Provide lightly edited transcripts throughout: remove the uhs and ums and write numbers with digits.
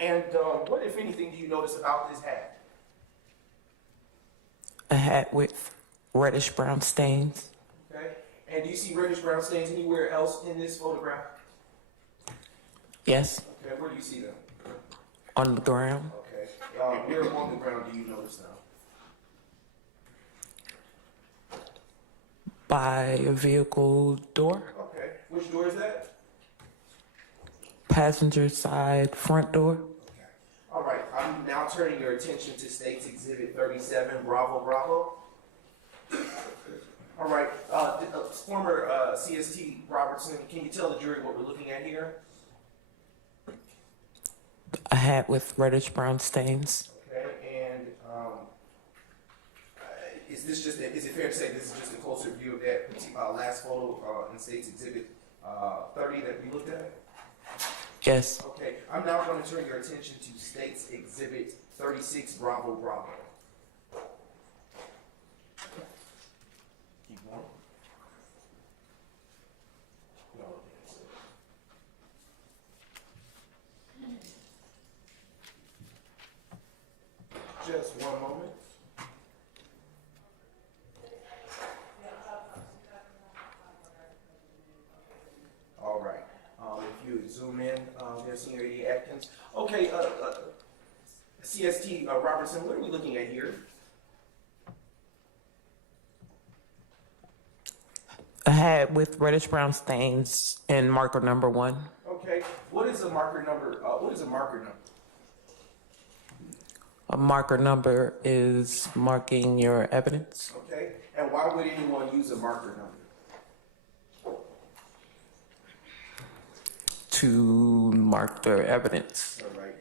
What, if anything, do you notice about this hat? A hat with reddish brown stains. Okay. And do you see reddish brown stains anywhere else in this photograph? Yes. Okay. Where do you see them? On the ground. Okay. Where on the ground do you notice them? By a vehicle door. Okay. Which door is that? Passenger side front door. Okay. All right. I'm now turning your attention to State's Exhibit 37, Bravo, Bravo. All right. Former CST Robertson, can you tell the jury what we're looking at here? A hat with reddish brown stains. Okay. And is it fair to say this is just a closer view of that last photo in State's Exhibit 30 that we looked at? Yes. Okay, I'm now going to turn your attention to State's Exhibit 36, Bravo, Bravo. Keep going. Just one moment. All right. If you zoom in, there's Senior AD Atkins. Okay, CST Robertson, what are we looking at here? A hat with reddish brown stains and marker number 1. Okay, what is a marker number? What is a marker number? A marker number is marking your evidence. Okay, and why would anyone use a marker number? To mark their evidence. All right.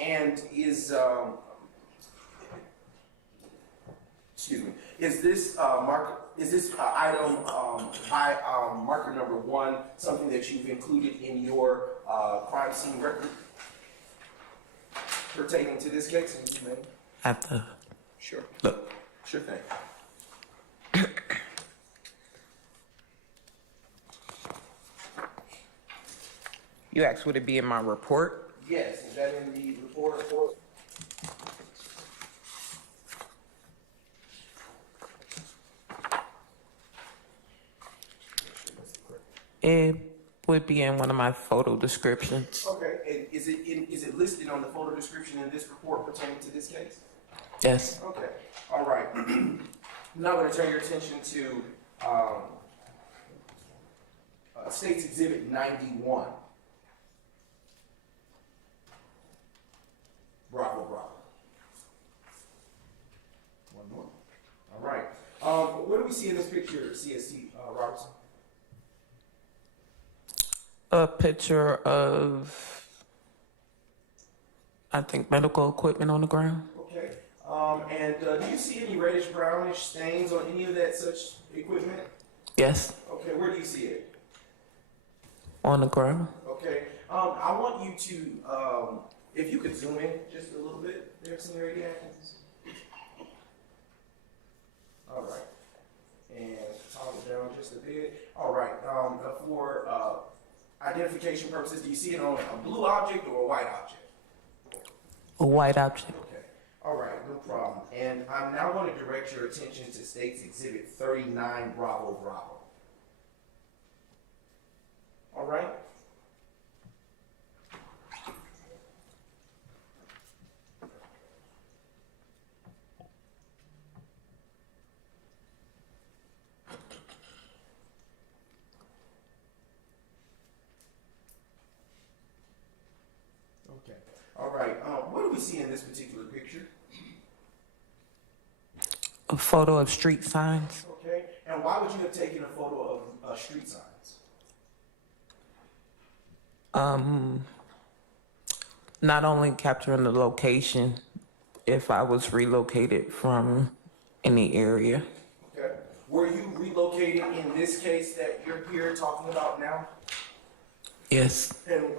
And is this item by marker number 1 something that you've included in your crime scene record pertaining to this case? At the Sure. look. Sure thing. You asked would it be in my report? Yes. Is that in the report? It would be in one of my photo descriptions. Okay. And is it listed on the photo description in this report pertaining to this case? Yes. Okay. All right. I'm now going to turn your attention to State's Exhibit 91. Bravo, bravo. One more. All right. What do we see in this picture, CST Robertson? A picture of, I think, medical equipment on the ground. Okay. And do you see any reddish brownish stains on any of that such equipment? Yes. Okay. Where do you see it? On the ground. Okay. I want you to, if you could zoom in just a little bit, there, Senior AD Atkins. All right. And toggle down just a bit. All right. For identification purposes, do you see it on a blue object or a white object? A white object. Okay. All right. No problem. And I'm now going to direct your attention to State's Exhibit 39, Bravo, Bravo. All right. Okay. All right. What do we see in this particular picture? A photo of street signs. Okay. And why would you have taken a photo of street signs? Not only capturing the location if I was relocated from any area. Okay. Were you relocated in this case that you're here talking about now? Yes. And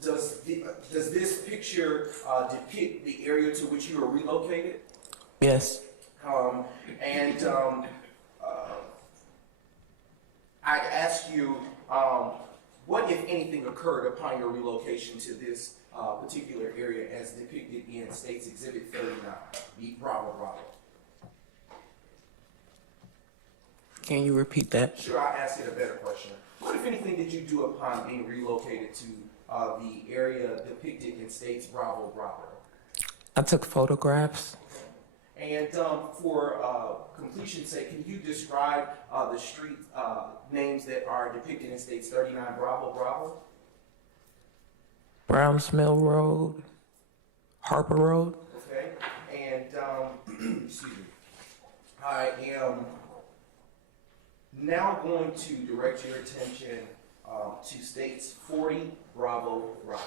does this picture depict the area to which you were relocated? Yes. I asked you, What, if anything, occurred upon your relocation to this particular area as depicted in State's Exhibit 39? Bravo, Bravo. Can you repeat that? Sure, I'll ask it a better question. What, if anything, did you do upon being relocated to the area depicted in State's Bravo, Bravo? I took photographs. And for completion's sake, can you describe the street names that are depicted in State's 39 Bravo, Bravo? Browns Mill Road, Harper Road. Okay, and excuse me, I am now going to direct your attention to State's 40 Bravo, Bravo.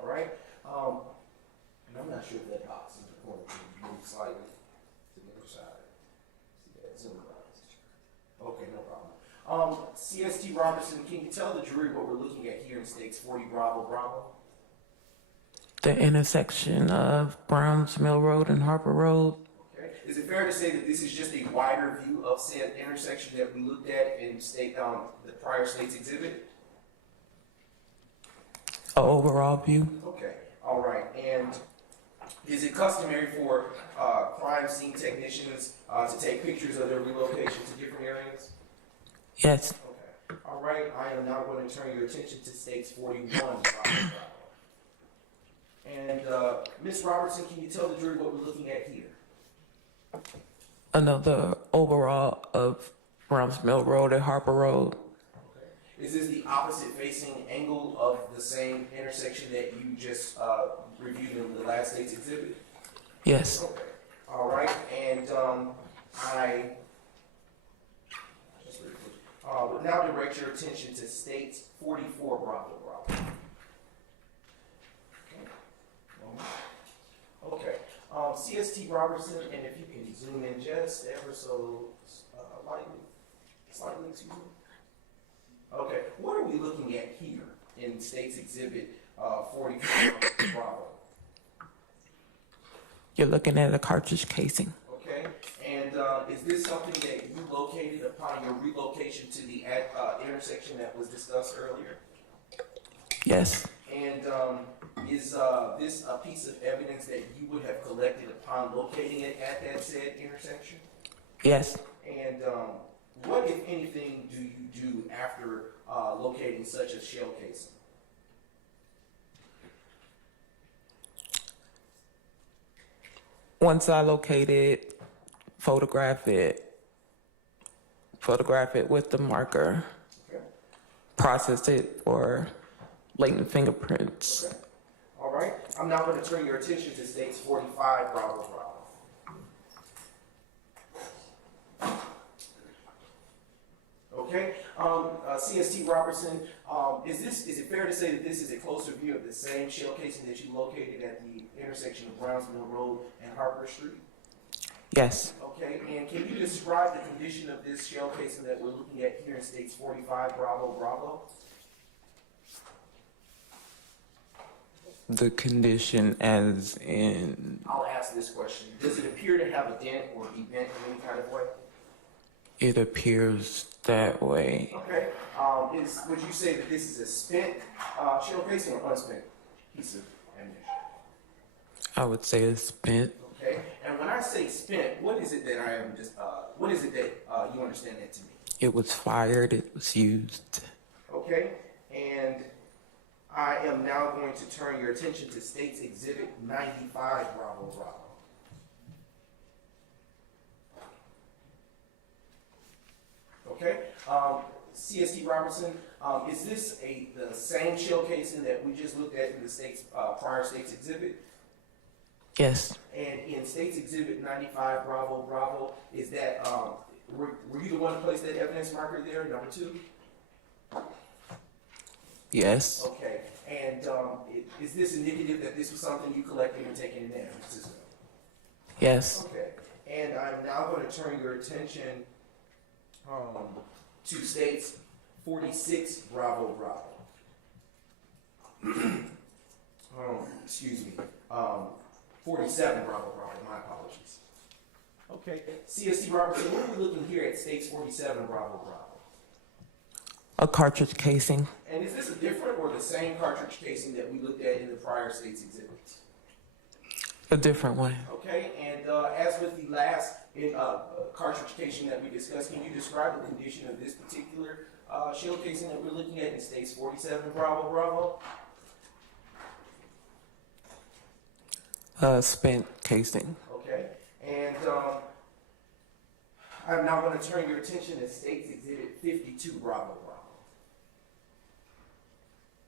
All right, and I'm not sure if that box is going to move slightly to the other side. See that zoom out. Okay, no problem. CST Robertson, can you tell the jury what we're looking at here in State's 40 Bravo, Bravo? The intersection of Browns Mill Road and Harper Road. Okay. Is it fair to say that this is just a wider view of said intersection that we looked at in the prior State's exhibit? An overall view. Okay. All right. And is it customary for crime scene technicians to take pictures of their relocation to different areas? Yes. Okay. All right. I am now going to turn your attention to State's 41. And Ms. Robertson, can you tell the jury what we're looking at here? Another overall of Browns Mill Road and Harper Road. Okay. Is this the opposite facing angle of the same intersection that you just reviewed in the last State's exhibit? Yes. Okay. All right. And I just will now direct your attention to State's 44 Bravo, Bravo. Okay. CST Robertson, and if you can zoom in just ever so slightly, excuse me. Okay, what are we looking at here in State's Exhibit 44 Bravo? You're looking at a cartridge casing. Okay, and is this something that you located upon your relocation to the intersection that was discussed earlier? Yes. And is this a piece of evidence that you would have collected upon locating it at that said intersection? Yes. And what, if anything, do you do after locating such a shell casing? Once I locate it, photograph it with the marker, Okay. process it for latent fingerprints. Okay. All right. I'm now going to turn your attention to states 45, Bravo, Bravo. Okay. CST Robertson, is it fair to say that this is a closer view of the same shell casing that you located at the intersection of Brownsville Road and Harper Street? Yes. Okay, and can you describe the condition of this shell casing that we're looking at here in states 45, Bravo, Bravo? The condition as in, I'll ask this question. Does it appear to have a dent or be bent in any kind of way? it appears that way. Okay. Would you say that this is a spent shell casing or unspent piece of ammunition? I would say it's spent. Okay. And when I say spent, what is it that I am just? What is it that you understand that to mean? It was fired. It was used. Okay. And I am now going to turn your attention to States Exhibit 95, Bravo, Bravo. Okay. CST Robertson, is this the same shell casing that we just looked at in the state's prior state's exhibit? Yes. And in State's Exhibit 95, Bravo, Bravo, is that, were you the one to place that evidence marker there, number 2? Yes. Okay, and is this indicative that this was something you collected and taken in there? Yes. Okay, and I'm now going to turn your attention to States 46, Bravo, Bravo. Excuse me. 47, Bravo, Bravo, my apologies. Okay, CST Robertson, what are we looking here at States 47, Bravo, Bravo? A cartridge casing. And is this a different or the same cartridge casing that we looked at in the prior state's exhibits? A different one. Okay, and as with the last cartridge casing that we discussed, can you describe the condition of this particular shell casing that we're looking at in states 47 Bravo Bravo? Spent casing. Okay, and I'm now going to turn your attention to state's exhibit 52 Bravo Bravo.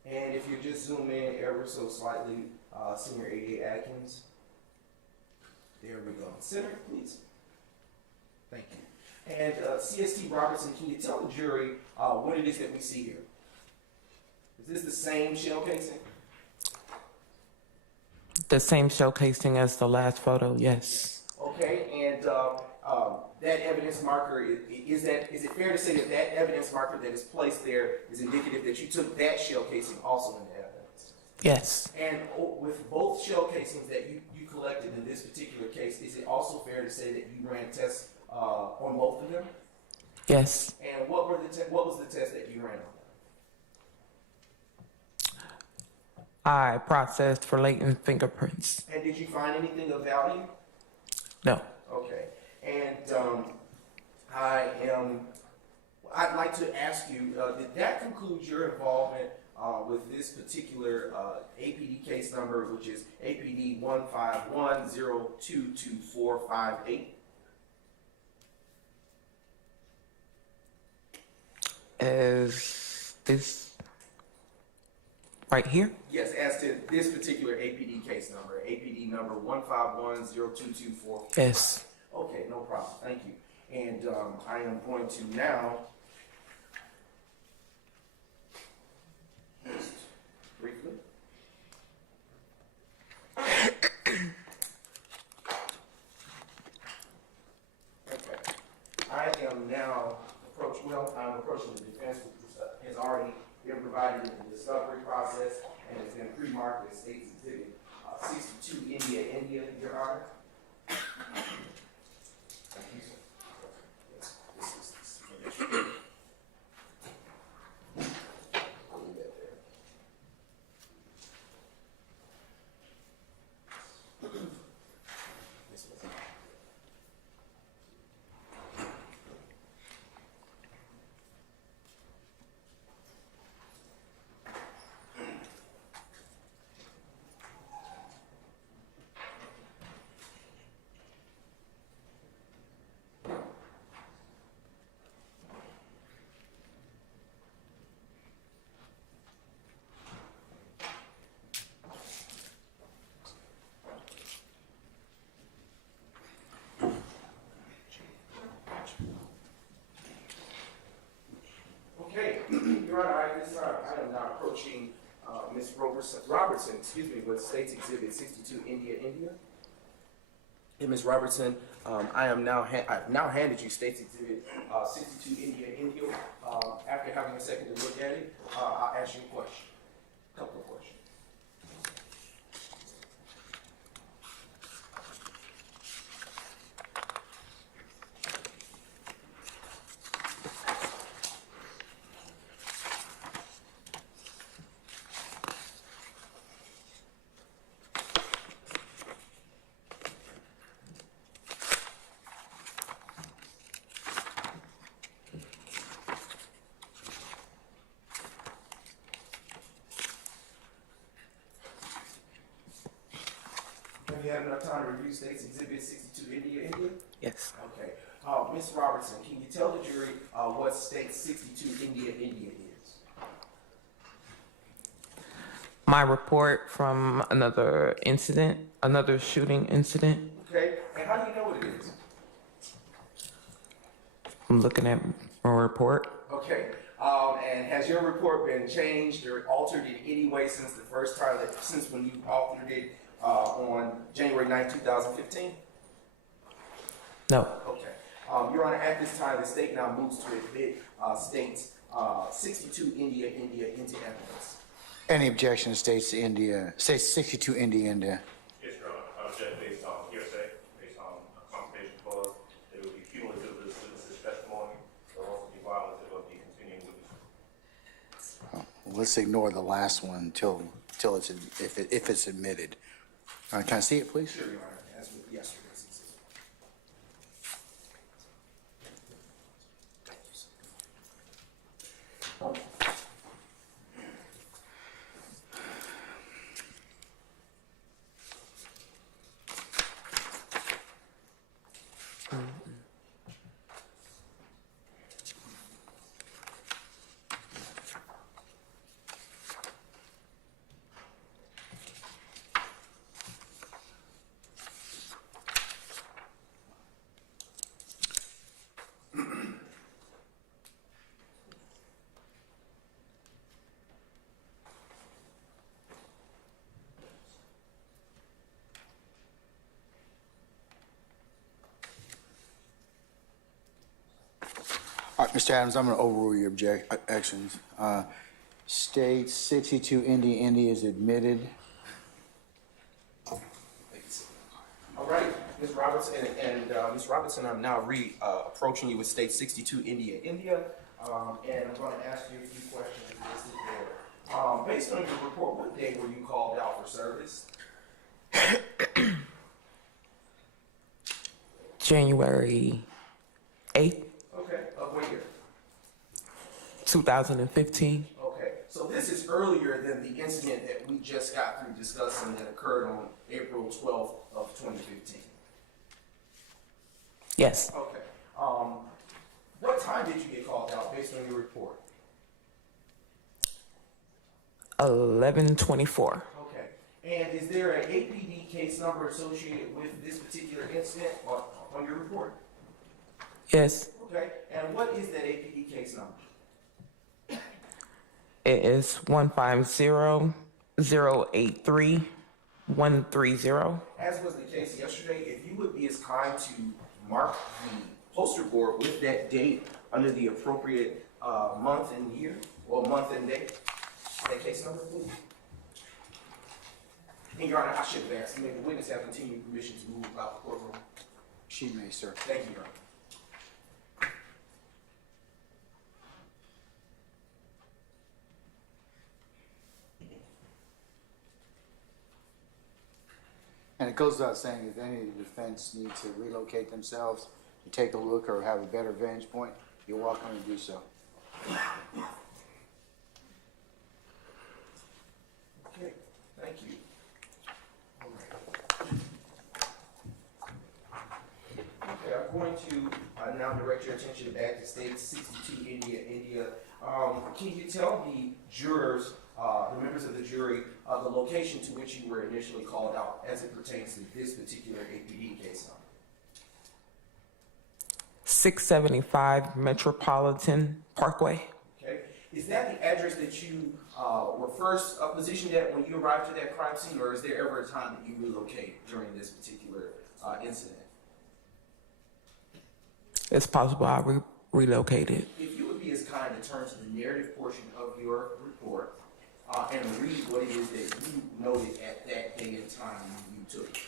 And if you just zoom in ever so slightly, Senior A.A. Atkins. There we go. Center, please. Thank you. And CST Robertson, can you tell the jury what it is that we see here? Is this the same shell casing? The same shell casing as the last photo, yes. Okay, and that evidence marker, is it fair to say that that evidence marker that is placed there is indicative that you took that shell casing also in the evidence? Yes. And with both shell casings that you collected in this particular case, is it also fair to say that you ran tests on both of them? Yes. And what was the test that you ran on them? I processed for latent fingerprints. And did you find anything of value? No. Okay. And I'd like to ask you, did that conclude your involvement with this particular APD case number, which is APD 151022458? Is this right here? Yes, as to this particular APD case number, APD number 1510224. Yes. Okay, no problem. Thank you. And I am going to now just briefly. Okay. I am now I'm approaching the defense, which has already been provided in the discovery process and has been pre-marked as State's Exhibit 62 India, Your Honor. Thank you, sir. Yes, this is this. Leave that there. This one. Okay, Your Honor, at this time, I am now approaching Ms. Robertson, with State's Exhibit 62 India. And Ms. Robertson, I've now handed you State's Exhibit 62 India. After having a second to look at it, I'll ask you a question, a couple of questions. Have you had enough time to review State's Exhibit 62 India? Yes. Okay. Ms. Robertson, can you tell the jury what State's 62 India is? My report from another incident, another shooting incident. Okay. And how do you know what it is? I'm looking at my report. Okay. And has your report been changed or altered in any way since the first time since when you authored it on January 9, 2015? No. Okay. Your Honor, at this time, the state now moves to admit State's 62 India into evidence. Any objection to states 62 India? Yes, Your Honor. I object based on hearsay, based on a confirmation clause. It would be cumulative of this witness's testimony, but also be violative of the continuing witness. Let's ignore the last one till it's, if it's admitted. Can I see it, please? Sure, Your Honor, as with yesterday's exhibit. All right, Mr. Adams, I'm going to overrule your objections. State 62 India is admitted. All right, Ms. Robertson, Ms. Robertson, I'm now approaching you with State 62 India, and I'm going to ask you a few questions listed there. Based on your report, what day were you called out for service? January 8th, Okay, of what year? 2015. Okay, so this is earlier than the incident that we just got through discussing that occurred on April 12th of 2015. Yes. Okay. What time did you get called out based on your report? 11:24. Okay. And is there an APD case number associated with this particular incident on your report? Yes. Okay. And what is that APD case number? It is 150-083-130. As was the case yesterday, if you would be as kind to mark the poster board with that date under the appropriate month and year, or month and day, that case number, please. And Your Honor, I should have asked, may the witness have continued permission to move about the courtroom? She may, sir. Thank you, Your Honor. And it goes without saying, if any of the defense need to relocate themselves to take a look or have a better vantage point, you're welcome to do so. Okay, thank you. All right. Okay, I'm going to now direct your attention back to State 62 India. Can you tell the jurors, the members of the jury, the location to which you were initially called out as it pertains to this particular APD case number? 675 Metropolitan Parkway. Okay, is that the address that you were first positioned at when you arrived to that crime scene, or is there ever a time that you relocated during this particular incident? It's possible I relocated. If you would be as kind to turn to the narrative portion of your report and read what it is that you noted at that day and time when you took it.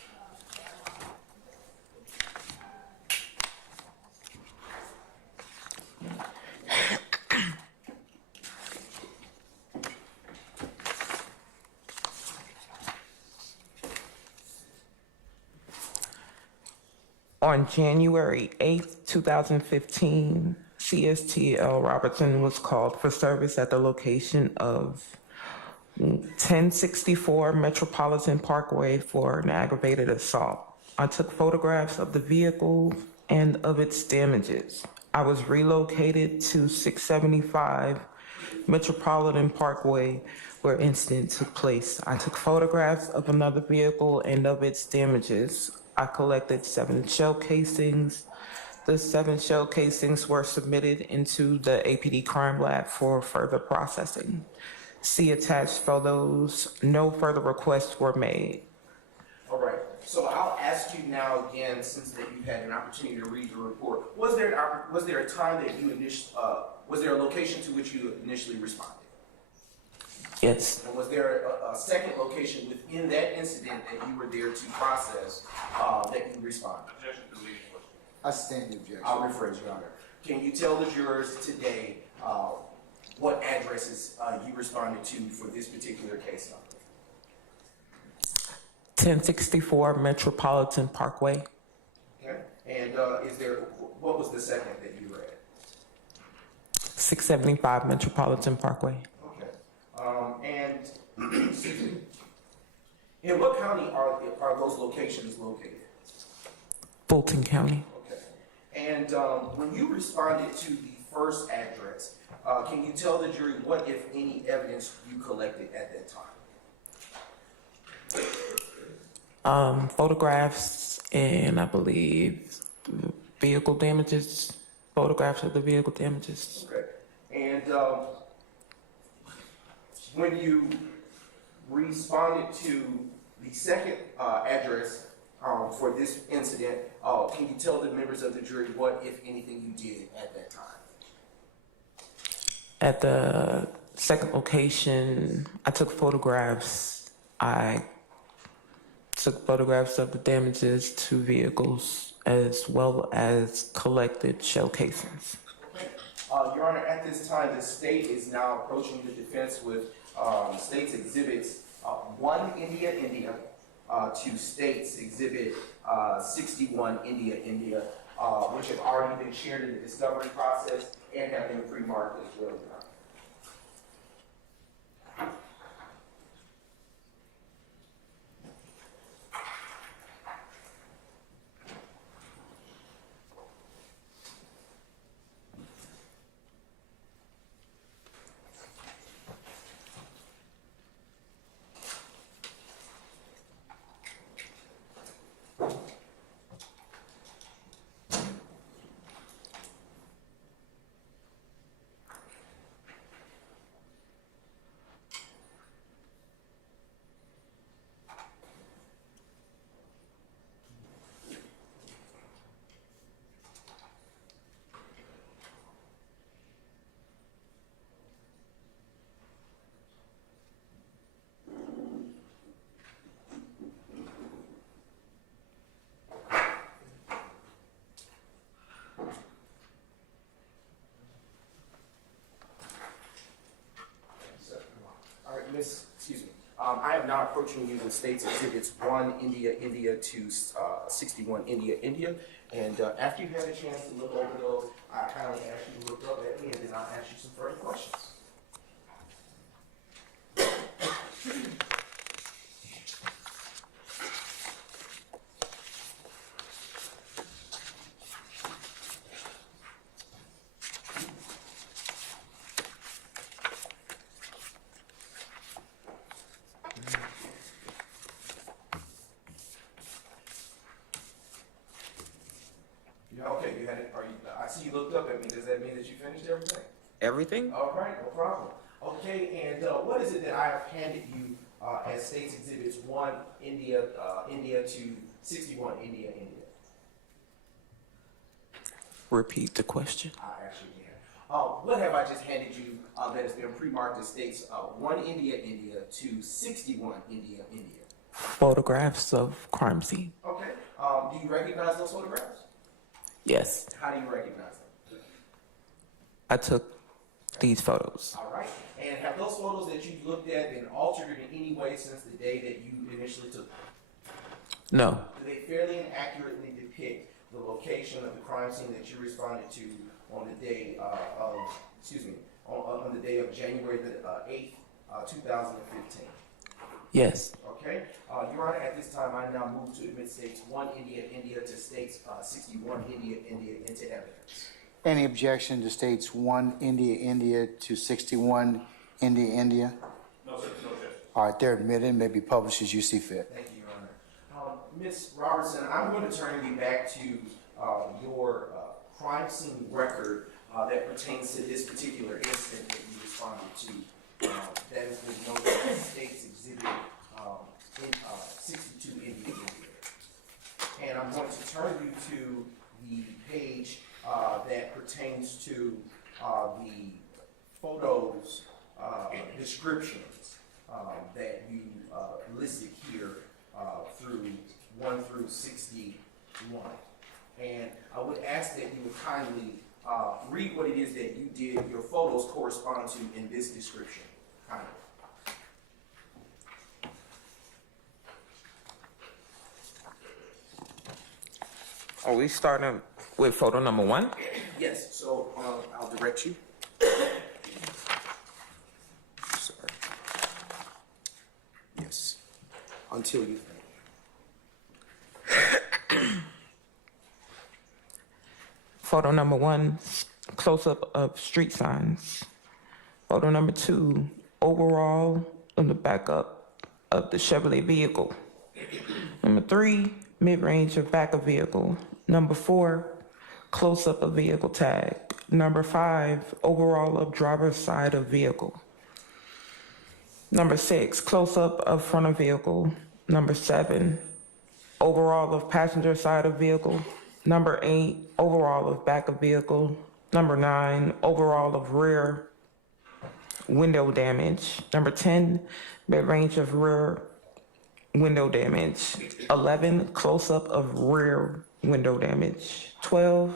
On January 8th, 2015, CSTL Robertson was called for service at the location of 1064 Metropolitan Parkway for an aggravated assault. I took photographs of the vehicle and of its damages. I was relocated to 675 Metropolitan Parkway where incident took place. I took photographs of another vehicle and of its damages. I collected 7 shell casings. The 7 shell casings were submitted into the APD crime lab for further processing. See attached photos. No further requests were made. All right, so I'll ask you now again, since that you've had an opportunity to read the report, was there a time that you was there a location to which you initially responded? Yes. And was there a second location within that incident that you were there to process that you responded? Objection to the leading question. I stand the objection. I'll rephrase, Your Honor. Can you tell the jurors today what addresses you responded to for this particular case number. 1064 Metropolitan Parkway. Okay, and what was the second that you read? 675 Metropolitan Parkway. Okay, and excuse me. In what county are those locations located? Fulton County. Okay, and when you responded to the first address, can you tell the jury what, if any, evidence you collected at that time? Photographs and I believe vehicle damages, photographs of the vehicle damages. Okay, and when you responded to the second address for this incident, can you tell the members of the jury what, if anything, you did at that time? At the second location, I took photographs. I took photographs of the damages to vehicles as well as collected shell casings. Okay. Your Honor, at this time, the state is now approaching the defense with state's exhibits 1 India, to state's exhibit 61 India, which have already been shared in the discovery process and have been pre-marked as well, Your Honor. I am now approaching you with state's exhibits 1 India, to 61 India, and after you've had a chance to look over those, I kindly ask you to look up at me, and then I'll ask you some further questions. Yeah, okay, you had it. I see you looked up at me. Does that mean that you finished everything? Everything? All right, no problem. Okay, and what is it that I have handed you as state's exhibits 1 India, to 61 India? Repeat the question. I actually can. What have I just handed you that has been pre-marked as states 1 India, to 61 India? Photographs of crime scene. Okay. Do you recognize those photographs? Yes, How do you recognize them? I took these photos. All right. And have those photos that you looked at been altered in any way since the day that you initially took them? No, Do they fairly and accurately depict the location of the crime scene that you responded to on the day on the day of January the 8th, 2015? yes, Okay. Your Honor, at this time, I now move to admit states 1 India, to states 61 India, into evidence. Any objection to states 1 India, to 61 India? No, sir, no objection. All right, they're admitted, may be published as you see fit. Thank you, Your Honor. Ms. Robertson, I'm going to turn you back to your crime scene record that pertains to this particular incident that you responded to. That has been noted as state's exhibit 62 India. And I'm going to turn you to the page that pertains to the photos descriptions that you listed here through 1 through 61. And I would ask that you would kindly read what it is that you did, your photos correspond to in this description, kind of. Are we starting with photo number 1? Yes, so I'll direct you. Sorry. Yes, until you finish. Photo number 1, close-up of street signs. Photo number 2, overall of the backup of the Chevrolet vehicle. Number 3, mid-range of back of vehicle. Number 4, close-up of vehicle tag. Number 5, overall of driver's side of vehicle. Number 6, close-up of front of vehicle. Number 7, overall of passenger side of vehicle. Number 8, overall of back of vehicle. Number 9, overall of rear window damage. Number 10, mid-range of rear window damage. 11, close-up of rear window damage. 12,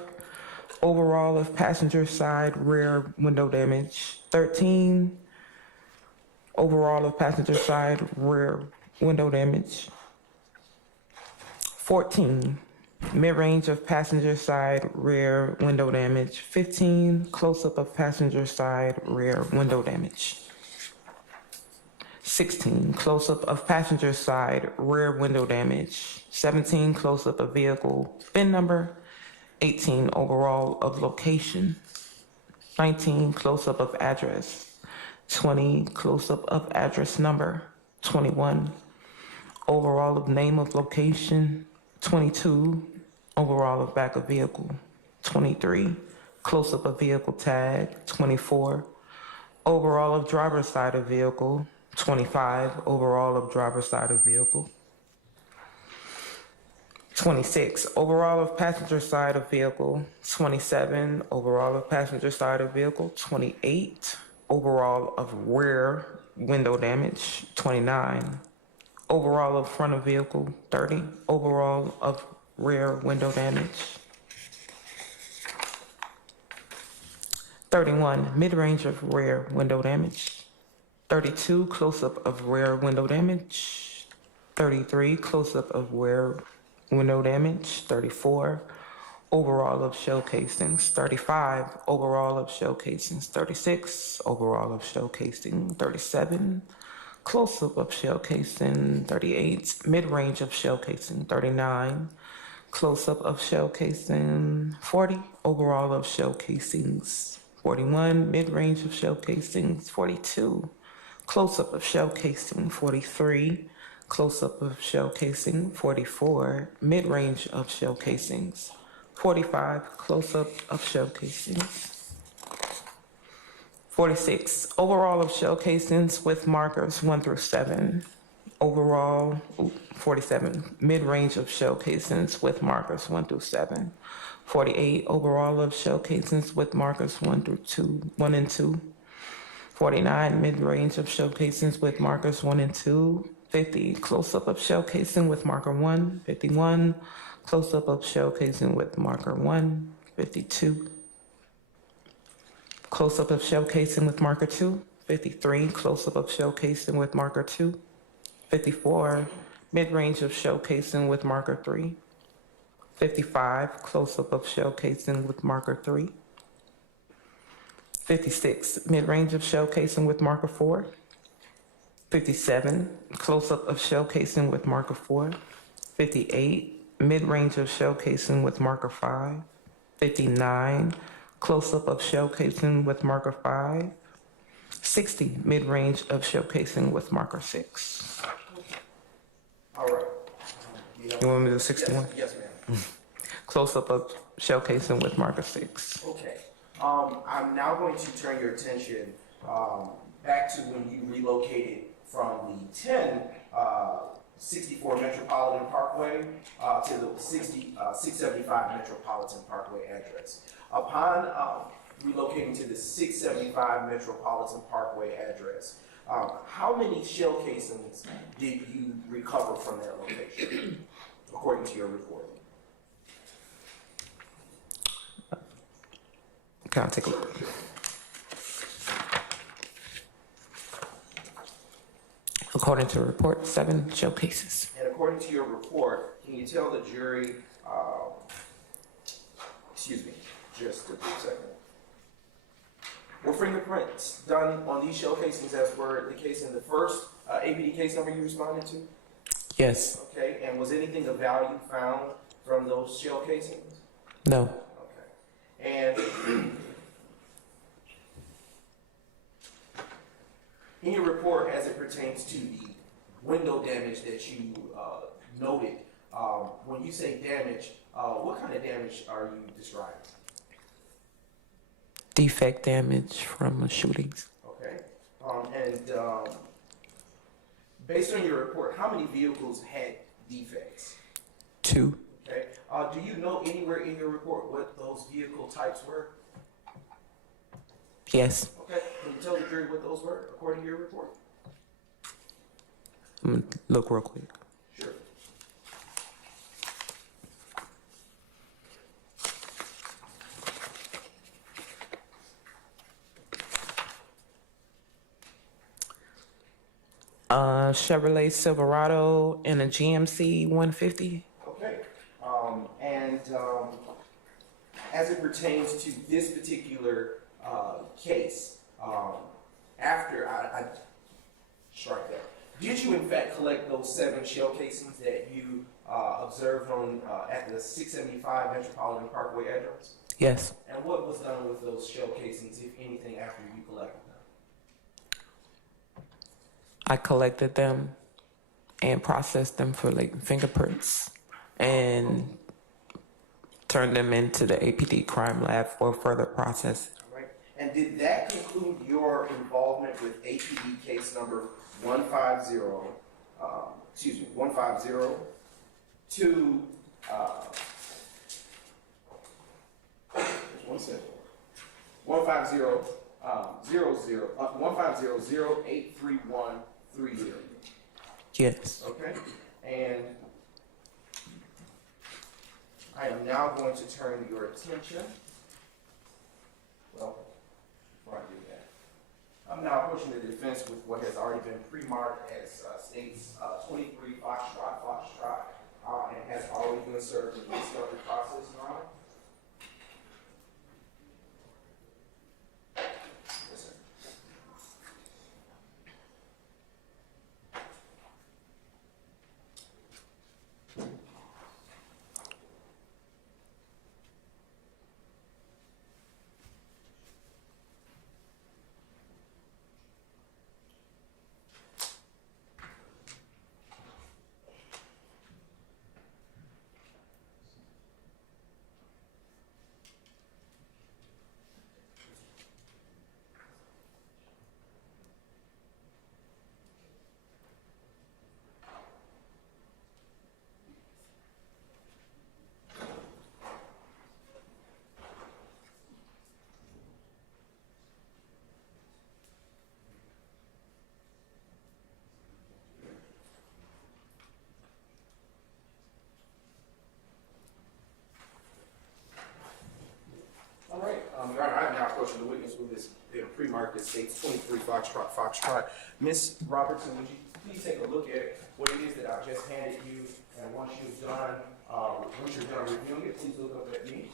overall of passenger side rear window damage. 13, overall of passenger side rear window damage. 14, mid-range of passenger side rear window damage. 15, close-up of passenger side rear window damage. 16, close-up of passenger side rear window damage. 17, close-up of vehicle VIN number. 18, overall of location. 19, close-up of address. 20, close-up of address number. 21, overall of name of location. 22, overall of back of vehicle. 23, close-up of vehicle tag. 24, overall of driver's side of vehicle. 25, overall of driver's side of vehicle. 26, overall of passenger side of vehicle. 27, overall of passenger side of vehicle. 28, overall of rear window damage. 29, overall of front of vehicle. 30, overall of rear window damage. 31, mid-range of rear window damage. 32, close-up of rear window damage. 33, close-up of rear window damage. 34, overall of shell casings. 35, overall of shell casings. 36, overall of shell casing. 37, close-up of shell casing. 38, mid-range of shell casing. 39, close-up of shell casing. 40, overall of shell casings. 41, mid-range of shell casings. 42, close-up of shell casing. 43, close-up of shell casing. 44, mid-range of shell casings. 45, close-up of shell casings. 46, overall of shell casings with markers 1 through 7. Overall, 47, mid-range of shell casings with markers 1 through 7. 48, overall of shell casings with markers 1 and 2. 49, mid-range of shell casings with markers 1 and 2. 50, close-up of shell casing with marker 1. 51, close-up of shell casing with marker 1. 52, close-up of shell casing with marker 2. 53, close-up of shell casing with marker 2. 54, mid-range of shell casing with marker 3. 55, close-up of shell casing with marker 3. 56, mid-range of shell casing with marker 4. 57, close-up of shell casing with marker 4. 58, mid-range of shell casing with marker 5. 59, close-up of shell casing with marker 5. 60, mid-range of shell casing with marker 6. All right. You want me to do 61? Yes, ma'am. Close-up of shell casing with marker 6. Okay. I'm now going to turn your attention back to when you relocated from the 64 Metropolitan Parkway to the 675 Metropolitan Parkway address. Upon relocating to the 675 Metropolitan Parkway address, how many shell casings did you recover from that location, according to your report? Can I take a look? According to the report, 7 shell cases. And according to your report, can you tell the jury, excuse me, just a brief second. Were fingerprints done on these shell casings as were the case in the first APD case number you responded to? Yes. Okay, and was anything of value found from those shell casings? No. Okay. And in your report, as it pertains to the window damage that you noted, when you say damage, what kind of damage are you describing? Defect damage from shootings. Okay. And based on your report, how many vehicles had defects? 2. Okay. Do you know anywhere in your report what those vehicle types were? Yes. Okay. Can you tell the jury what those were according to your report? I'm gonna look real quick. Sure. Chevrolet Silverado and a GMC 150. Okay. And as it pertains to this particular case, after I strike that, did you in fact collect those 7 shell casings that you observed on at the 675 Metropolitan Parkway address? Yes. And what was done with those shell casings, if anything, after you collected them? I collected them and processed them for like fingerprints and turned them into the APD crime lab for further processing. All right. And did that conclude your involvement with APD case number 150, 150 to, one second, 150, 150-083130. Yes. Okay, and I am now going to turn your attention, well, before I do that, I'm now approaching the defense with what has already been pre-marked as states 23 Foxtrot, and has already been served in the discovery process, Your Honor. Yes, sir. All right, Your Honor, I am now approaching the witness with this pre-marked that states 23 Foxtrot. Ms. Robertson, would you please take a look at what it is that I just handed you, and once you're done reviewing it, please look up at me.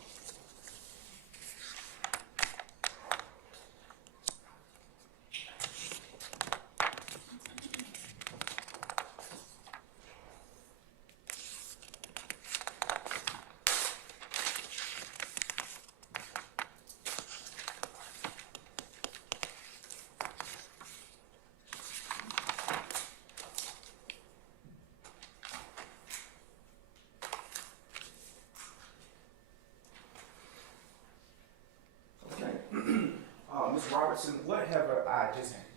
Ms. Robertson, what have I just handed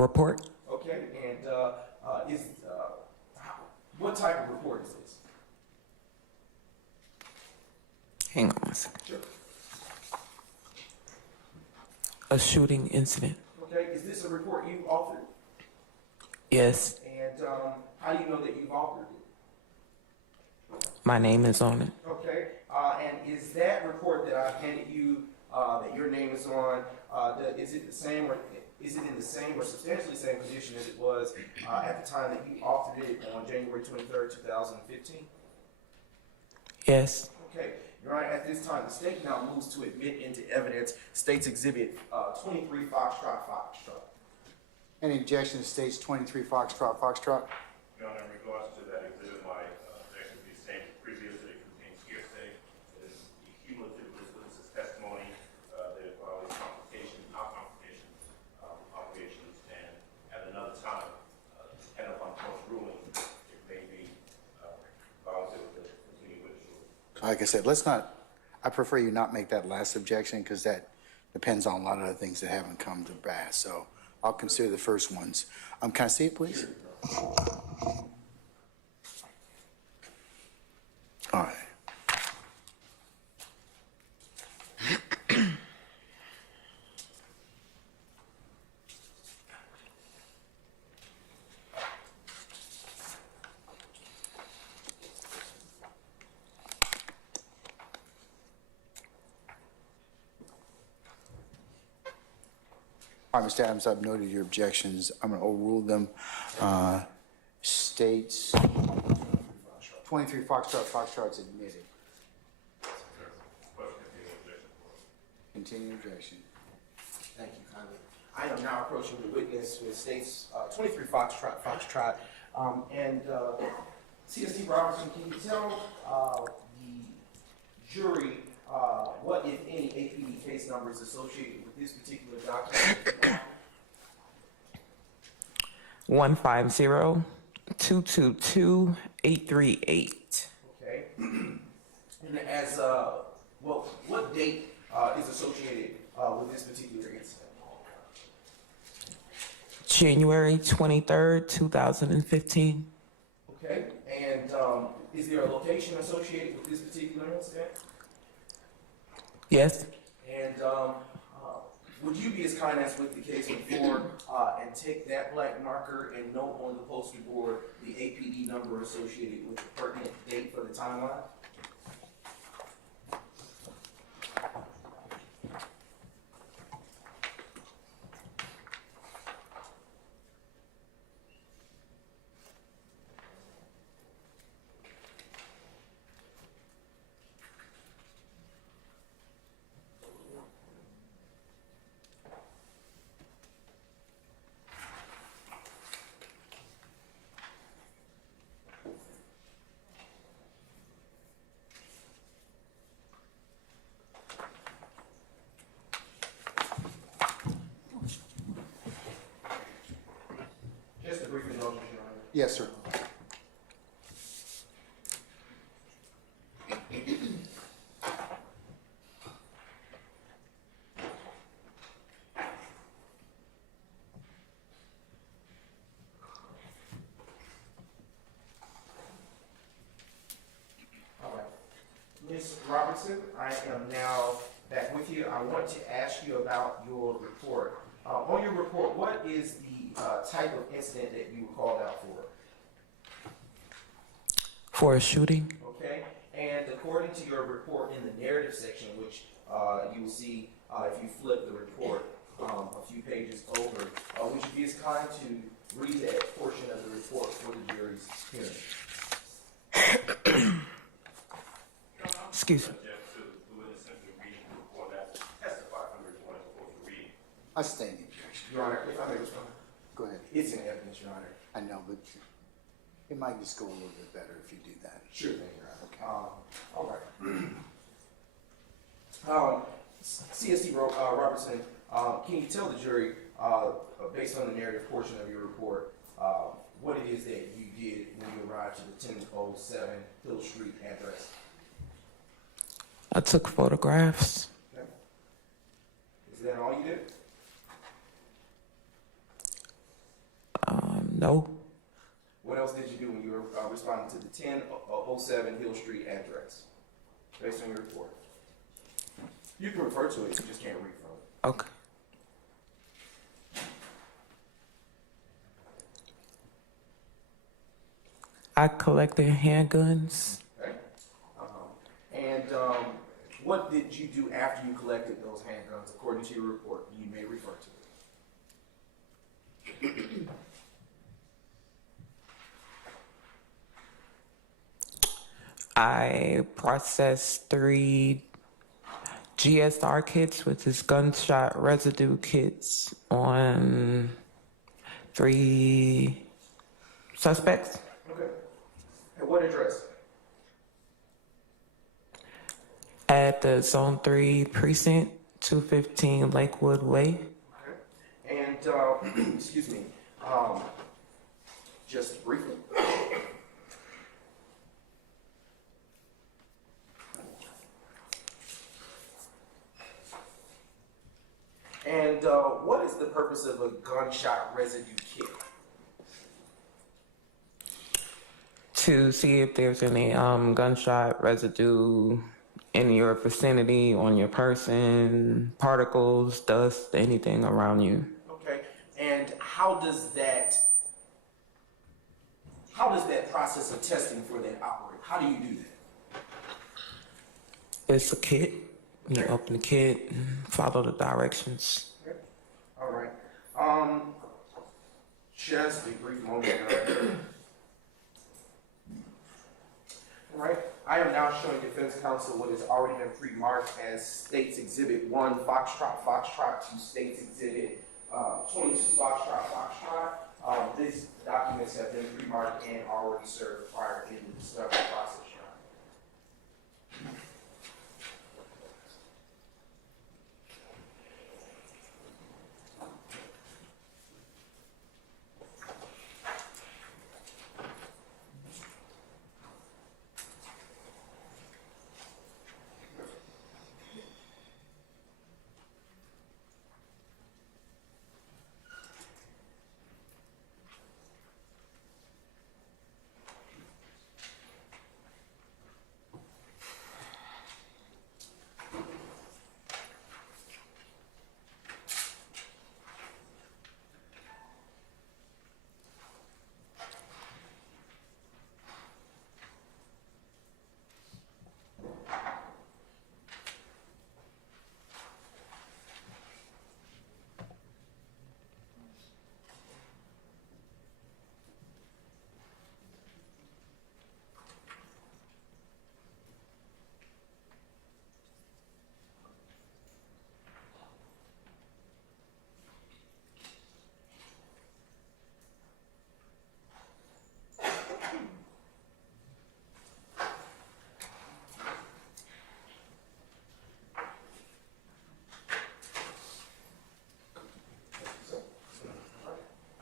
Report. you? Okay, and what type of report is this? Hang on one second. Sure. A shooting incident. Okay, is this a report you authored? Yes. And how do you know that you've authored it? My name is on it. Okay, And is that report that I handed you, that your name is on, is it the same or is it in the same or substantially same condition as it was at the time that you authored it on January 23rd, 2015? Yes. Okay, Your Honor, at this time, the state now moves to admit into evidence State's Exhibit 23 Foxtrot. Any objection to states 23 Foxtrot? Your Honor, in regards to that exhibit, my objection would be the same as previous, that it contains hearsay. It is the cumulative witness's testimony, that it violates confrontation obligations, and at another time, depending upon the court's ruling, it may be violative of the continuing witness rule. Like I said, let's not, I prefer you not make that last objection because that depends on a lot of other things that haven't come to pass. So I'll consider the first ones. Can I see it, please? All right. All right, Mr. Adams, I've noted your objections. I'm going to overrule them. States 23 Foxtrot's admitted. Continue objection. Thank you kindly. I am now approaching the witness with State's 23 Foxtrot. CST Robertson, can you tell the jury what, if any, APD case numbers associated with this particular document? 150-222-838. Okay. And as, well, what date is associated with this particular incident? January 23rd, 2015. Okay. And is there a location associated with this particular incident? Yes. And would you be as kind as with the case before and take that black marker and note on the poster board the APD number associated with the pertinent date for the timeline? Just a brief indulgence, Your Honor. Yes, sir. All right. Ms. Robertson, I am now back with you. I want to ask you about your report. On your report, what is the type of incident that you were called out for? For a shooting? Okay, and according to your report in the narrative section, which you will see if you flip the report a few pages over, would you be as kind to read that portion of the report for the jury's hearing? Excuse me. Subject to the witness simply reading the report as testified from the report as opposed to reading. I stay in the objection. Your Honor, if I may respond. Go ahead. It's in evidence, Your Honor. I know, but it might just go a little bit better if you do that. Sure thing, Your Honor. All right. CST Robertson, can you tell the jury, based on the narrative portion of your report, what it is that you did when you arrived to the 1007 Hill Street address? I took photographs. Okay. Is that all you did? No. What else did you do when you were responding to the 1007 Hill Street address, based on your report? You can refer to it, you just can't read from it. Okay. I collected handguns. Okay. And what did you do after you collected those handguns, according to your report? You may refer to it. I processed 3 GSR kits, which is gunshot residue kits, on 3 suspects. Okay. At what address? At the Zone 3 precinct, 215 Lakewood Way. Okay. And, excuse me, just briefly. And what is the purpose of a gunshot residue kit? To see if there's any gunshot residue in your vicinity, on your person, particles, dust, anything around you. Okay. And how does that process of testing for that operate? How do you do that? It's a kit. You open the kit, follow the directions. Okay. All right. Just a brief moment. All right. I am now showing defense counsel what has already been pre-marked as States Exhibit 1, Foxtrot, to States Exhibit 22, Foxtrot. These documents have been pre-marked and already served prior in the discovery process.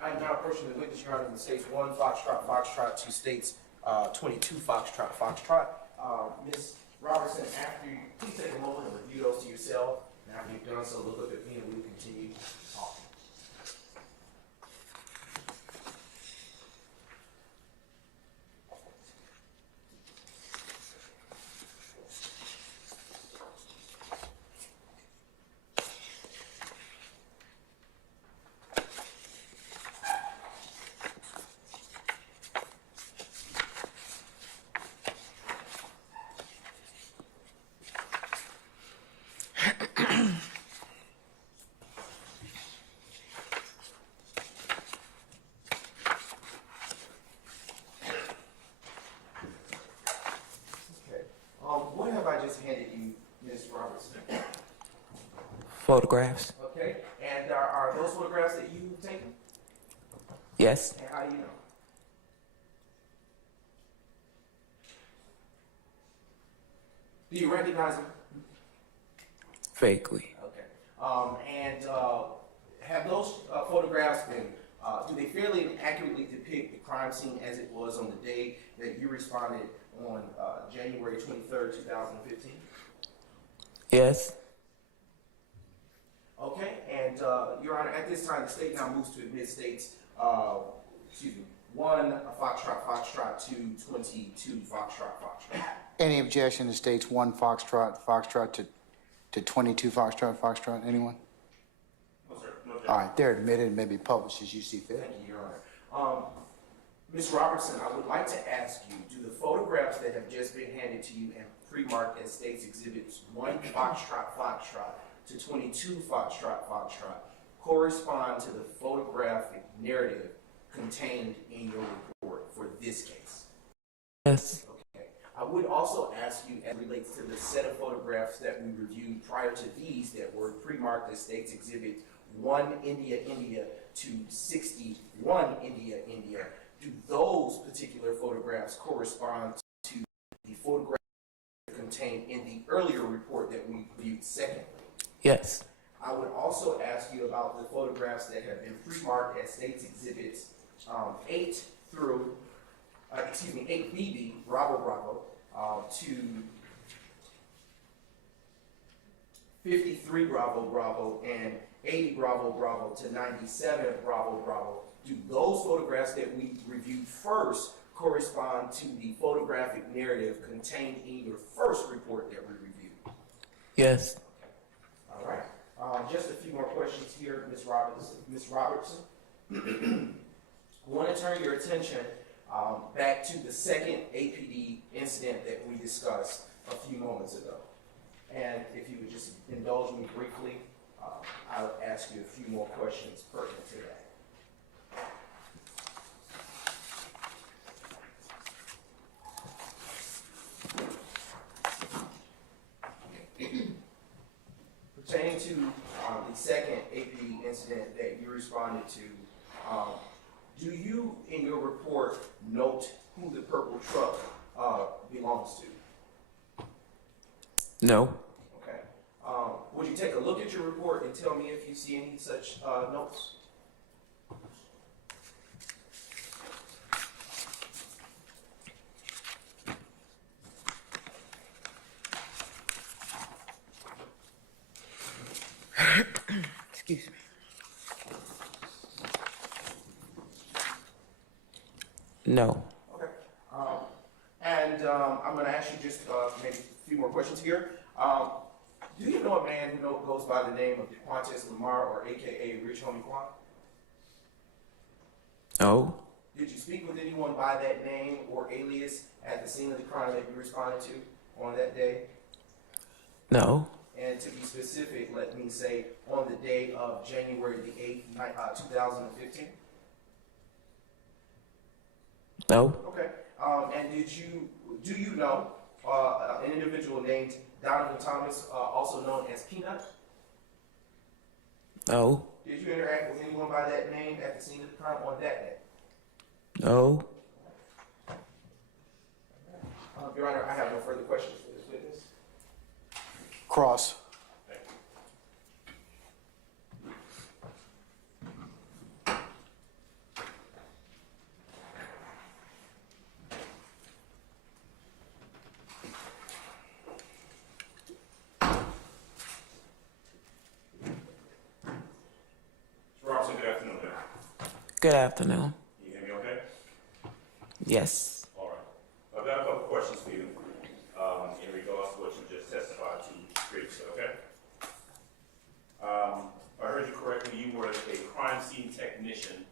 I'm now approaching the witness, Your Honor, in States 1, Foxtrot, to States 22, Foxtrot. Ms. Robertson, after you, please take a moment and review those to yourself. And after you've done so, look up at me and we will continue talking. What have I just handed you, Ms. Robertson? Photographs. Okay, and are those photographs that you've taken? Yes. And how do you know? Do you recognize them? Vaguely. Okay. And have those photographs been, do they fairly and accurately depict the crime scene as it was on the day that you responded on January 23rd, 2015? Yes. Okay, and Your Honor, at this time, the state now moves to admit States, 1 Foxtrot, 2 22 Foxtrot. Any objection to States 1 Foxtrot to 22 Foxtrot, anyone? No, sir. No, All right, they're admitted and may be published as you see fit. Thank you, Your Honor. Ms. Robertson, I would like to ask you, do the photographs that have just been handed to you and pre-marked as States Exhibits 1 Foxtrot to 22 Foxtrot correspond to the photographic narrative contained in your report for this case? Yes. Okay. I would also ask you, as it relates to the set of photographs that we reviewed prior to these that were pre-marked as States Exhibit 1 India to 61 India, do those particular photographs correspond to the photographs contained in the earlier report that we reviewed secondly? Yes. I would also ask you about the photographs that have been pre-marked as States Exhibits 8 8BB, Bravo, to 53 Bravo, and 80 Bravo to 97 Bravo. Do those photographs that we reviewed first correspond to the photographic narrative contained in your first report that we reviewed? Yes. All right. Just a few more questions here, Ms. Robertson. I want to turn your attention back to the second APD incident that we discussed a few moments ago. And if you would just indulge me briefly, I'll ask you a few more questions pertinent to that. Pertaining to the second APD incident that you responded to, do you, in your report, note who the purple truck belongs to? No. Okay. Would you take a look at your report and tell me if you see any such notes? Excuse me. No. Okay. I'm going to ask you just maybe a few more questions here. Do you know a man who goes by the name of DeQuantes Lamar, or AKA Rich Homie Quan? No. Did you speak with anyone by that name or alias at the scene of the crime that you responded to on that day? No. And to be specific, let me say on the day of January the 8th, 2015? No. Okay. And do you know an individual named Donovan Thomas, also known as Peanut? No. Did you interact with anyone by that name at the scene of the crime on that day? No. Your Honor, I have no further questions for this witness. Cross. Robinson, good afternoon. Good afternoon. Can you hear me okay? Yes. All right. I've got a couple questions for you in regards to what you just testified to previously, okay? If I heard you correctly, you were a crime scene technician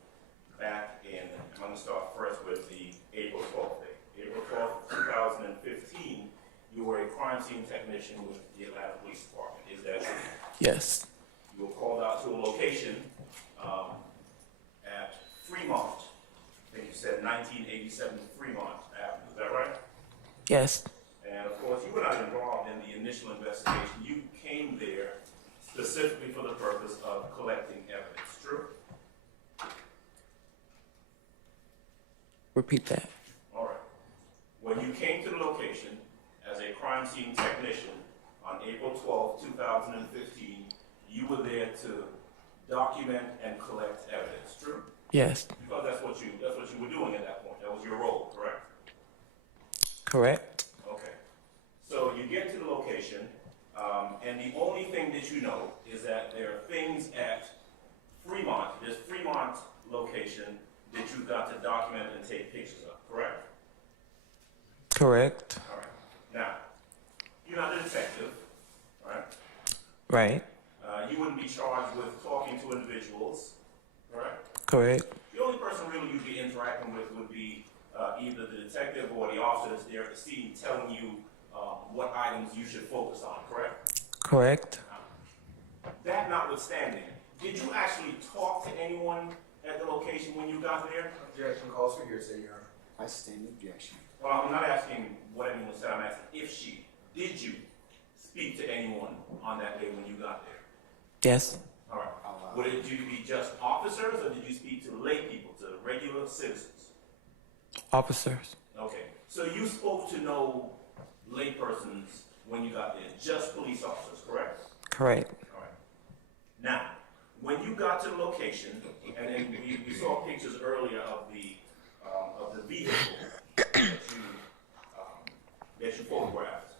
back in, I'm going to start first with the April 12th day. April 12th, 2015, you were a crime scene technician with the Atlanta Police Department. Is that true? Yes. You were called out to a location at Fremont. I think you said 1987 Fremont Avenue. Is that right? Yes. And of course, you were not involved in the initial investigation. You came there specifically for the purpose of collecting evidence. True? Repeat that. All right. When you came to the location as a crime scene technician on April 12, 2015, you were there to document and collect evidence. True? Yes. Because that's what you were doing at that point. That was your role, correct? Correct. Okay. So you get to the location, and the only thing that you know is that there are things at Fremont, this Fremont location, that you've got to document and take pictures of, correct? Correct. All right. Now, you're not a detective, right? Right. You wouldn't be charged with talking to individuals, correct? Correct. The only person really you'd be interacting with would be either the detective or the officer that's there at the scene telling you what items you should focus on, correct? Correct. That notwithstanding, did you actually talk to anyone at the location when you got there? Objection calls for hearsay, Your Honor. I stand objection. Well, I'm not asking what anyone said, I'm asking if she, did you speak to anyone on that day when you got there? Yes. All right. Would it be just officers, or did you speak to lay people, to regular citizens? Officers. Okay. So you spoke to no lay persons when you got there, just police officers, correct? Correct. All right. Now, when you got to the location, and then we saw pictures earlier of the vehicle that you photographed,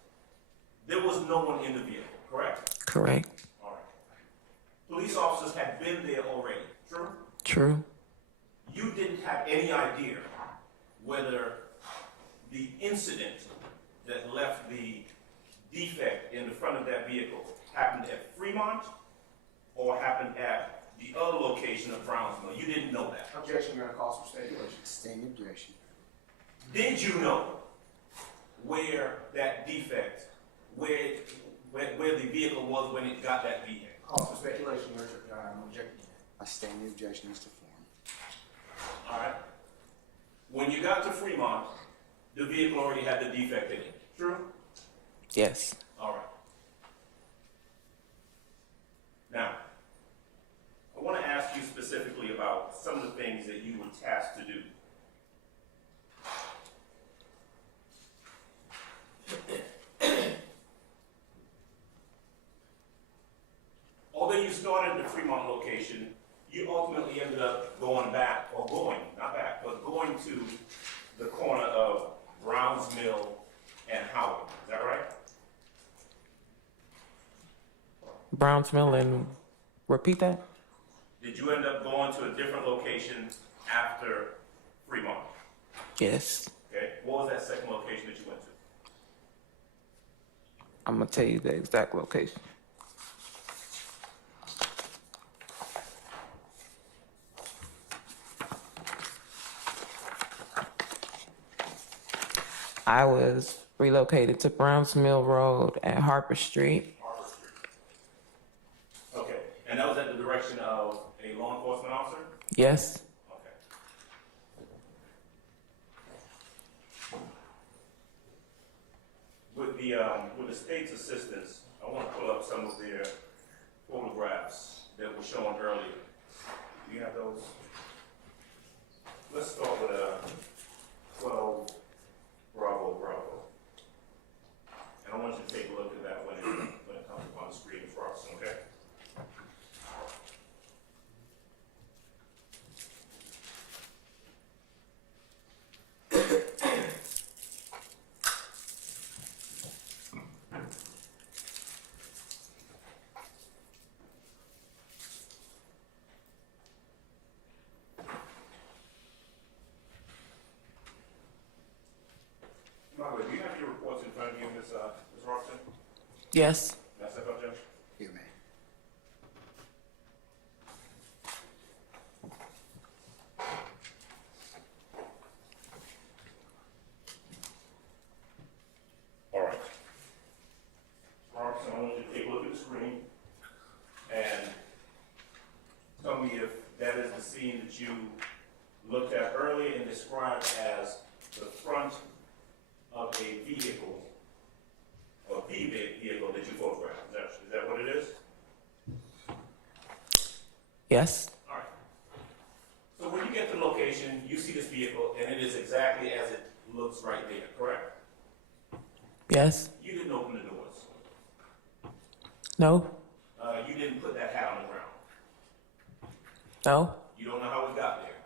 there was no one in the vehicle, correct? Correct. All right. Police officers had been there already, true? True. You didn't have any idea whether the incident that left the defect in the front of that vehicle happened at Fremont or happened at the other location of Brownsville. You didn't know that. Objection, Your Honor, calls for speculation. Stand objection. Did you know where that defect, where the vehicle was when it got that vehicle? Calls for speculation, Your Honor. I'm objecting. I stand the objection as to form. All right. When you got to Fremont, the vehicle already had the defect in it. True? Yes. All right. Now, I want to ask you specifically about some of the things that you were tasked to do. Although you started at the Fremont location, you ultimately ended up going to the corner of Browns Mill and Howard. Is that right? Browns Mill and repeat that? Did you end up going to a different location after Fremont? Yes. Okay. What was that second location that you went to? I'm gonna tell you the exact location. I was relocated to Browns Mill Road at Harper Street. Harper Street. Okay. And that was at the direction of a law enforcement officer? Yes. Okay. With the state's assistance, I want to pull up some of their photographs that were shown earlier. Do you have those? Let's start with 12 Bravo Bravo. And I want you to take a look at that when it comes up on the screen for us, okay? Margaret, do you have your reports in front of you, Ms. Robson? Yes. Can I step up, Judge? You may. All right. Robson, I want you to take a look at the screen and tell me if that is the scene that you looked at earlier and described as the front of a vehicle, or the vehicle that you photographed. Is that what it is? Yes. All right. So when you get to the location, you see this vehicle, and it is exactly as it looks right there, correct? Yes. You didn't open the doors. No. You didn't put that hat on the ground. No. You don't know how it got there.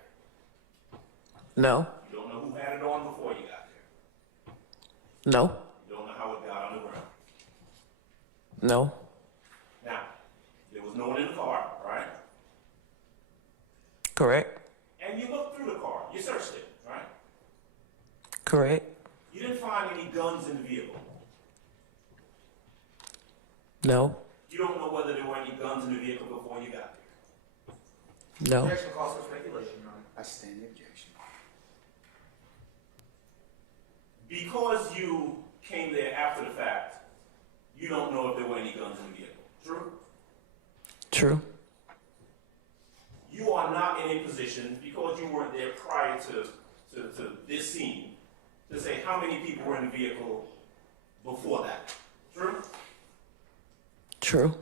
No. You don't know who had it on before you got there. No. You don't know how it got on the ground. No. Now, there was no one in the car, right? Correct. And you looked through the car. You searched it, right? Correct. You didn't find any guns in the vehicle. No. You don't know whether there were any guns in the vehicle before you got there. No. Objection calls for speculation, Your Honor. I stand the objection. Because you came there after the fact, you don't know if there were any guns in the vehicle. True? True. You are not in a position, because you weren't there prior to this scene, to say how many people were in the vehicle before that. True? True.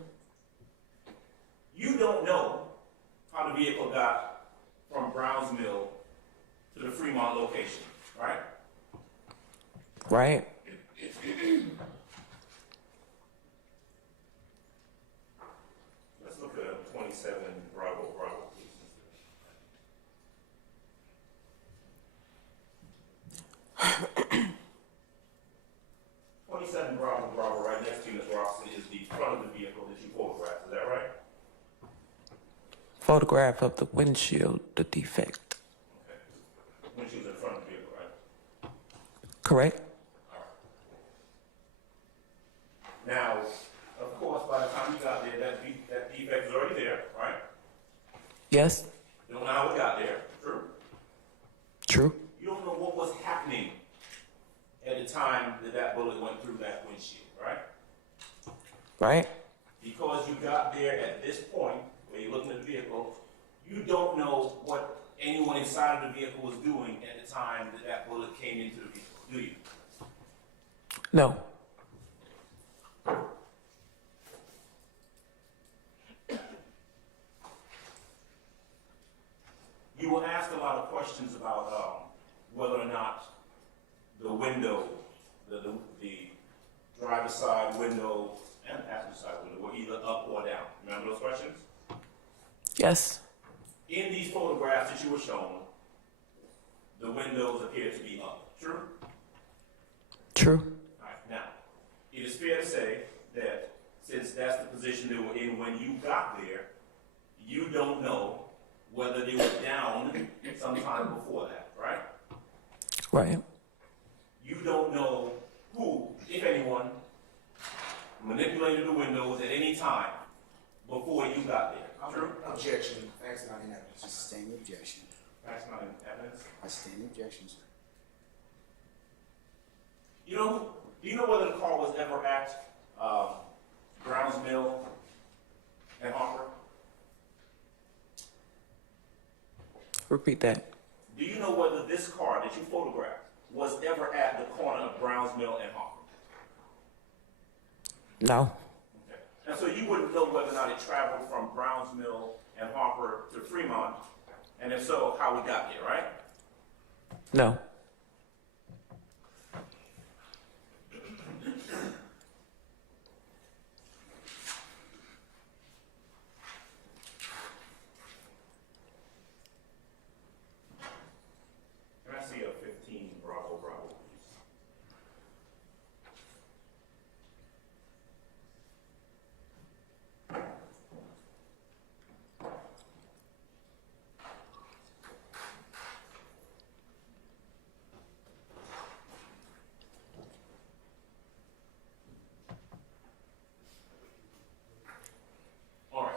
You don't know how the vehicle got from Browns Mill to the Fremont location, right? Right. Let's look at 27 Bravo, please. Bravo, right next to you, Ms. Robinson, is the front of the vehicle that you photographed. Is that right? Photograph of the windshield, the defect. Okay. When she was in front of the vehicle, right? Correct? Now, of course, by the time you got there, that defect was already there, right? Yes. You don't know how it got there. True? True. You don't know what was happening at the time that bullet went through that windshield, right? Right. Because you got there at this point, where you're looking at the vehicle, you don't know what anyone inside of the vehicle was doing at the time that bullet came into the vehicle, do you? No. You were asked a lot of questions about whether or not the window, the driver's side window and the passenger side window were either up or down. Remember those questions? Yes. In these photographs that you were shown, the windows appear to be up. True? True. All right. Now, it is fair to say that since that's the position they were in when you got there, you don't know whether they were down sometime before that, right? Right. You don't know who, if anyone, manipulated the windows at any time before you got there. True? Objection. Facts not in evidence. I sustain the objection. That's not in evidence. I sustain the objection, sir. Do you know whether the car was ever at Browns Mill and Harper? Repeat that. Do you know whether this car that you photographed was ever at the corner of Browns Mill and Harper? No. Okay. And so you wouldn't know whether or not it traveled from Browns Mill and Harper to Fremont, and if so, how it got there, right? No. Can I see a 15 Bravo, please? All right.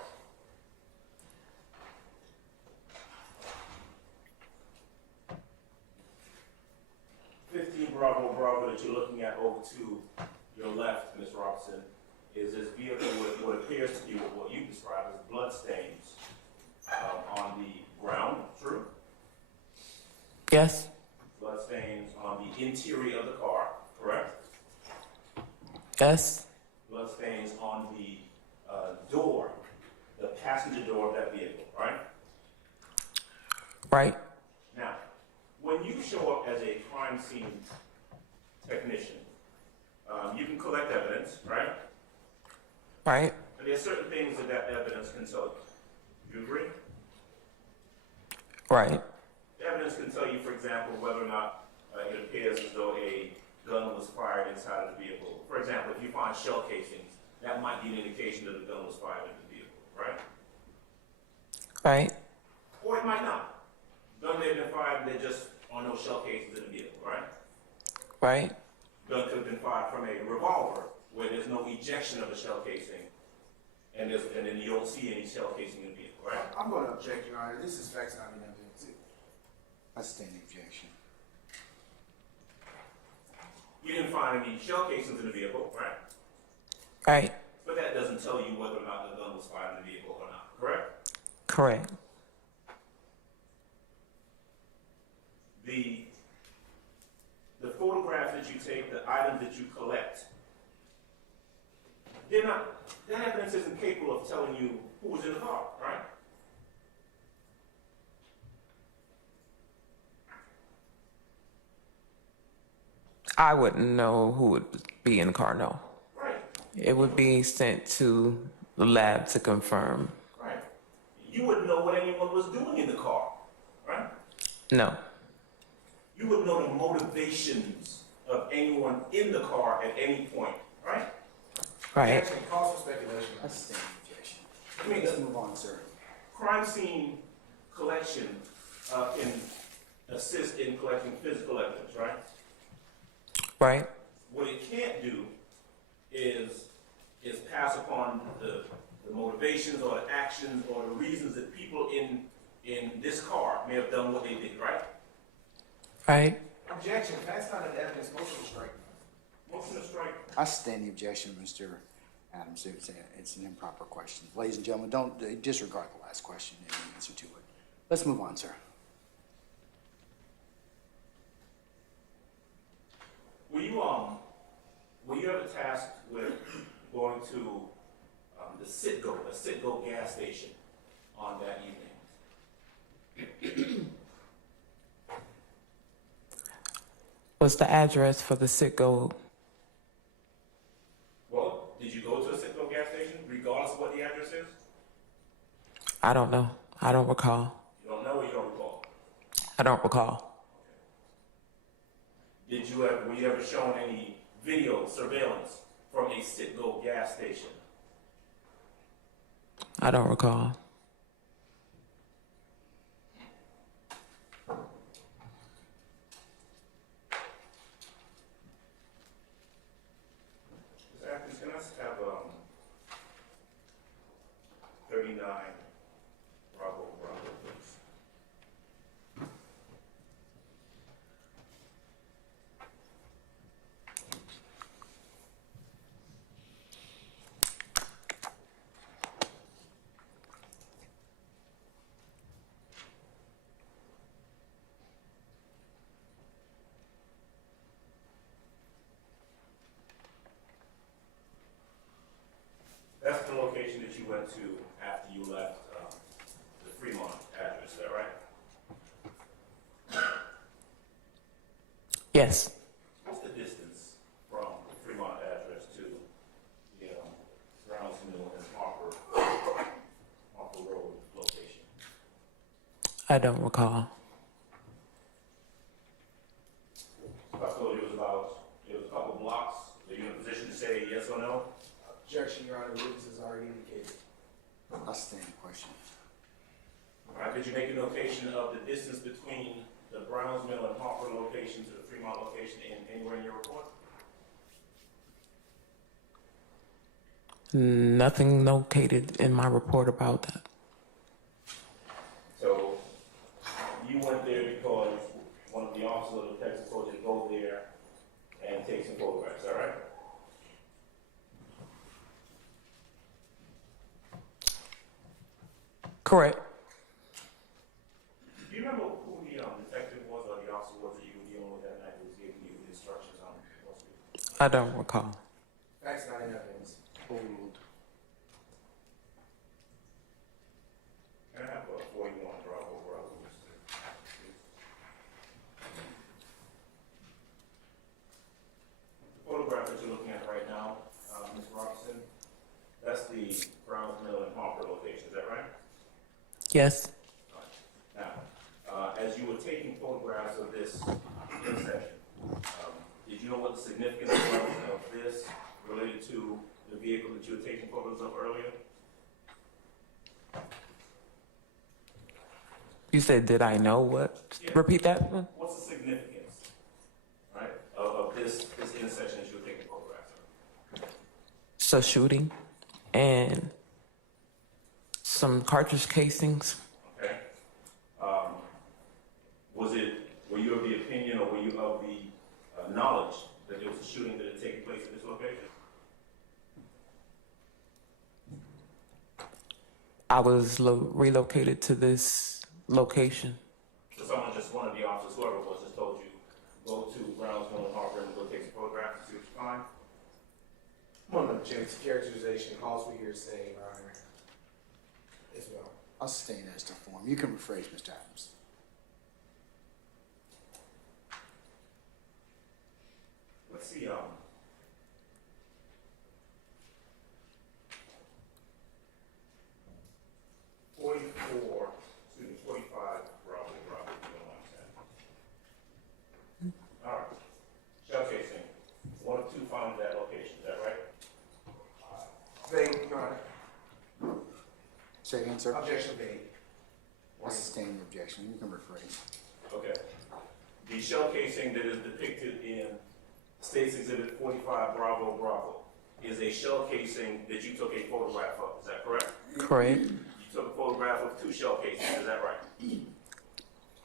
Bravo that you're looking at over to your left, Ms. Robinson, is this vehicle with what appears to be what you described as blood stains on the ground. True? Yes. Blood stains on the interior of the car. Correct? Yes. Blood stains on the door, the passenger door of that vehicle. Right? Right. Now, when you show up as a crime scene technician, you can collect evidence, right? Right. And there are certain things that evidence can tell you. Do you agree? Right. Evidence can tell you, for example, whether or not it appears as though a gun was fired inside of the vehicle. For example, if you find shell casings, that might be an indication that a gun was fired in the vehicle, right? Right. Or it might not. Gun may have been fired, there just are no shell casings in the vehicle, right? Right. Gun could have been fired from a revolver where there's no ejection of a shell casing, and then you don't see any shell casing in the vehicle, right? I'm going to object, Your Honor. This is facts not in evidence. I sustain the objection. You didn't find any shell casings in the vehicle, right? Right. But that doesn't tell you whether or not the gun was fired in the vehicle or not, correct? Correct. The photographs that you take, the items that you collect, that evidence isn't capable of telling you who was in the car, right? I wouldn't know who would be in the car, no. Right, It would be sent to the lab to confirm. right. You wouldn't know what anyone was doing in the car, right? No. You wouldn't know the motivations of anyone in the car at any point, right? Right. Objection, cause for speculation. I sustain the objection. I mean, Let's move on, sir. crime scene collection can assist in collecting physical evidence, right? Right. What it can't do is pass upon the motivations or the actions or the reasons that people in this car may have done what they did, right? Right. Objection, that's not an evidence, motion to strike. Motion to strike. I sustain the objection, Mr. Adams. It's an improper question. Ladies and gentlemen, don't disregard the last question and the answer to it. Let's move on, sir. Were you ever tasked with going to the Citgo gas station on that evening? What's the address for the Citgo? Well, did you go to a Citgo gas station, regardless of what the address is? I don't know. I don't recall. You don't know or you don't recall? I don't recall. Were you ever shown any video surveillance from a Citgo gas station? I don't recall. Ms. Atkins, can I have 39 Bravo, please? That's the location that you went to after you left the Fremont address, is that right? Yes. What's the distance from the Fremont address to the Browns Mill and Harper Road location? I don't recall. I told you it was a couple blocks. Are you in a position to say yes or no? Objection, Your Honor, witnesses already indicated. I sustain the question. All right, could you make a notation of the distance between the Browns Mill and Harper location to the Fremont location anywhere in your report? Nothing located in my report about that. So you went there because one of the officers of the Texas told you to go there and take some photographs, is that right? Correct. Do you remember who the detective was or the officer was that you were dealing with that night who was giving you the instructions on what to do? I don't recall. Facts not in evidence. Hold. Can I have a 41 Bravo? The photograph that you're looking at right now, Ms. Robinson, that's the Browns Mill and Harper location, is that right? Yes. Now, as you were taking photographs of this intersection, did you know what the significance was of this related to the vehicle that you were taking photos of earlier? You said, did I know what? Yeah. Repeat that one. What's the significance, right, of this intersection that you were taking photographs of? So shooting and some cartridge casings. Okay. Were you of the opinion or were you of the knowledge that there was I was relocated to this location. So someone just, one of the officers, whoever it was, just told you, go to Brownsville and Harper and go take some photographs and see what you find? One of the objects, characterization, calls for hearsay, Your Honor, as well. I'll sustain as to form. You can rephrase, Mr. Adams. Let's see, 45, Bravo, if you don't understand. All right. Shell casing, one of two found at that location, is that right? Vague, Your Honor. Say again, sir. Objection vague. I'll sustain the objection. You can rephrase. Okay. The shell casing that is depicted in State's Exhibit 45, Bravo, Bravo, is a shell casing that you took a photograph of, is that correct? Correct. You took a photograph of 2 shell casings, is that right?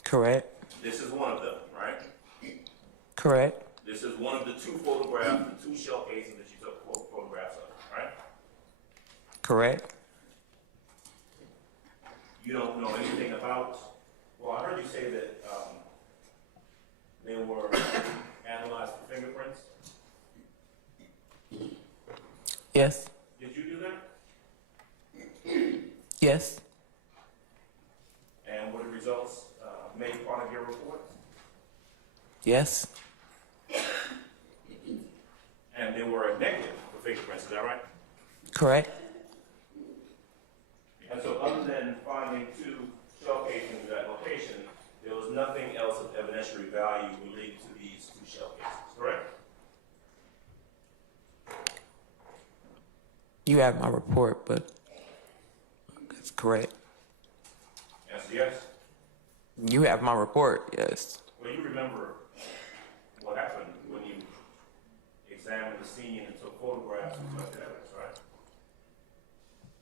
Correct. This is one of them, right? Correct. This is one of the 2 photographs, the 2 shell casings that you took photographs of, right? Correct. You don't know anything about, well, I heard you say that they were analyzed for fingerprints. Yes. Did you do that? Yes. And were the results made part of your report? Yes. And they were negative for fingerprints, is that right? Correct. And so other than finding 2 shell casings at that location, there was nothing else of evidentiary value related to these 2 shell casings, correct? You have my report, but that's correct. Answer yes. You have my report, yes. Well, you remember what happened when you examined the scene and took photographs and collected evidence, right?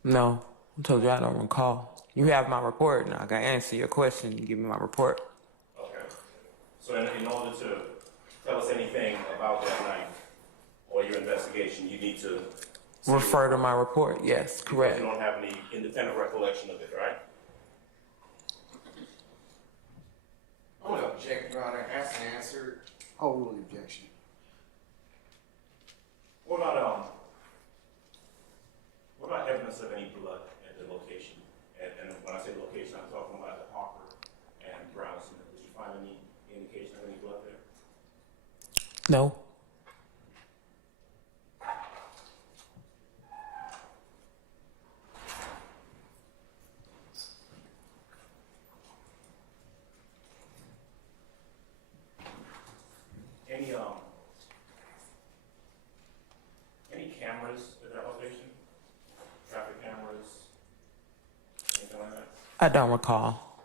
No, I told you I don't recall. You have my report, and I can answer your question. You give me my report. Okay. So in order to tell us anything about that night or your investigation, you need to Refer to my report, yes, correct. You don't have any independent recollection of it, right? I'm gonna object, Your Honor, asked and answered. I'll rule the objection. What about evidence of any blood at the location? And when I say location, I'm talking about the Harper and Brownson. Did you find any indication of any blood there? No. Any cameras at that location? Traffic cameras? Anything like that? I don't recall.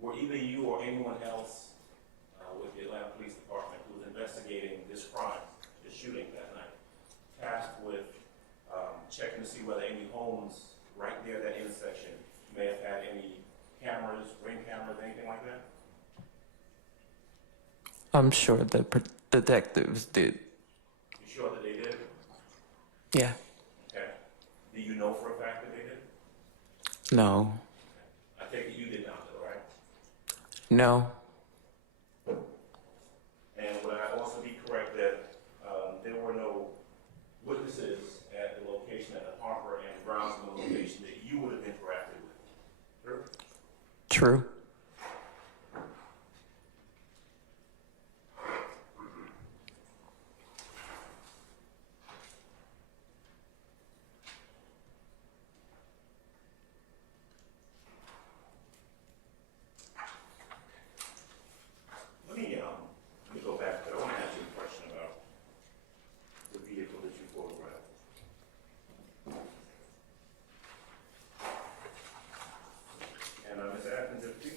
Were either you or anyone else with the Atlanta Police Department who was investigating this crime, the shooting that night, tasked with checking to see whether any homes right near that intersection may have had any cameras, ring cameras, anything like that? I'm sure the detectives did. You sure that they did? Yeah. Okay. Do you know for a fact that they did? No. I take it you did not, though, right? No. And would I also be correct that there were no witnesses at the location, at the Harper and Brownsville location that you would have interacted with? True? True. Let me go back, but I want to ask you a question about the vehicle that you photographed. And Ms. Atkins, if you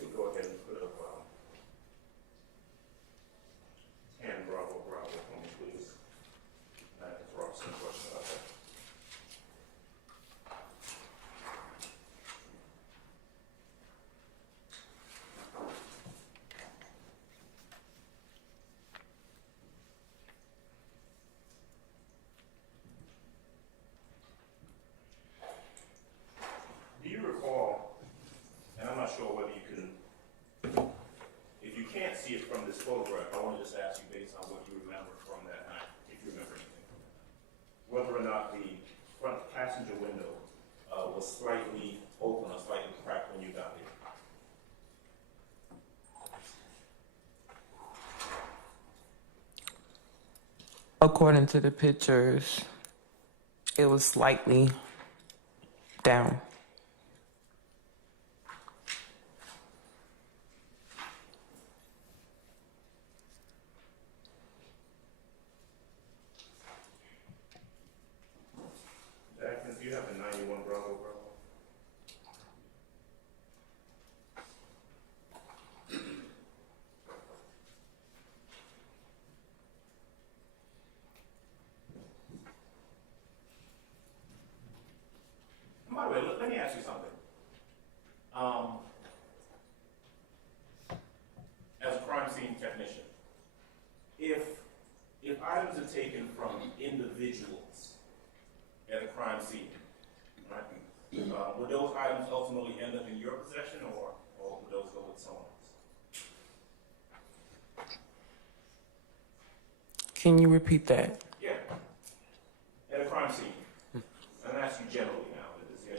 not sure whether you can, if you can't see it from this photograph, I want to just ask you based on what you remember from that night, if you remember anything from that night, whether or not the front passenger window was slightly open or slightly cracked when you got there. According to the pictures, it was slightly down. Jackson, do you have a 91 Bravo? By the way, let me ask you something. As a crime scene technician, if items are taken from individuals at a crime scene, right, would those items ultimately end up in your possession, or would those go with someone else? Can you repeat that? Yeah. At a crime scene. I'm gonna ask you generally now,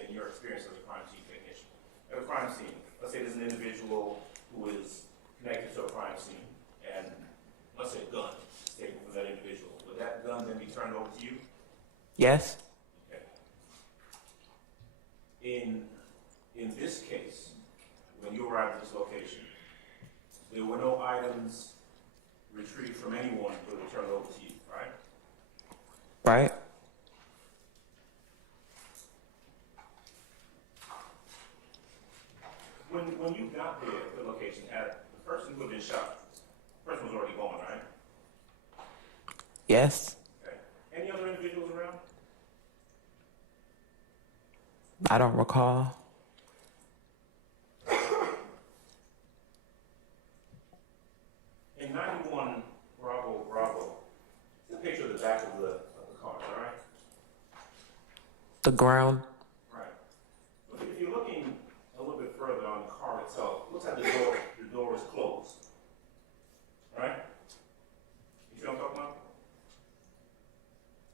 in your experience as a crime scene technician. At a crime scene, let's say there's an individual who is connected to a crime scene, and let's say a gun is taken from that individual. Would that gun then be turned over to you? Yes. Okay. In this case, when you arrived at this location, there were no items retrieved from anyone that were turned over to you, right? Right. When you got there at the location, had the person who had been shot, the person was already gone, right? Yes. Okay. Any other individuals around? I don't recall. In 91 Bravo, it's a picture of the back of the car, all right? The ground. Right. But if you're looking a little bit further on the car itself, it looks like the door is closed. Right? You see what I'm talking about?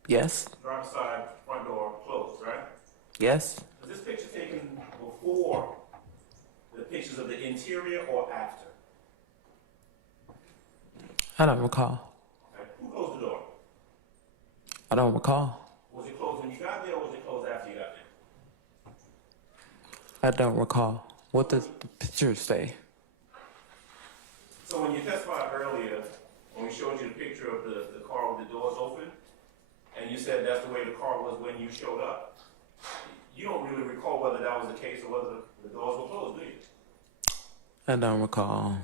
Yes. Driver's side, front door closed, right? Yes. Was this picture taken before the pictures of the interior or after? I don't recall. Okay. Who closed the door? I don't recall. Was it closed when you got there, or was it closed after you got there? I don't recall. What does the picture say? So when you testified earlier, when we showed you the picture of the car with the doors open, and you said that's the way the car was when you showed up, you don't really recall whether that was the case or whether the doors were closed, do you? I don't recall.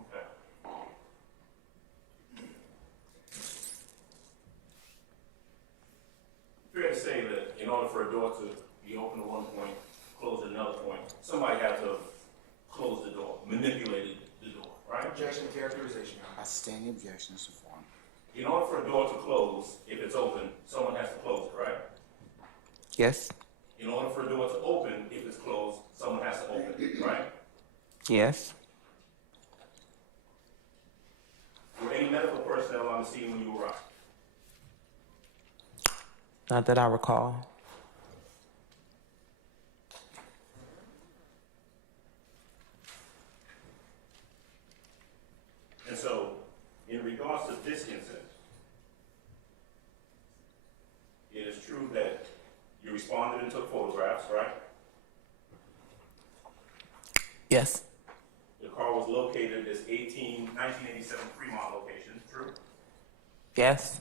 Okay. Fair to say that in order for a door to be open at one point, closed at another point, somebody had to close the door, manipulated the door, right? Objection, characterization. I stand the objection, Mr. Foreman. In order for a door to close, if it's open, someone has to close it, right? Yes. In order for a door to open, if it's closed, someone has to open it, right? Yes. Were any medical personnel on the scene when you arrived? Not that I recall. And so, in regards to this incident, it is true that you responded and took photographs, right? Yes. The car was located at this 1987 Fremont location, true? Yes.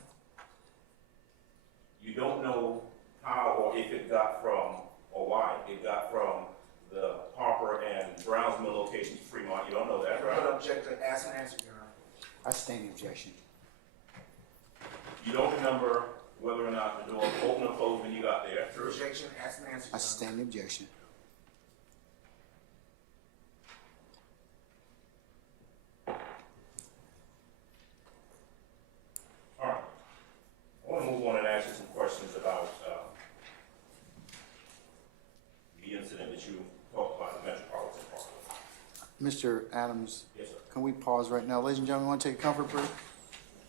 You don't know how or if it got from, or why it got from the Harper and Brownsville locations to Fremont. You don't know that, I'm right? gonna object to ask and answer, Your Honor. I stand the objection. You don't remember whether or not the door opened or closed when you got there, true? Objection, ask and answer, I Your Honor. stand the objection. All right. I want to move on and ask you some questions about the incident that you talked about in Metropolitan Park. Mr. Adams, Yes, sir. can we pause right now? Ladies and gentlemen, want to take a comfort break?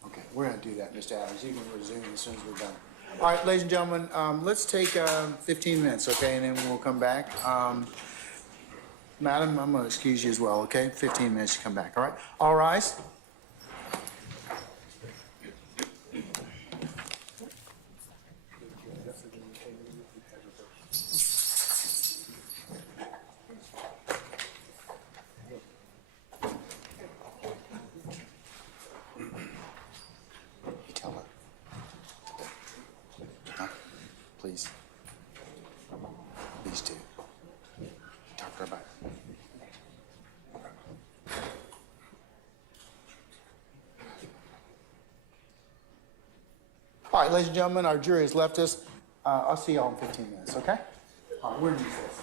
Okay, we're gonna do that, Mr. Adams. You can resume as soon as we're done. All right, ladies and gentlemen, let's take 15 minutes, okay, and then we'll come back. Madam, I'm gonna excuse you as well, okay? 15 minutes to come back, all right? All rise. You tell her. Huh? Please. Please do. Talk to her about it. All right, ladies and gentlemen, our jury has left us. I'll see y'all in 15 minutes, okay? All right, we're in recess.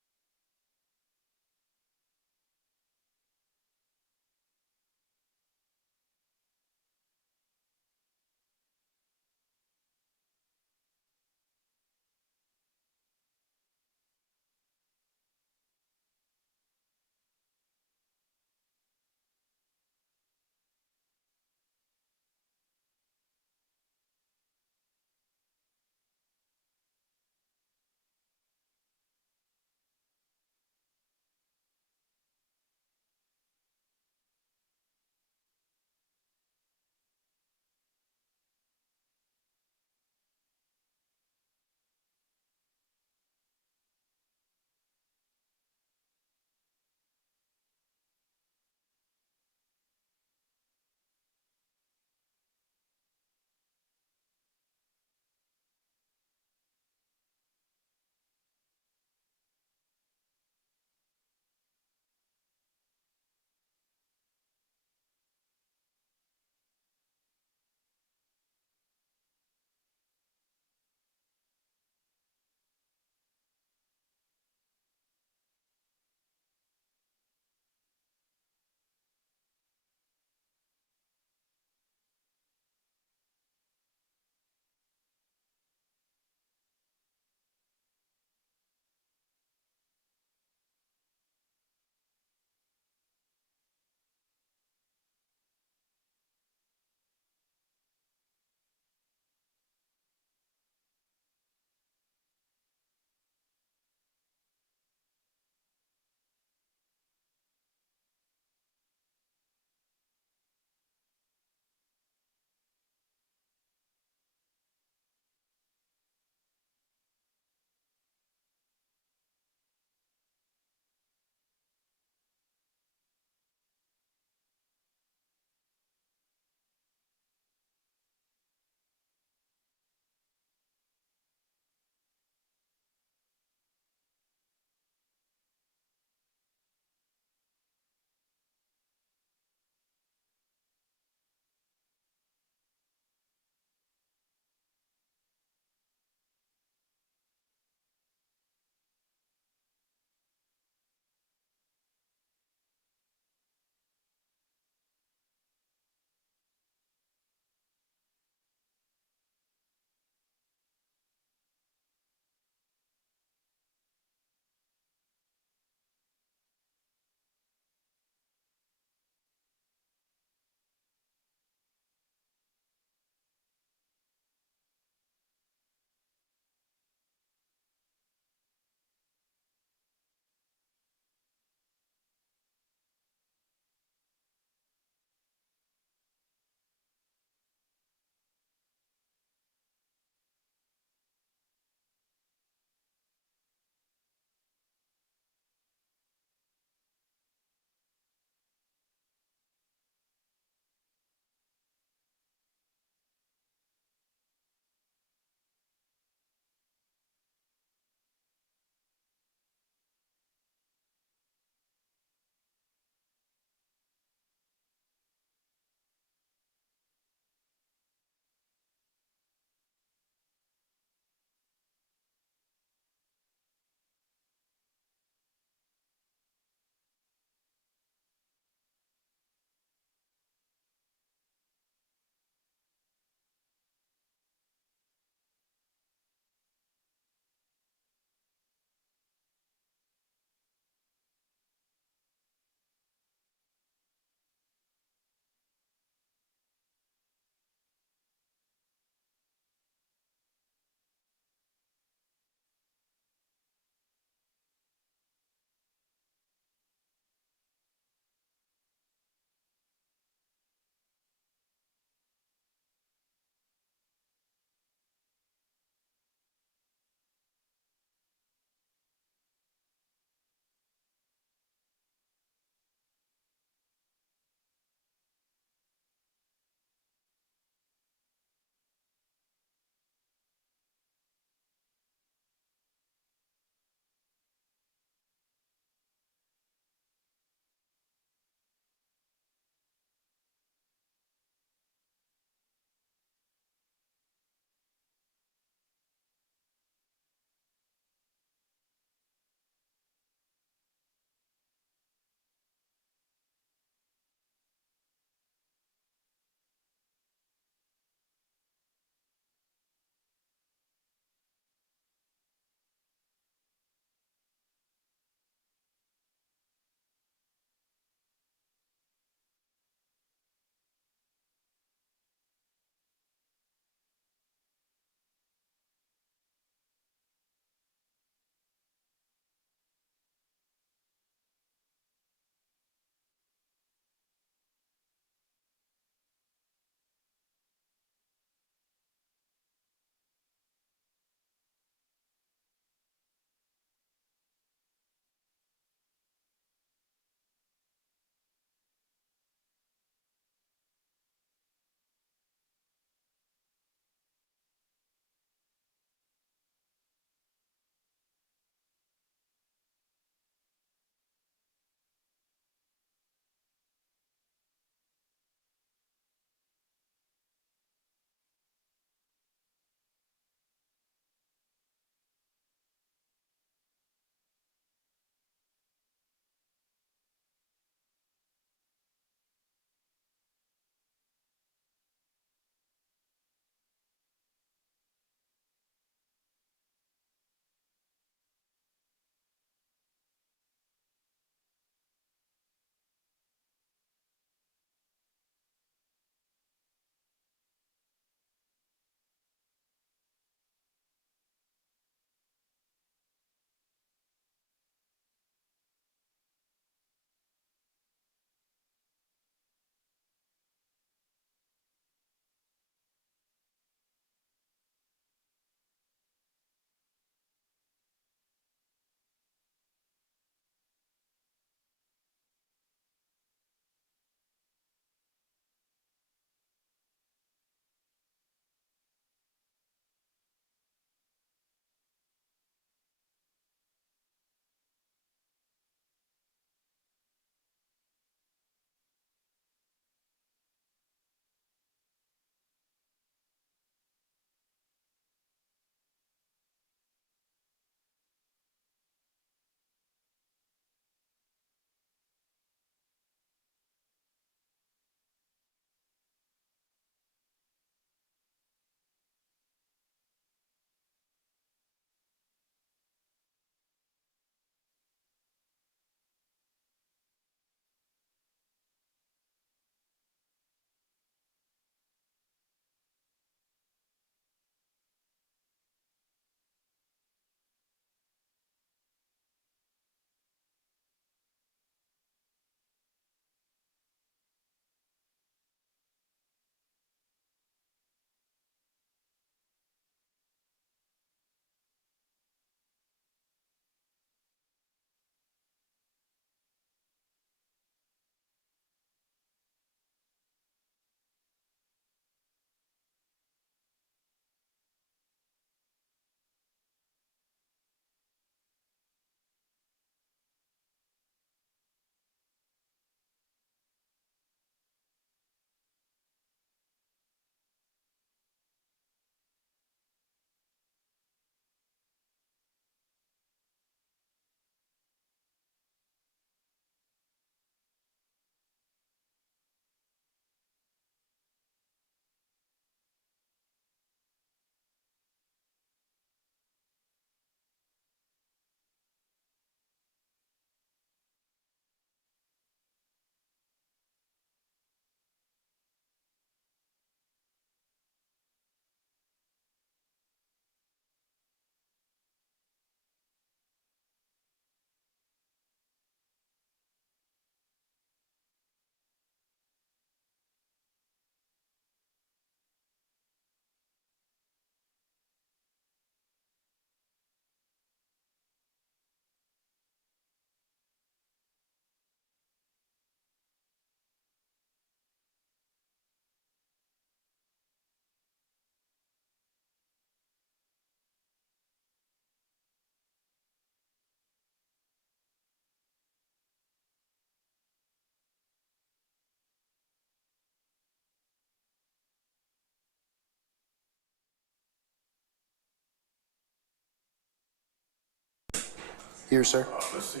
Here, sir. Let's see.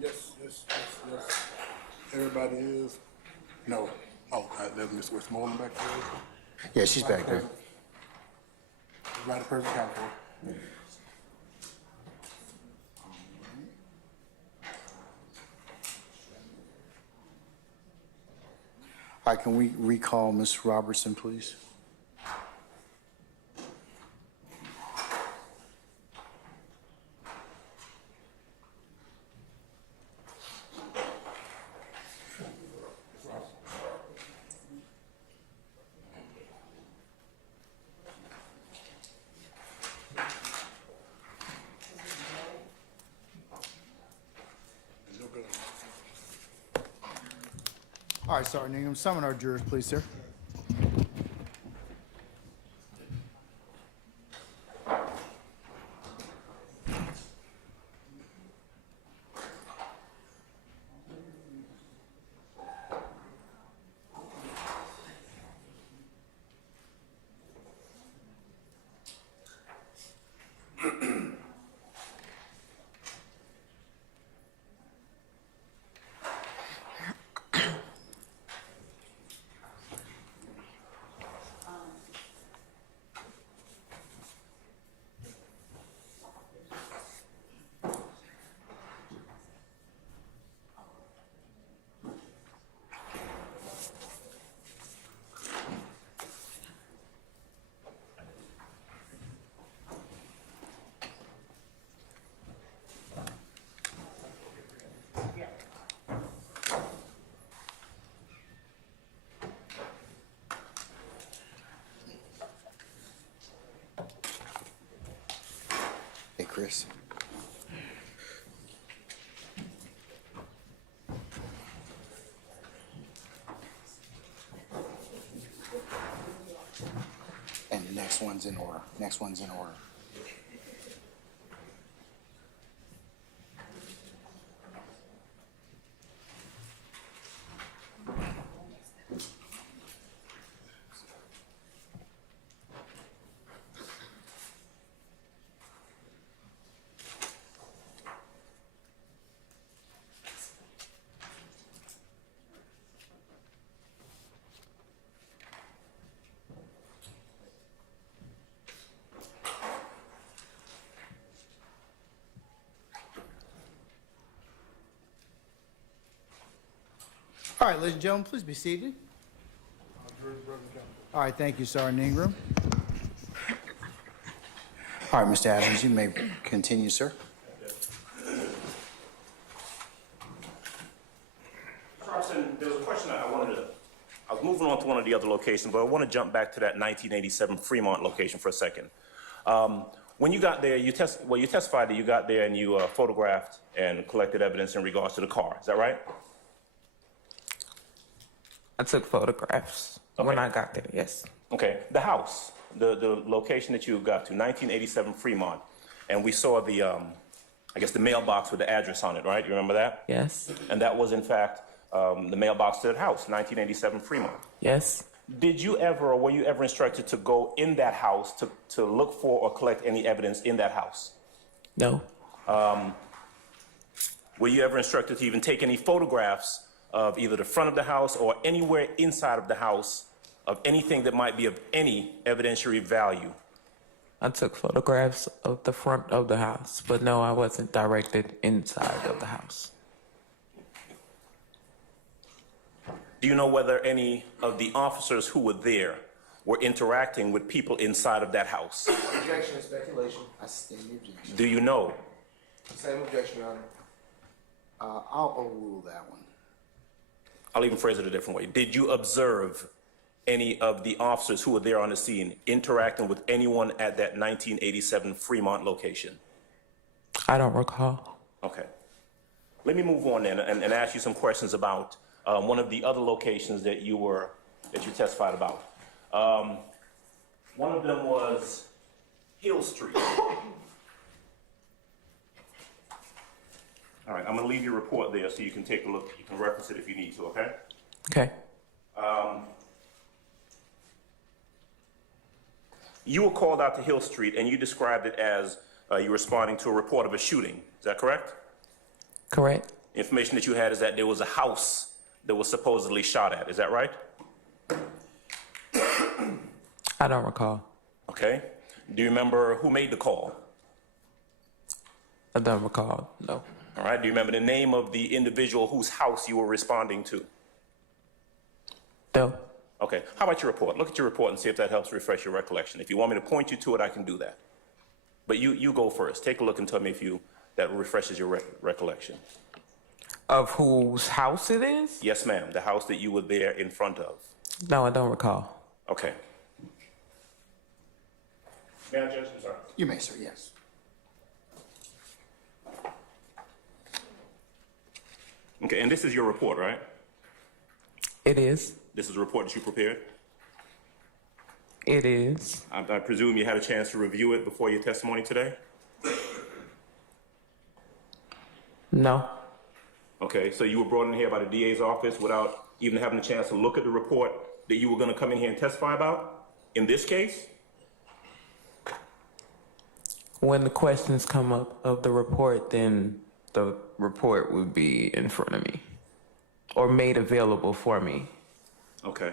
Yes. Everybody is? No. Oh, there's Miss Westmoreland back there. Yeah, she's back there. Everybody present, count for. All right, can we recall Ms. Robertson, please? All right, Sergeant Ingram, summon our jurors, please, sir. Hey, Chris. And the next one's in order. Next one's in order. All right, ladies and gentlemen, please be seated. All right, thank you, Sergeant Ingram. All right, Mr. Adams, you may continue, sir. Carson, there was a question I was moving on to one of the other locations, but I want to jump back to that 1987 Fremont location for a second. When you got there, you testified that you got there and you photographed and collected evidence in regards to the car. Is that right? I took photographs when I got there, yes. Okay. The house, the location that you got to, 1987 Fremont, and we saw the, I guess the mailbox with the address on it, right? You remember that? Yes. And that was, in fact, the mailbox to that house, 1987 Fremont. Yes. Did you ever, or were you ever instructed to go in that house to look for or collect any evidence in that house? No. Were you ever instructed to even take any photographs of either the front of the house or anywhere inside of the house of anything that might be of any evidentiary value? I took photographs of the front of the house, but no, I wasn't directed inside of the house. Do you know whether any of the officers who were there were interacting with people inside of that house? Objection and speculation. I stand the objection. Do you know? Same objection, Your Honor. I'll overrule that one. I'll even phrase it a different way. Did you observe any of the officers who were there on the scene interacting with anyone at that 1987 Fremont location? I don't recall. Okay. Let me move on then and ask you some questions about one of the other locations that you testified about. One of them was Hill Street. All right, I'm going to leave your report there so you can take a look. You can reference it if you need to, okay? Okay. You were called out to Hill Street and you described it as you're responding to a report of a shooting. Is that correct? Correct. Information that you had is that there was a house that was supposedly shot at. Is that right? I don't recall. Okay. Do you remember who made the call? I don't recall. No. All right. Do you remember the name of the individual whose house you were responding to? No. Okay. How about your report? Look at your report and see if that helps refresh your recollection. If you want me to point you to it, I can do that. But you go first. Take a look and tell me if that refreshes your recollection. Of whose house it is? Yes, ma'am. The house that you were there in front of. No, I don't recall. Okay. Madam Judge, I'm sorry. You may, sir, yes. Okay, and this is your report, right? It is. This is a report that you prepared? It is. I presume you had a chance to review it before your testimony today? No. Okay, so you were brought in here by the DA's office without even having a chance to look at the report that you were going to come in here and testify about? In this case? When the questions come up of the report, then the report would be in front of me or made available for me. Okay.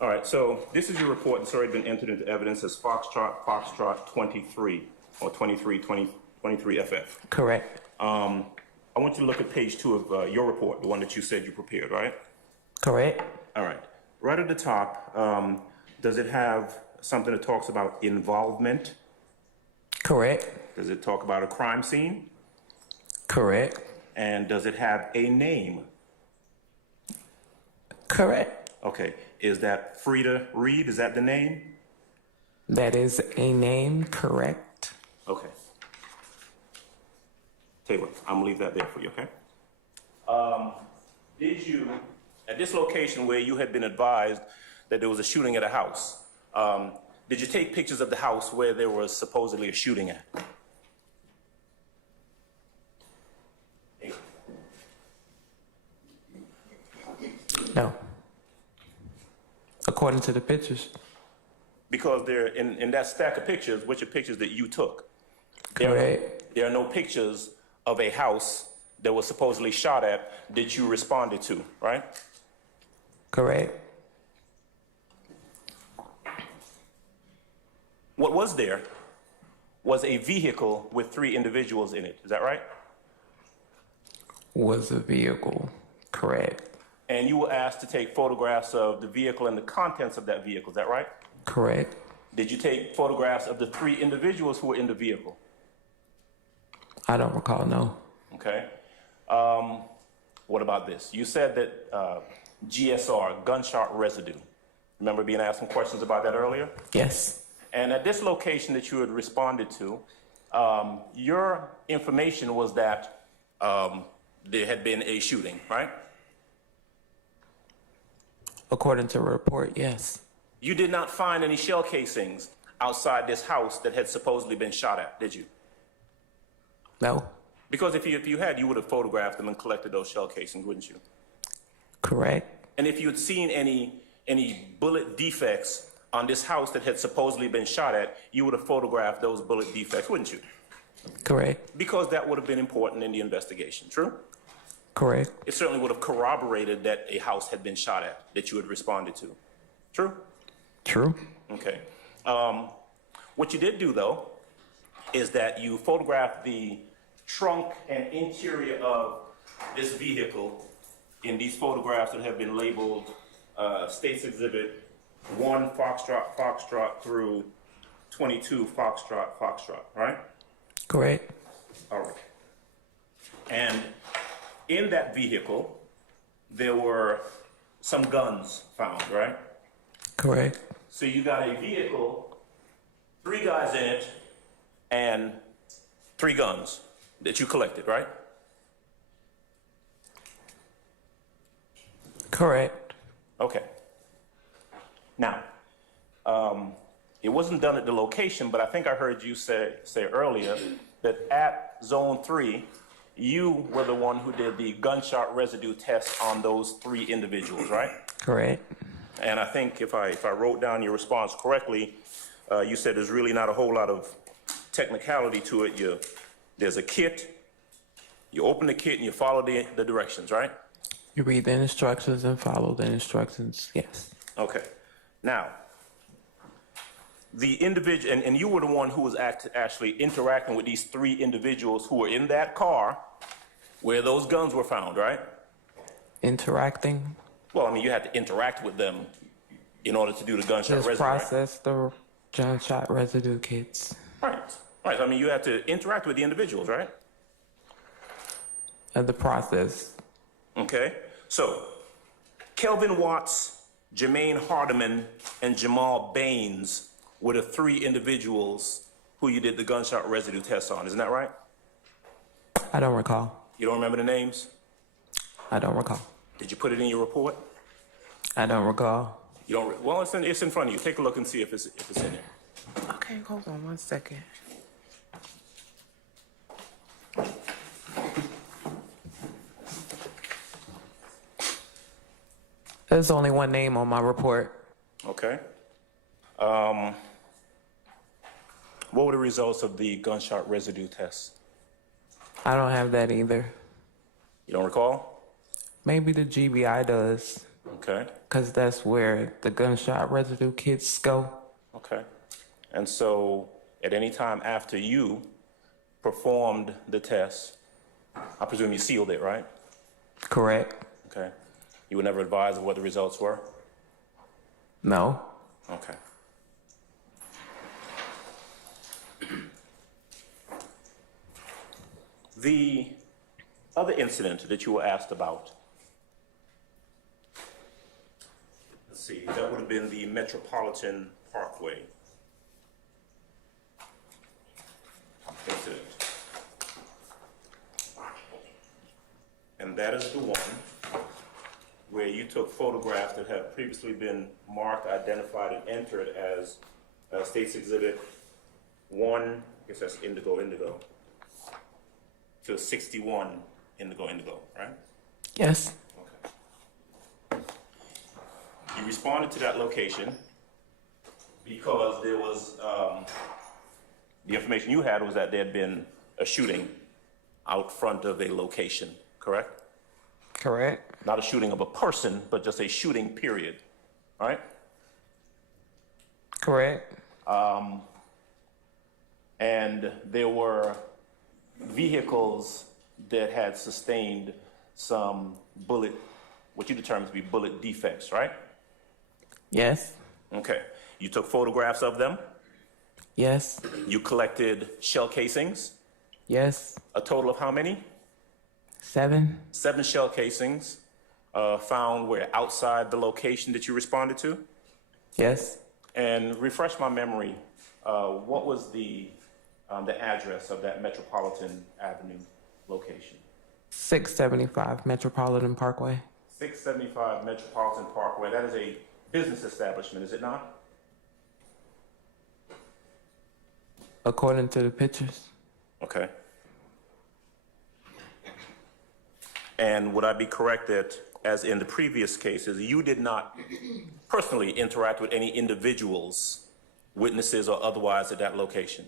All right, so this is your report that's already been entered into evidence as Foxtrot 23 or 23FF. Correct. I want you to look at page 2 of your report, the one that you said you prepared, right? Correct. All right. Right at the top, does it have something that talks about involvement? Correct. Does it talk about a crime scene? Correct. And does it have a name? Correct. Okay. Is that Frida Reed? Is that the name? That is a name. Correct. Okay. Tell you what, I'm gonna leave that there for you, okay? Did you, at this location where you had been advised that there was a shooting at a house, did you take pictures of the house where there was supposedly a shooting at? No. According to the pictures. Because they're in that stack of pictures, which are pictures that you took. Correct. There are no pictures of a house that was supposedly shot at that you responded to, right? Correct. What was there was a vehicle with 3 individuals in it. Is that right? Was a vehicle. Correct. And you were asked to take photographs of the vehicle and the contents of that vehicle. Is that right? Correct. Did you take photographs of the 3 individuals who were in the vehicle? I don't recall, no. Okay. What about this? You said that GSR, gunshot residue. Remember being asked some questions about that earlier? Yes. And at this location that you had responded to, your information was that there had been a shooting, right? According to a report, yes. You did not find any shell casings outside this house that had supposedly been shot at, did you? No. Because if you had, you would have photographed them and collected those shell casings, wouldn't you? Correct. And if you had seen any bullet defects on this house that had supposedly been shot at, you would have photographed those bullet defects, wouldn't you? Correct. Because that would have been important in the investigation, true? Correct. It certainly would have corroborated that a house had been shot at that you had responded to, true? True. Okay. What you did do, though, is that you photographed the trunk and interior of this vehicle in these photographs that have been labeled States Exhibit 1 Foxtrot through 22 Foxtrot, right? Correct. All right. And in that vehicle, there were some guns found, right? Correct. So you got a vehicle, 3 guys in it, and 3 guns that you collected, right? Correct. Okay. Now, it wasn't done at the location, but I think I heard you say earlier that at Zone 3, you were the one who did the gunshot residue test on those 3 individuals, right? Correct. And I think if I wrote down your response correctly, you said there's really not a whole lot of technicality to it. There's a kit. You open the kit and you follow the directions, right? You read the instructions and follow the instructions. Yes. Okay. Now, the individual, and you were the one who was actually interacting with these three individuals who were in that car where those guns were found, right? Interacting. Well, I mean, you had to interact with them in order to do the gunshot Just residue, right? process the gunshot residue kits. Right. Right. I mean, you had to interact with the individuals, right? And the process. Okay. So, Kelvin Watts, Jermaine Hardiman, and Jamal Baines were the three individuals who you did the gunshot residue test on. Isn't that right? I don't recall. You don't remember the names? I don't recall. Did you put it in your report? I don't recall. You don't. Well, it's in front of you. Take a look and see if it's in there. Okay, hold on one second. There's only one name on my report. Okay. What were the results of the gunshot residue test? I don't have that either. You don't recall? Maybe the GBI does, Okay. because that's where the gunshot residue kits go. Okay. And so, at any time after you performed the test, I presume you sealed it, right? Correct? Okay. You were never advised of what the results were? No. Okay. The other incident that you were asked about, let's see, that would have been the Metropolitan Parkway incident. And that is the one where you took photographs that have previously been marked, identified, and entered as State's Exhibit 1, I guess that's indigo, to 61 indigo, right? Yes. Okay. You responded to that location because there was, the information you had was that there had been a shooting out front of a location, correct? Correct. Not a shooting of a person, but just a shooting period, right? Correct. And there were vehicles that had sustained some bullet, what you determined to be bullet defects, right? Yes. Okay. You took photographs of them. Yes. You collected shell casings. Yes. A total of how many? 7. 7 shell casings found where outside the location that you responded to. Yes. And refresh my memory, what was the address of that Metropolitan Avenue location? 675 Metropolitan Parkway. 675 Metropolitan Parkway. That is a business establishment, is it not? According to the pictures. Okay. And would I be correct that, as in the previous cases, you did not personally interact with any individuals, witnesses or otherwise at that location?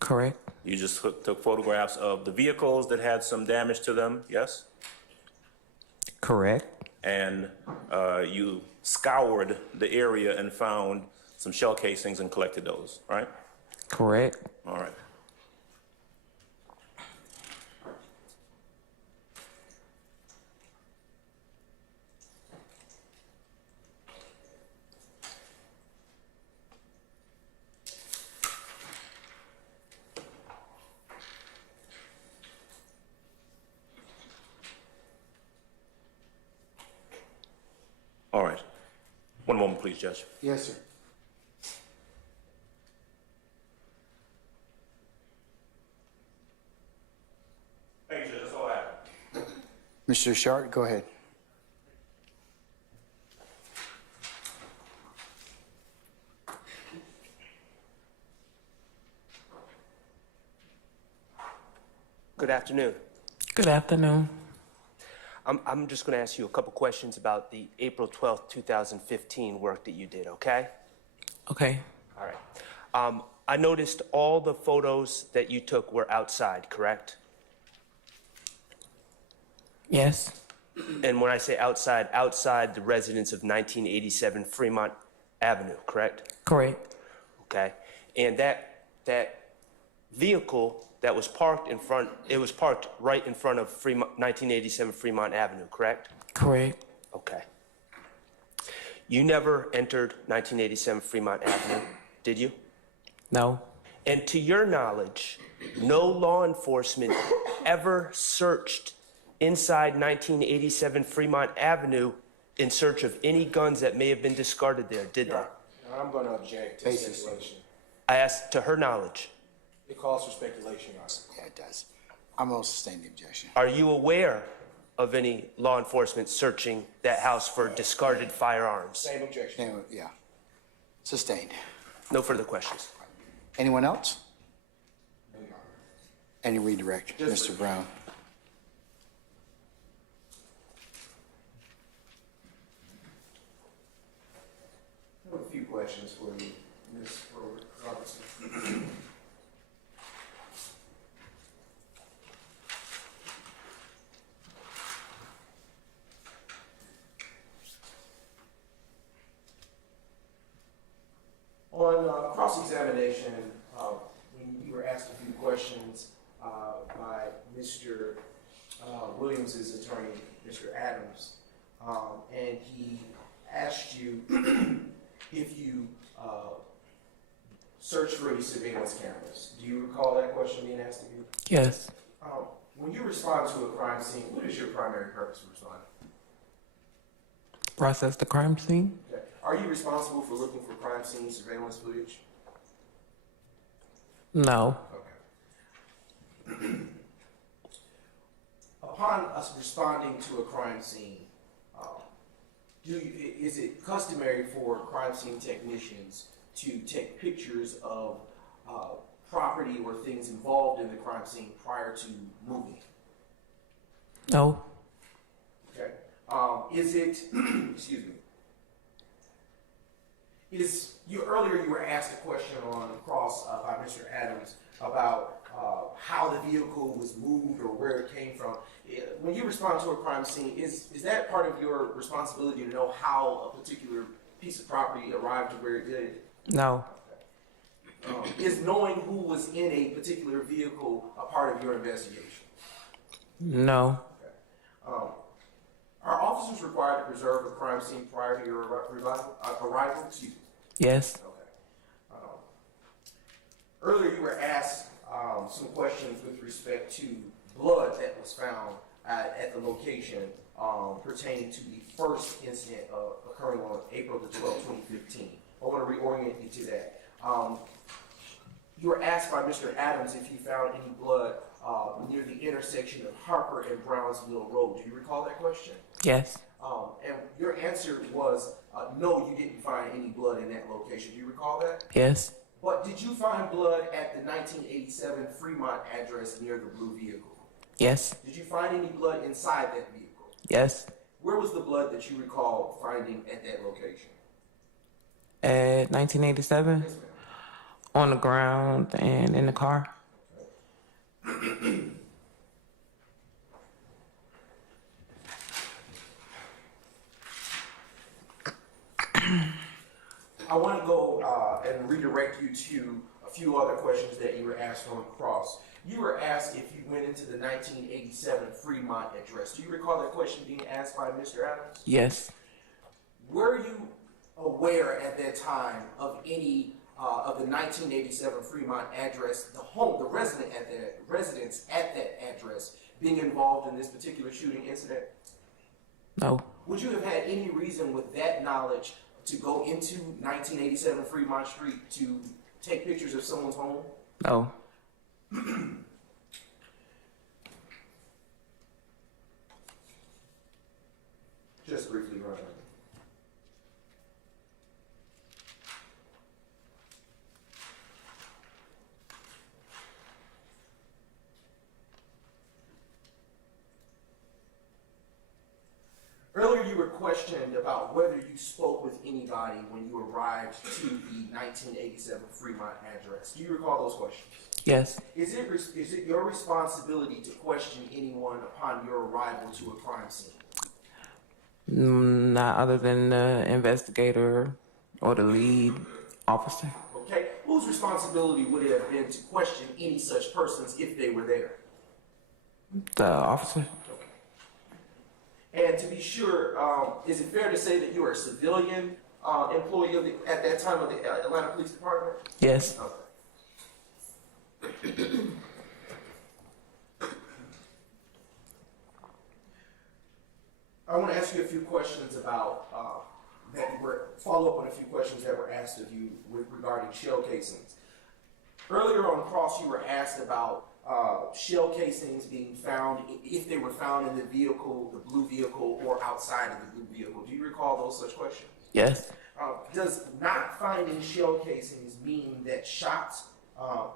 Correct. You just took photographs of the vehicles that had some damage to them, yes? Correct. And you scoured the area and found some shell casings and collected those, right? Correct. All right. All right. One moment, please, Judge. Yes, sir. Thank you, Judge. That's all I have. Mr. Sharp, go ahead. Good afternoon. Good afternoon. I'm just going to ask you a couple questions about the April 12th, 2015 work that you did, okay? Okay. All right. I noticed all the photos that you took were outside, correct? Yes, And when I say outside, outside the residence of 1987 Fremont Avenue, correct? correct. Okay. And that vehicle that was parked in front, it was parked right in front of 1987 Fremont Avenue, correct? Correct. Okay. You never entered 1987 Fremont Avenue, did you? No, And to your knowledge, no law enforcement ever searched inside 1987 Fremont Avenue in search of any guns that may have been discarded there, did they? I'm going to object to Basis. speculation. I asked to her knowledge. It calls for speculation, Your Honor. Yeah, it does. I'm going to sustain the objection. Are you aware of any law enforcement searching that house for discarded firearms? Same objection. Yeah, sustained. No further questions. Anyone else? Any redirect, Mr. Brown? I have a few questions for you, Ms. Robertson. On cross-examination, when you were asked a few questions by Mr. Williams's attorney, Mr. Adams, and he asked you if you searched for any surveillance cameras. Do you recall that question being asked of you? yes, When you respond to a crime scene, what is your primary purpose for responding? process the crime scene. Okay. Are you responsible for looking for crime scene surveillance footage? No, Okay. Upon us responding to a crime scene, is it customary for crime scene technicians to take pictures of property or things involved in the crime scene prior to moving? no, Okay. Is it, excuse me, earlier you were asked a question on the cross by Mr. Adams about how the vehicle was moved or where it came from. When you respond to a crime scene, is that part of your responsibility to know how a particular piece of property arrived to where it did? no, Is knowing who was in a particular vehicle a part of your investigation? no, Are officers required to preserve a crime scene prior to your arrival? Excuse me. yes, Okay. Earlier, you were asked some questions with respect to blood that was found at the location pertaining to the first incident occurring on April the 12th, 2015. I want to reorient you to that. You were asked by Mr. Adams if you found any blood near the intersection of Harper and Brownsville Road. Do you recall that question? yes, And your answer was no, you didn't find any blood in that location. Do you recall that? yes, But did you find blood at the 1987 Fremont address near the blue vehicle? yes, Did you find any blood inside that vehicle? yes. Where was the blood that you recall finding at that location? At 1987, Yes, ma'am. on the ground and in the car. I want to go and redirect you to a few other questions that you were asked on cross. You were asked if you went into the 1987 Fremont address. Do you recall that question being asked by Mr. Adams? Yes, Were you aware at that time of any of the 1987 Fremont address, the residents at that address being involved in this particular shooting incident? no, Would you have had any reason with that knowledge to go into 1987 Fremont Street to take pictures of someone's home? no, Just briefly, Your Honor. Earlier, you were questioned about whether you spoke with anybody when you arrived to the 1987 Fremont address. Do you recall those questions? Yes. Is it your responsibility to question anyone upon your arrival to a crime scene? Not other than the investigator or the lead officer. Okay, whose responsibility would it have been to question any such persons if they were there? The officer. And to be sure, is it fair to say that you are a civilian employee at that time of the Atlanta Police Department? Yes. Okay. I want to ask you a few questions about follow up on a few questions that were asked of you regarding shell casings. Earlier on cross, you were asked about shell casings being found, if they were found in the vehicle, the blue vehicle, or outside of the blue vehicle. Do you recall those such questions? Yes. Does not finding shell casings mean that shots, I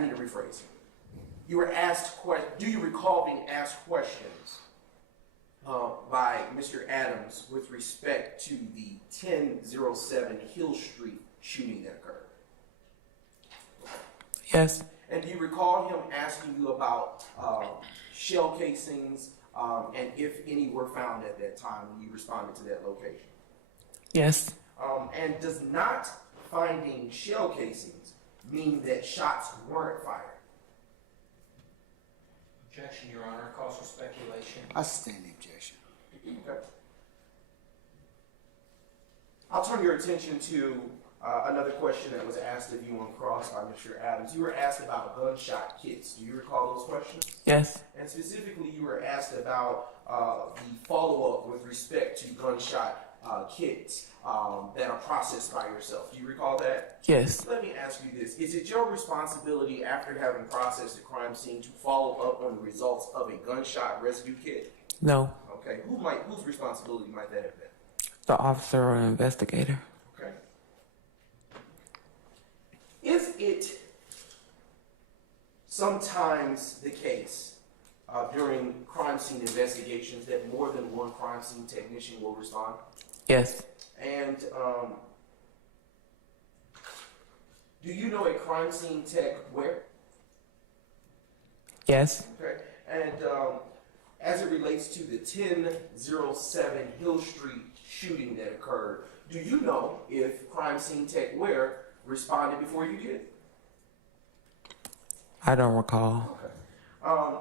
need to rephrase. You were asked, do you recall being asked questions by Mr. Adams with respect to the 1007 Hill Street shooting that occurred? Yes. And do you recall him asking you about shell casings and if any were found at that time when you responded to that location? Yes. And does not finding shell casings mean that shots weren't fired? Objection, Your Honor. Calls for speculation. I sustain the objection. Okay. I'll turn your attention to another question that was asked of you on cross by Mr. Adams. You were asked about gunshot kits. Do you recall those questions? Yes. And specifically, you were asked about the follow-up with respect to gunshot kits that are processed by yourself. Do you recall that? Yes. Let me ask you this. Is it your responsibility after having processed the crime scene to follow up on the results of a gunshot residue kit? No. Okay. Whose responsibility might that have been? The officer or investigator. Okay. Is it sometimes the case during crime scene investigations that more than one crime scene technician will respond? Yes. And do you know a crime scene tech where? Yes. Okay. And as it relates to the 1007 Hill Street shooting that occurred, do you know if crime scene tech where responded before you did? I don't recall. Okay.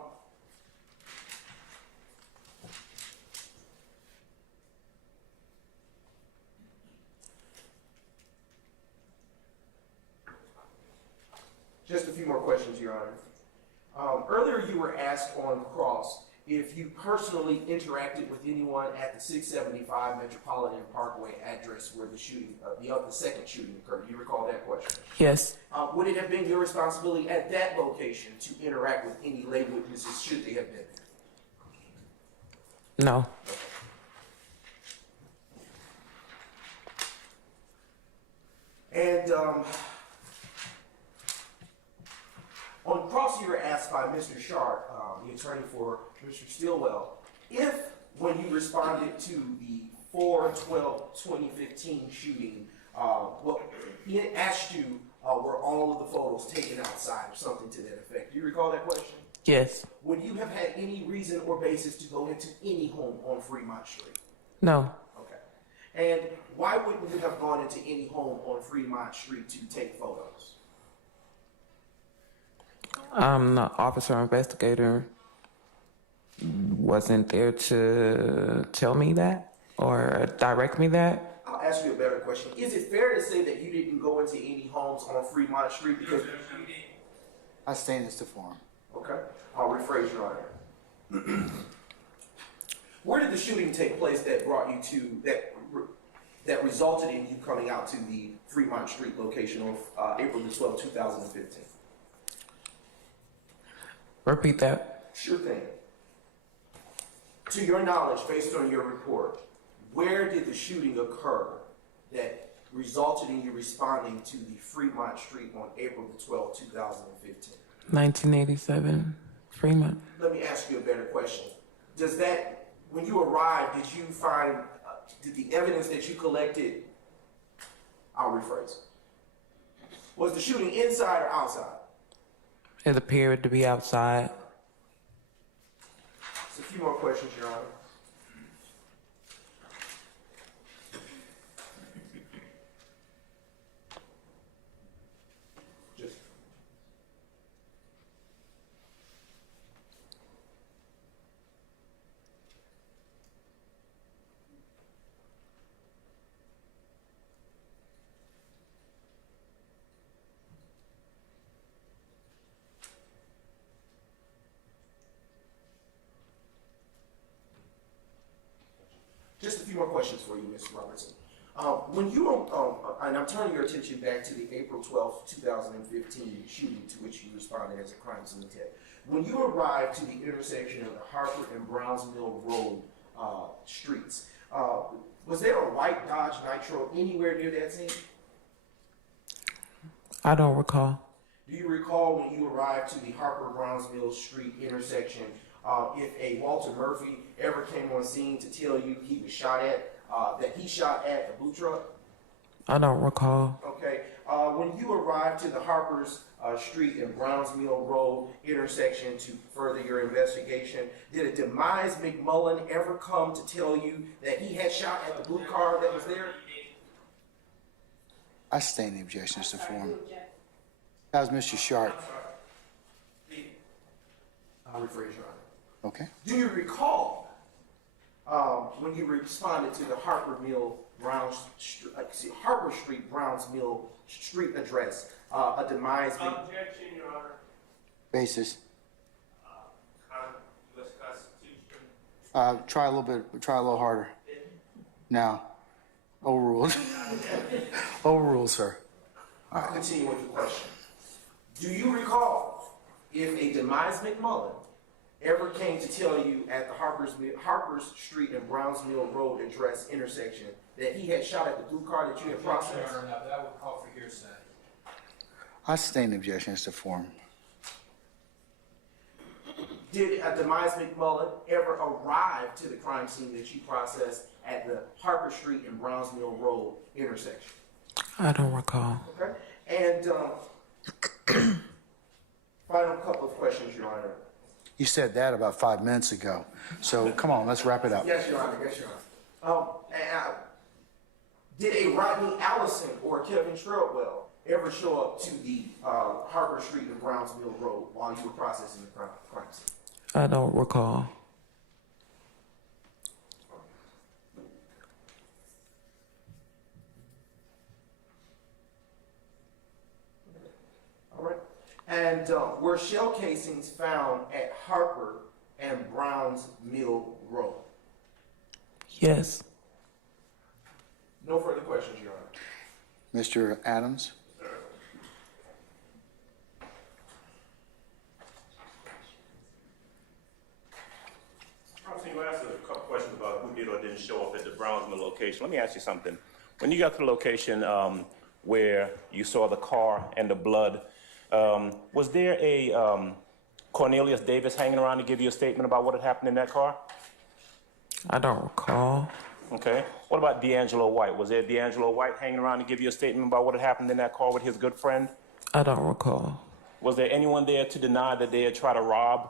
Just a few more questions, Your Honor. Earlier you were asked on cross if you personally interacted with anyone at the 675 Metropolitan Parkway address where the shooting, the second shooting occurred. Do you recall that question? Yes. Would it have been your responsibility at that location to interact with any lay witnesses should they have been there? No. And on cross, you were asked by Mr. Sharp, the attorney for Mr. Stillwell, if when you responded to the 4/12/2015 shooting, he had asked you, were all of the photos taken outside or something to that effect. Do you recall that question? Yes. Would you have had any reason or basis to go into any home on Fremont Street? No. Okay. And why wouldn't you have gone into any home on Fremont Street to take photos? The officer or investigator wasn't there to tell me that or direct me that. I'll ask you a better question. Is it fair to say that you didn't go into any homes on Fremont Street because you didn't? I sustain this to form. Okay. I'll rephrase, Your Honor. Where did the shooting take place that brought you to that resulted in you coming out to the Fremont Street location on April the 12th, 2015? Repeat that. Sure thing. To your knowledge, based on your report, where did the shooting occur that resulted in you responding to the Fremont Street on April the 12th, 2015? 1987, Fremont. Let me ask you a better question. does that, when you arrived, did you find, did the evidence that you collected, I'll rephrase, was the shooting inside or outside? It appeared to be outside. Just a few more questions, Your Honor. Just. Just a few more questions for you, Mr. Robertson. When you were, and I'm turning your attention back to the April 12th, 2015 shooting to which you responded as a crime scene tech. When you arrived to the intersection of the Harper and Browns Mill Road streets, was there a white Dodge Nitro anywhere near that scene? I don't recall. Do you recall when you arrived to the Harper Browns Mill Street intersection, if a Walter Murphy ever came on scene to tell you he was shot at, that he shot at the blue truck? I don't recall. Okay. When you arrived to the Harper's Street and Browns Mill Road intersection to further your investigation, did a Demise McMullen ever come to tell you that he had shot at the blue car that was there? I sustain the objection, Mr. Foreman. That was Mr. Sharp. I'll rephrase, Your Honor. Okay. Do you recall when you responded to the Harper Street Browns Mill Street address, a Demise? Objection, Your Honor. Basis. U.S. Constitution. Try a little harder. Now. Overruled. Overruled, sir. I'll continue with the question. Do you recall if a Demise McMullen ever came to tell you at the Harper's Street and Browns Mill Road address intersection that he had shot at the blue car that you had processed? Your Honor, no, that would call for hearsay. I sustain the objection, Mr. Foreman. Did a Demise McMullen ever arrive to the crime scene that you processed at the Harper Street and Browns Mill Road intersection? I don't recall. Okay. And final couple of questions, Your Honor. You said that about 5 minutes ago. So come on, let's wrap it up. Yes, Your Honor. Yes, Your Honor. Did a Rodney Allison or Kevin Treadwell ever show up to the Harper Street and Browns Mill Road while you were processing the crime scene? I don't recall. All right. And were shell casings found at Harper and Browns Mill Road? Yes. No further questions, Your Honor. Mr. Adams? You asked a couple questions about who did or didn't show up at the Brownsville location. Let me ask you something. When you got to the location where you saw the car and the blood, was there a Cornelius Davis hanging around to give you a statement about what had happened in that car? I don't recall. Okay. What about D'Angelo White? Was there D'Angelo White hanging around to give you a statement about what had happened in that car with his good friend? I don't recall. Was there anyone there to deny that they had tried to rob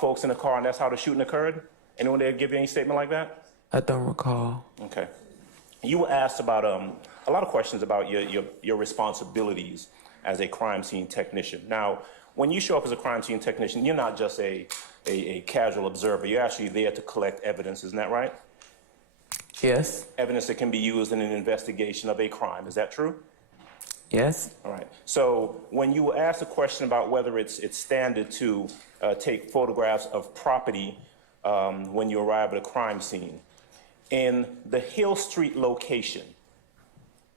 folks in the car and that's how the shooting occurred? Anyone there give you any statement like that? I don't recall. Okay. You were asked about a lot of questions about your responsibilities as a crime scene technician. Now, when you show up as a crime scene technician, you're not just a casual observer. You're actually there to collect evidence, isn't that right? Yes. Evidence that can be used in an investigation of a crime. Is that true? Yes. All right. So when you were asked a question about whether it's standard to take photographs of property when you arrive at a crime scene, in the Hill Street location,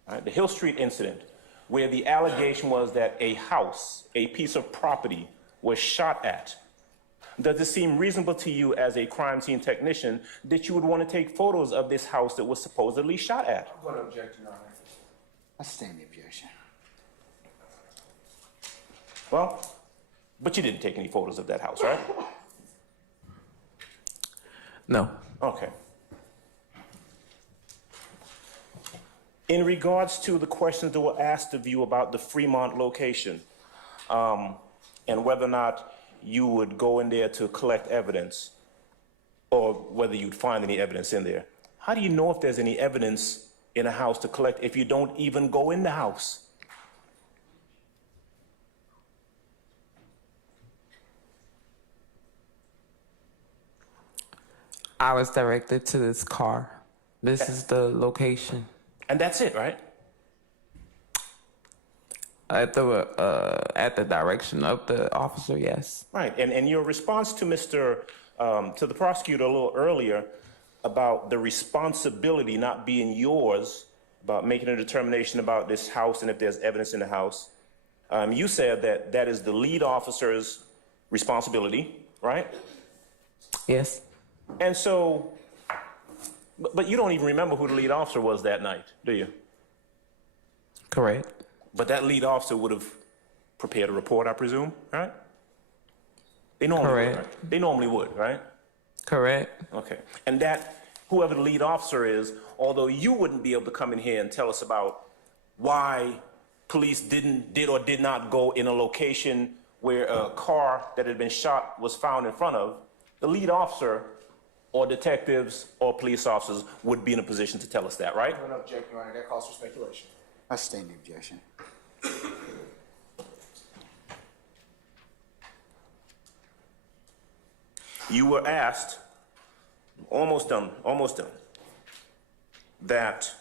right, the Hill Street incident, where the allegation was that a house, a piece of property, was shot at, does it seem reasonable to you as a crime scene technician that you would want to take photos of this house that was supposedly shot at? I'm going to object, Your Honor. I sustain the objection. Well, but you didn't take any photos of that house, right? No. Okay. In regards to the questions that were asked of you about the Fremont location, and whether or not you would go in there to collect evidence, or whether you'd find any evidence in there, how do you know if there's any evidence in a house to collect if you don't even go in the house? I was directed to this car. This is the location. And that's it, right? At the direction of the officer, yes. Right, and your response to to the prosecutor a little earlier about the responsibility not being yours, about making a determination about this house and if there's evidence in the house, you said that that is the lead officer's responsibility, right? Yes. And so, but you don't even remember who the lead officer was that night, do you? Correct. But that lead officer would have prepared a report, I presume, right? They normally would, Correct. right? They normally would, right? Correct. Okay. And that, whoever the lead officer is, although you wouldn't be able to come in here and tell us about why police did or did not go in a location where a car that had been shot was found in front of, the lead officer or detectives or police officers would be in a position to tell us that, right? I don't object, Your Honor. That calls for speculation. I stand the objection. You were asked, almost done, that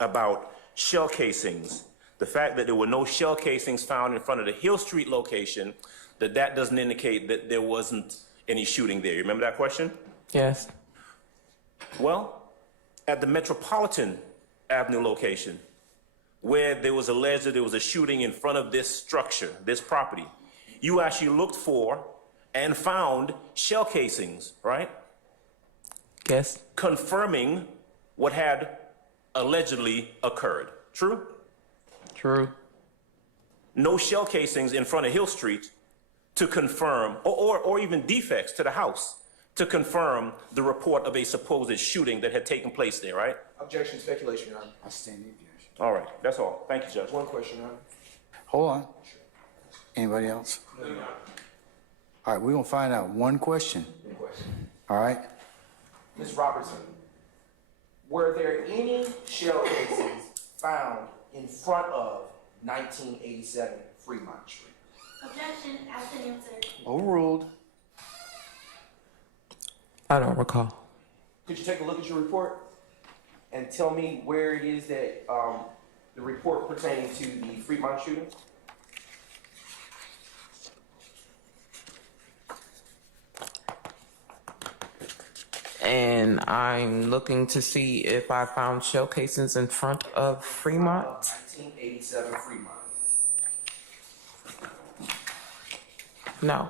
about shell casings, the fact that there were no shell casings found in front of the Hill Street location, that doesn't indicate that there wasn't any shooting there. You remember that question? Yes. Well, at the Metropolitan Avenue location, where there was alleged that there was a shooting in front of this structure, this property, you actually looked for and found shell casings, right? Yes. Confirming what had allegedly occurred. True? True. No shell casings in front of Hill Street to confirm, or even defects to the house to confirm the report of a supposed shooting that had taken place there, right? Objection, speculation, Your Honor. I stand the objection. All right, that's all. Thank you, Judge. One question, Your Honor. Hold on. Anybody else? All right, we're gonna find out one question. One question. All right? Ms. Robertson, were there any shell casings found in front of 1987 Fremont Street? Objection, asked and answered. Overruled. I don't recall. Could you take a look at your report and tell me where it is that the report pertaining to the Fremont shooting? And I'm looking to see if I found shell casings in front of Fremont. 1987 Fremont. No.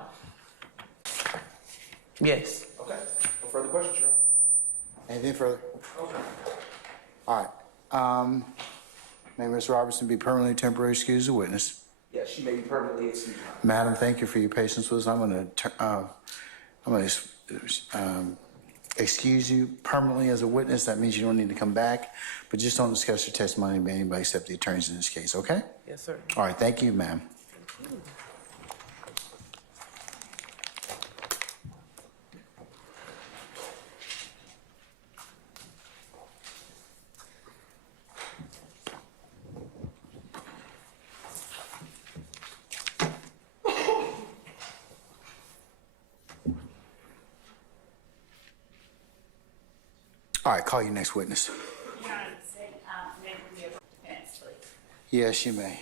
Yes. Okay. No further questions, Your Honor. Anything further? Okay. All right. May Ms. Robertson be permanently temporarily excused as a witness. Yes, she may be permanently excused. Madam, thank you for your patience with us. I'm gonna excuse you permanently as a witness. That means you don't need to come back, but just don't discuss your testimony with anybody except the attorneys in this case, okay? Yes, sir. All right, thank you, ma'am. All right, call your next witness. Your Honor, the state, may we have defense, please? Yes, you may.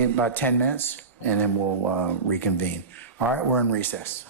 about 10 minutes, and then we'll reconvene. All right, we're in recess.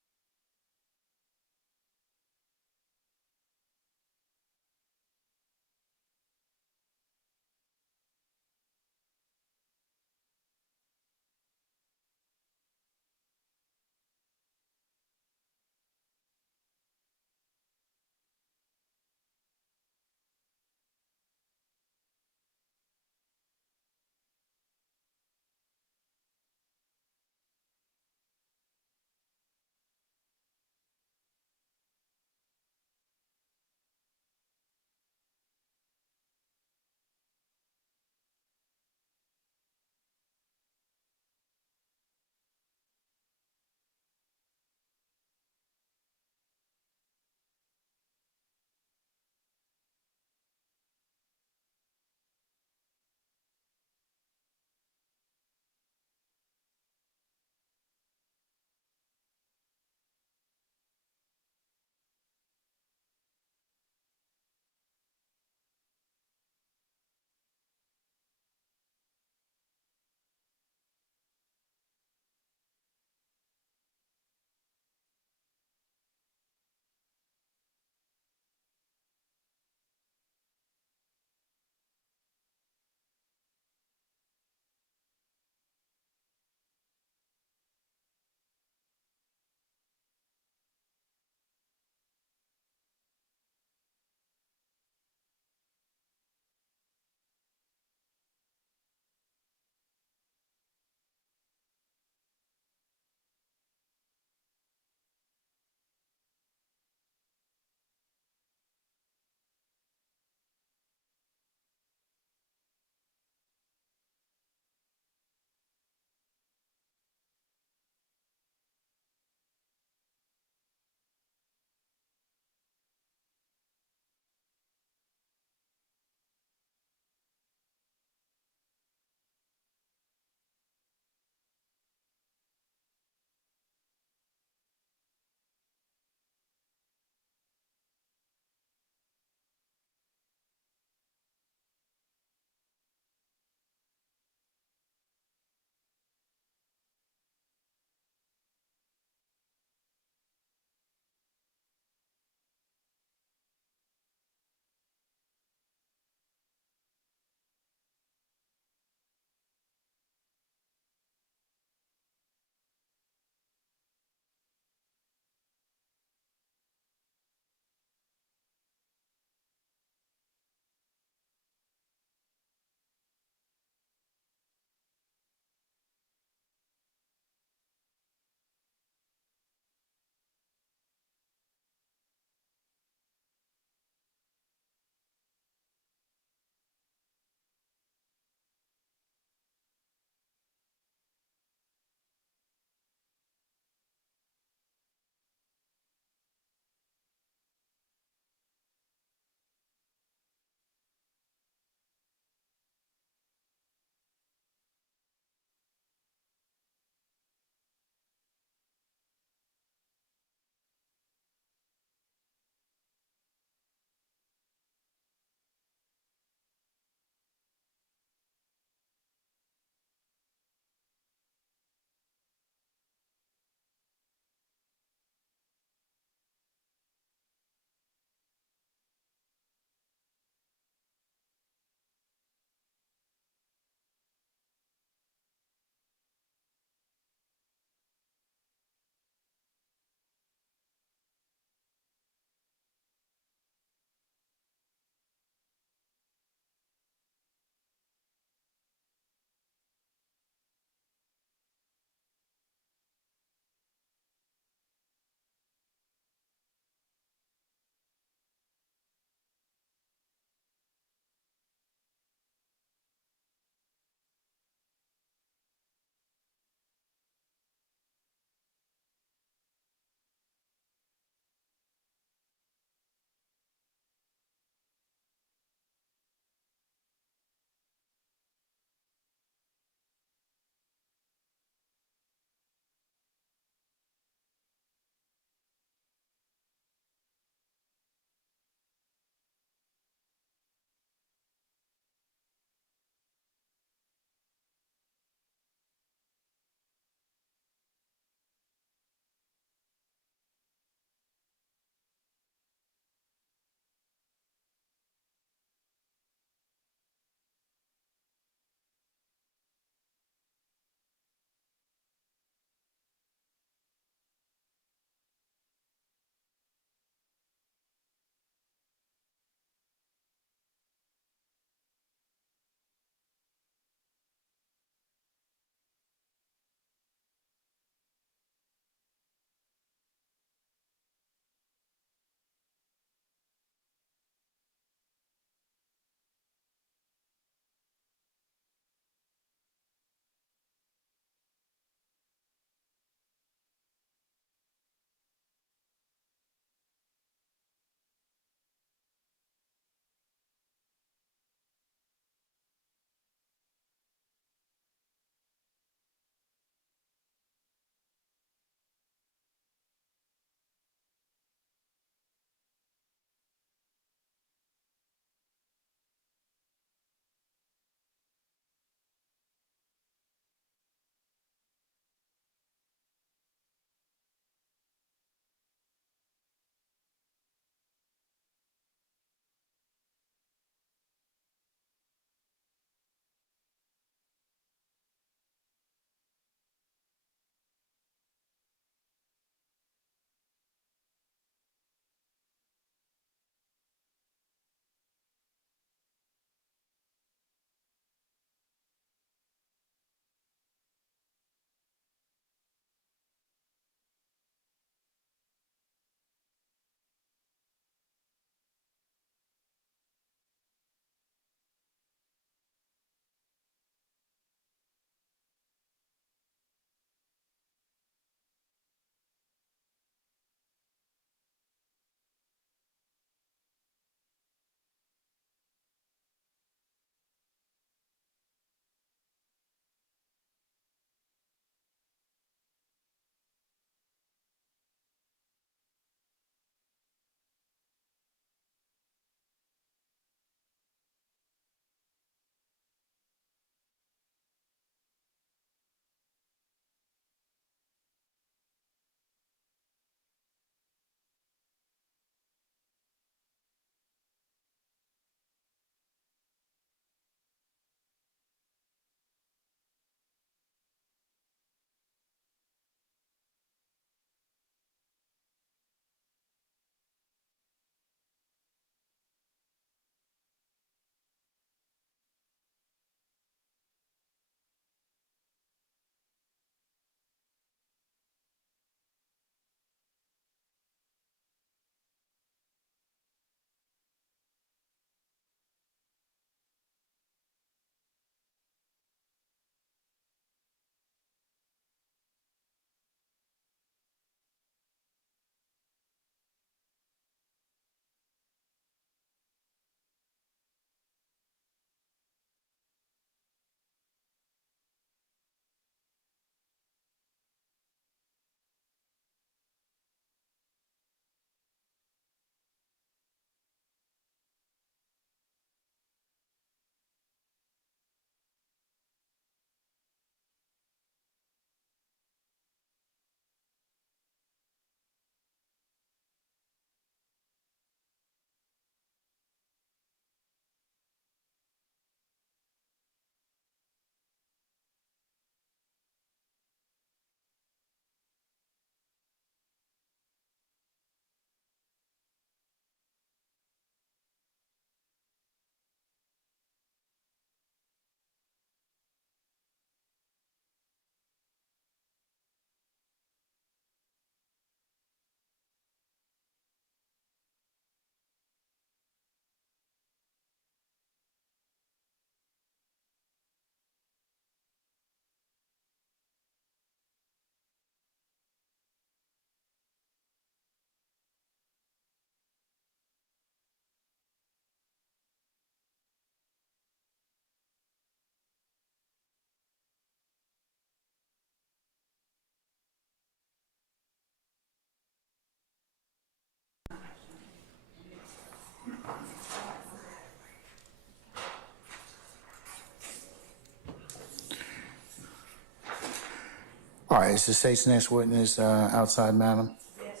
All right, is the state's next witness outside, madam? Yes.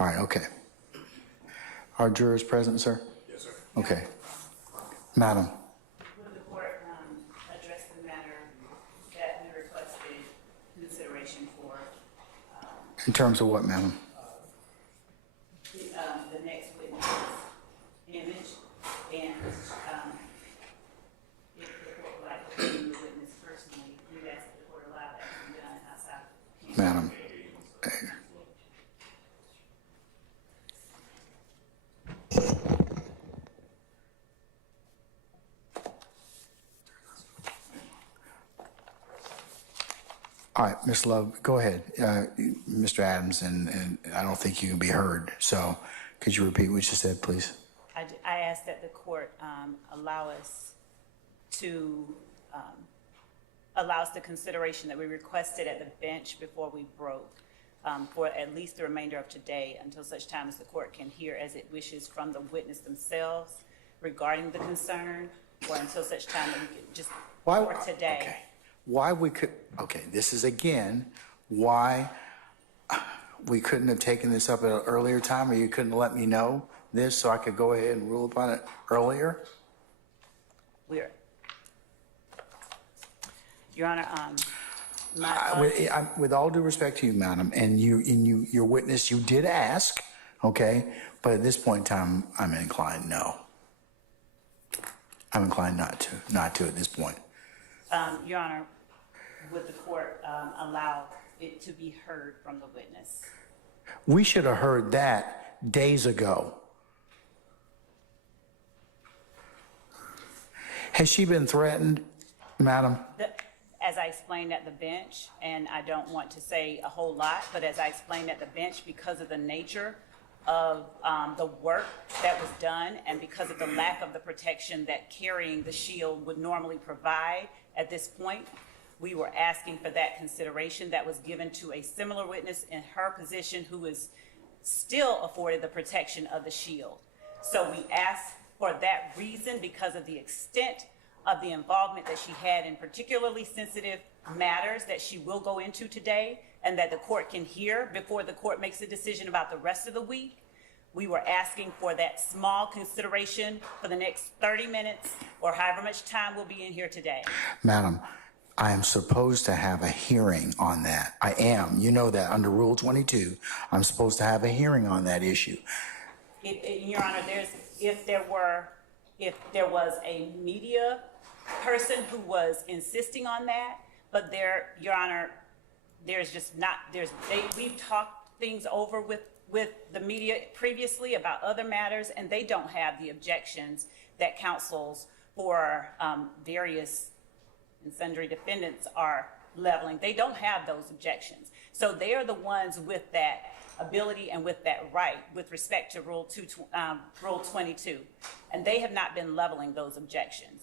All right, okay. Are jurors present, sir? Yes, sir. Okay. Madam, Would the court address the matter that we requested consideration for in terms of what, madam? the next witness image and if the court would like to see the witness personally, we ask that the court allow that to be done outside. Madam. All right, Ms. Love, go ahead. Mr. Adams, and I don't think you can be heard. So could you repeat what you said, please? I ask that the court allow us the consideration that we requested at the bench before we broke for at least the remainder of today until such time as the court can hear as it wishes from the witness themselves regarding the concern, or until such time that we can just, for today. Okay. Why we could, okay, this is again, why we couldn't have taken this up at an earlier time, or you couldn't let me know this so I could go ahead and rule upon it earlier? Your Honor, With all due respect to you, madam, and your witness, you did ask, okay? But at this point in time, I'm inclined no. I'm inclined not to at this point. Your Honor, would the court allow it to be heard from the witness? We should have heard that days ago. Has she been threatened, madam? As I explained at the bench, and I don't want to say a whole lot, but as I explained at the bench, because of the nature of the work that was done and because of the lack of the protection that carrying the shield would normally provide at this point, we were asking for that consideration that was given to a similar witness in her position who is still afforded the protection of the shield. So we asked for that reason because of the extent of the involvement that she had in particularly sensitive matters that she will go into today and that the court can hear before the court makes a decision about the rest of the week. We were asking for that small consideration for the next 30 minutes or however much time we'll be in here today. Madam, I am supposed to have a hearing on that. I am. You know that under Rule 22, I'm supposed to have a hearing on that issue. Your Honor, if there was a media person who was insisting on that, but Your Honor, there's just not, we've talked things over with the media previously about other matters, and they don't have the objections that counsels for various and sundry defendants are leveling. They don't have those objections. So they are the ones with that ability and with that right with respect to Rule 22. And they have not been leveling those objections.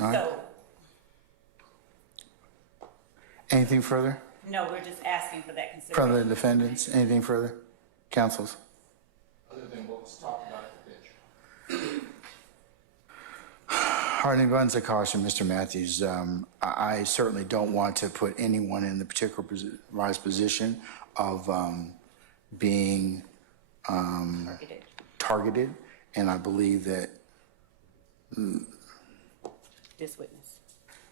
All right. So, Anything further no, we're just asking for that consideration. from the defendants? Anything further? Counsels? Other than what was talked about at the bench. Hardening guns of caution, Mr. Matthews. I certainly don't want to put anyone in the particular position of being targeted, and I believe that This witness.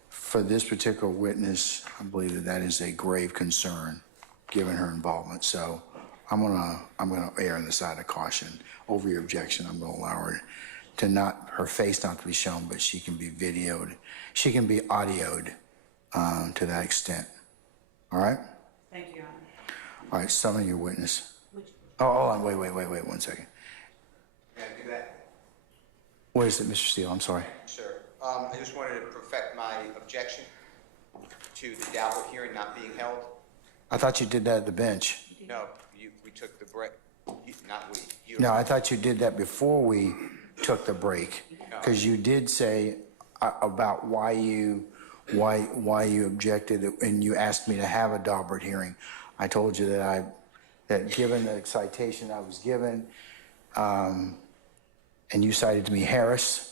for this particular witness, I believe that that is a grave concern, given her involvement. So I'm gonna err on the side of caution. Over your objection, I'm gonna allow her to her face not to be shown, but she can be videoed. She can be audioed to that extent. All right? Thank you, Your Honor. All right, summon your witness. Which, Oh, hold on, wait 1 second. May I do that? What is it, Mr. Steele? I'm sorry. Sir, I just wanted to perfect my objection to the Daubert hearing not being held. I thought you did that at the bench. No, we took the break, not we. You. No, I thought you did that before we took the break, because you did say about why you objected, and you asked me to have a Daubert hearing. I told you that given the citation I was given, and you cited to me Harris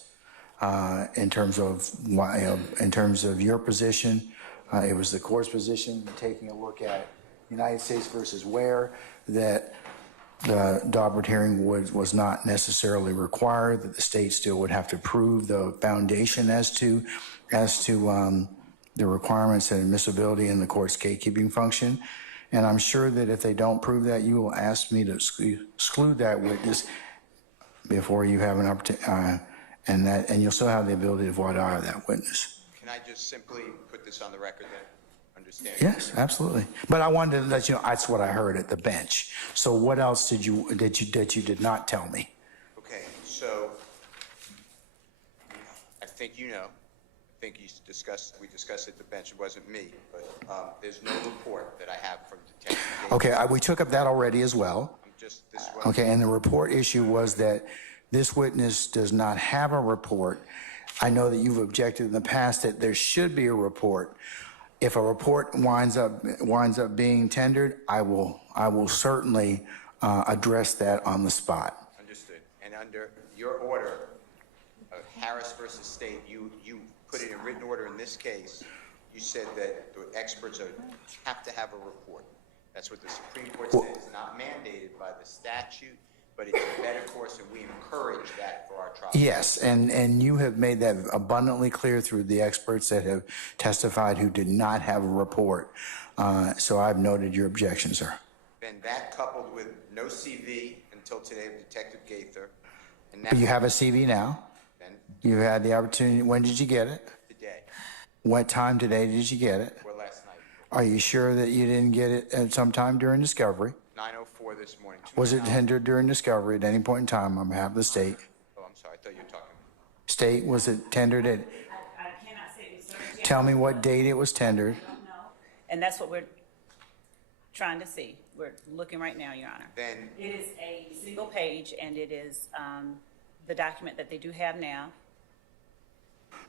in terms of your position, It was the court's position, taking a look at United States versus Ware, that the Daubert hearing was not necessarily required, that the state still would have to prove the foundation as to the requirements and admissibility in the court's gatekeeping function. And I'm sure that if they don't prove that, you will ask me to exclude that witness before you have an opportunity, and you'll still have the ability to voir dire that witness. Can I just simply put this on the record then? Understand? Yes, absolutely. But I wanted to let you know that's what I heard at the bench. So what else did you did not tell me? Okay, so I think you know. I think we discussed at the bench. It wasn't me, but there's no report that I have from Detective Gates. Okay, we took up that already as well. This is what Okay, and the report issue was that this witness does not have a report. I know that you've objected in the past that there should be a report. If a report winds up being tendered, I will certainly address that on the spot. Understood. And under your order of Harris versus State, you put it in written order in this case. You said that the experts have to have a report. That's what the Supreme Court said. It's not mandated by the statute, but it's a better course, and we encourage that for our trial. Yes, and you have made that abundantly clear through the experts that have testified who did not have a report. So I've noted your objection, sir. Then that coupled with no CV until today of Detective Gaither, and now You have a CV now. then You had the opportunity. When did you get it? today What time today did you get it? or last night, Are you sure that you didn't get it at some time during discovery? 9:04 this morning. Was it tendered during discovery at any point in time on behalf of the state? Oh, I'm sorry. I thought you were talking. State, was it tendered at, I cannot say with certainty. tell me what date it was tendered? I don't know. And that's what we're trying to see. We're looking right now, Your Honor. Then It is a single page, and it is the document that they do have now.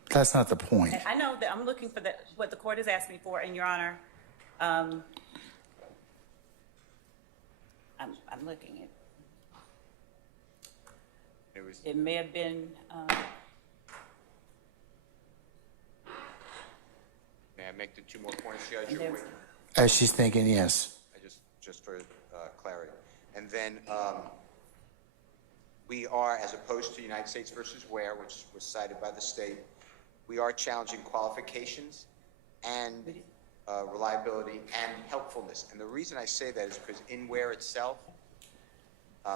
That's not the point. And I know that I'm looking for what the court has asked me for, and Your Honor, I'm looking at, it was. it may have been, May I make the two more points, Judge? And Or there- wait? As she's thinking, yes. Just for clarity. And then we are, as opposed to United States versus Ware, which was cited by the state, we are challenging qualifications and reliability and helpfulness. And the reason I say that is because in Ware itself,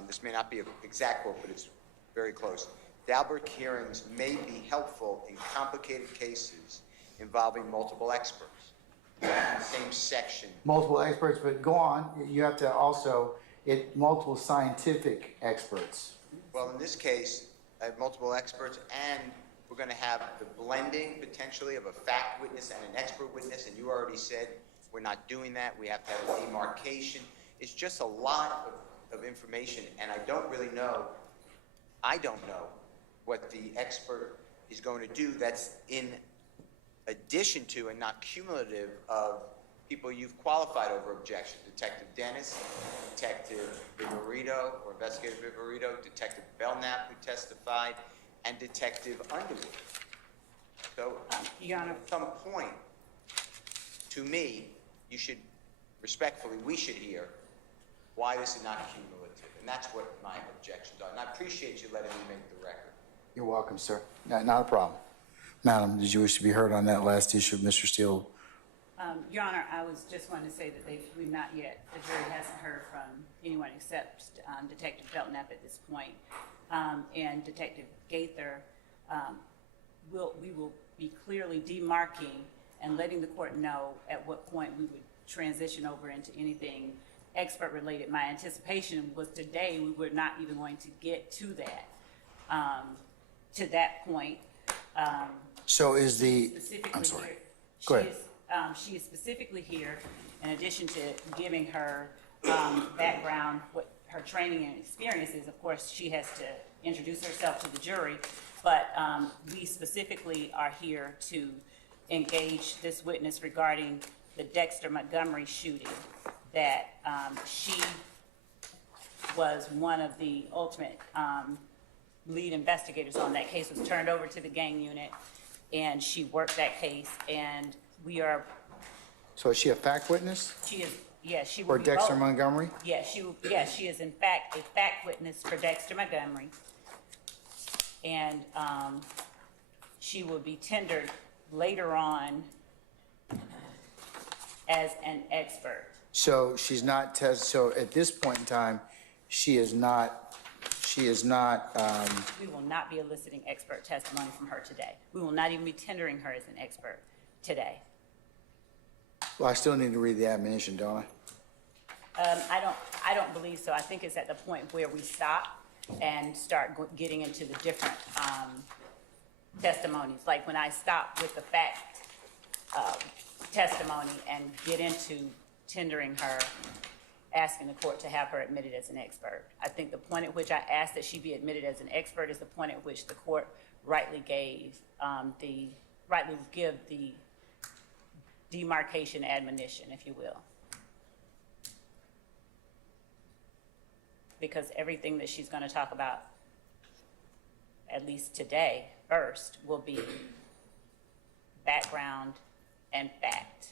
this may not be an exact quote, but it's very close. Daubert hearings may be helpful in complicated cases involving multiple experts. In the same section. Multiple experts, but go on. You have to also, multiple scientific experts. Well, in this case, I have multiple experts, and we're going to have the blending potentially of a fact witness and an expert witness, and you already said we're not doing that. We have to have a demarcation. It's just a lot of information, and I don't know what the expert is going to do that's in addition to and not cumulative of people you've qualified over objection. Detective Dennis, Detective Viverito, or Investigator Viverito, Detective Belknap, who testified, and Detective Underwood. So, Your Honor, at some point, to me, you should, respectfully, we should hear why this is not cumulative. And that's what my objections are. And I appreciate you letting me make the record. You're welcome, sir. Not a problem. Madam, did you wish to be heard on that last issue of Mr. Steele? Your Honor, I was just going to say that we've not yet, the jury hasn't heard from anyone except Detective Belknap at this point. And Detective Gaither, we will be clearly demarking and letting the court know at what point we would transition over into anything expert related. My anticipation was today we were not even going to get to that point. So is the, Specifically I'm sorry. here- Go ahead. She is specifically here, in addition to giving her background, what her training and experience is. Of course, she has to introduce herself to the jury, but we specifically are here to engage this witness regarding the Dexter Montgomery shooting, that she was one of the ultimate lead investigators on that case, was turned over to the gang unit, and she worked that case, and we are So is she a fact witness She is, yes, she will for be Dexter both. Montgomery? Yes, she is in fact a fact witness for Dexter Montgomery. And, she will be tendered later on as an expert. So she's not so at this point in time, she is not, We will not be eliciting expert testimony from her today. We will not even be tendering her as an expert today. well, I still need to read the admonition, don't I? I don't believe so. I think it's at the point where we stop and start getting into the different, testimonies. Like when I stop with the fact, testimony and get into tendering her, asking the court to have her admitted as an expert. I think the point at which I asked that she be admitted as an expert is the point at which the court rightly give the demarcation admonition, if you will. Because everything that she's going to talk about, at least today, first, will be background and fact.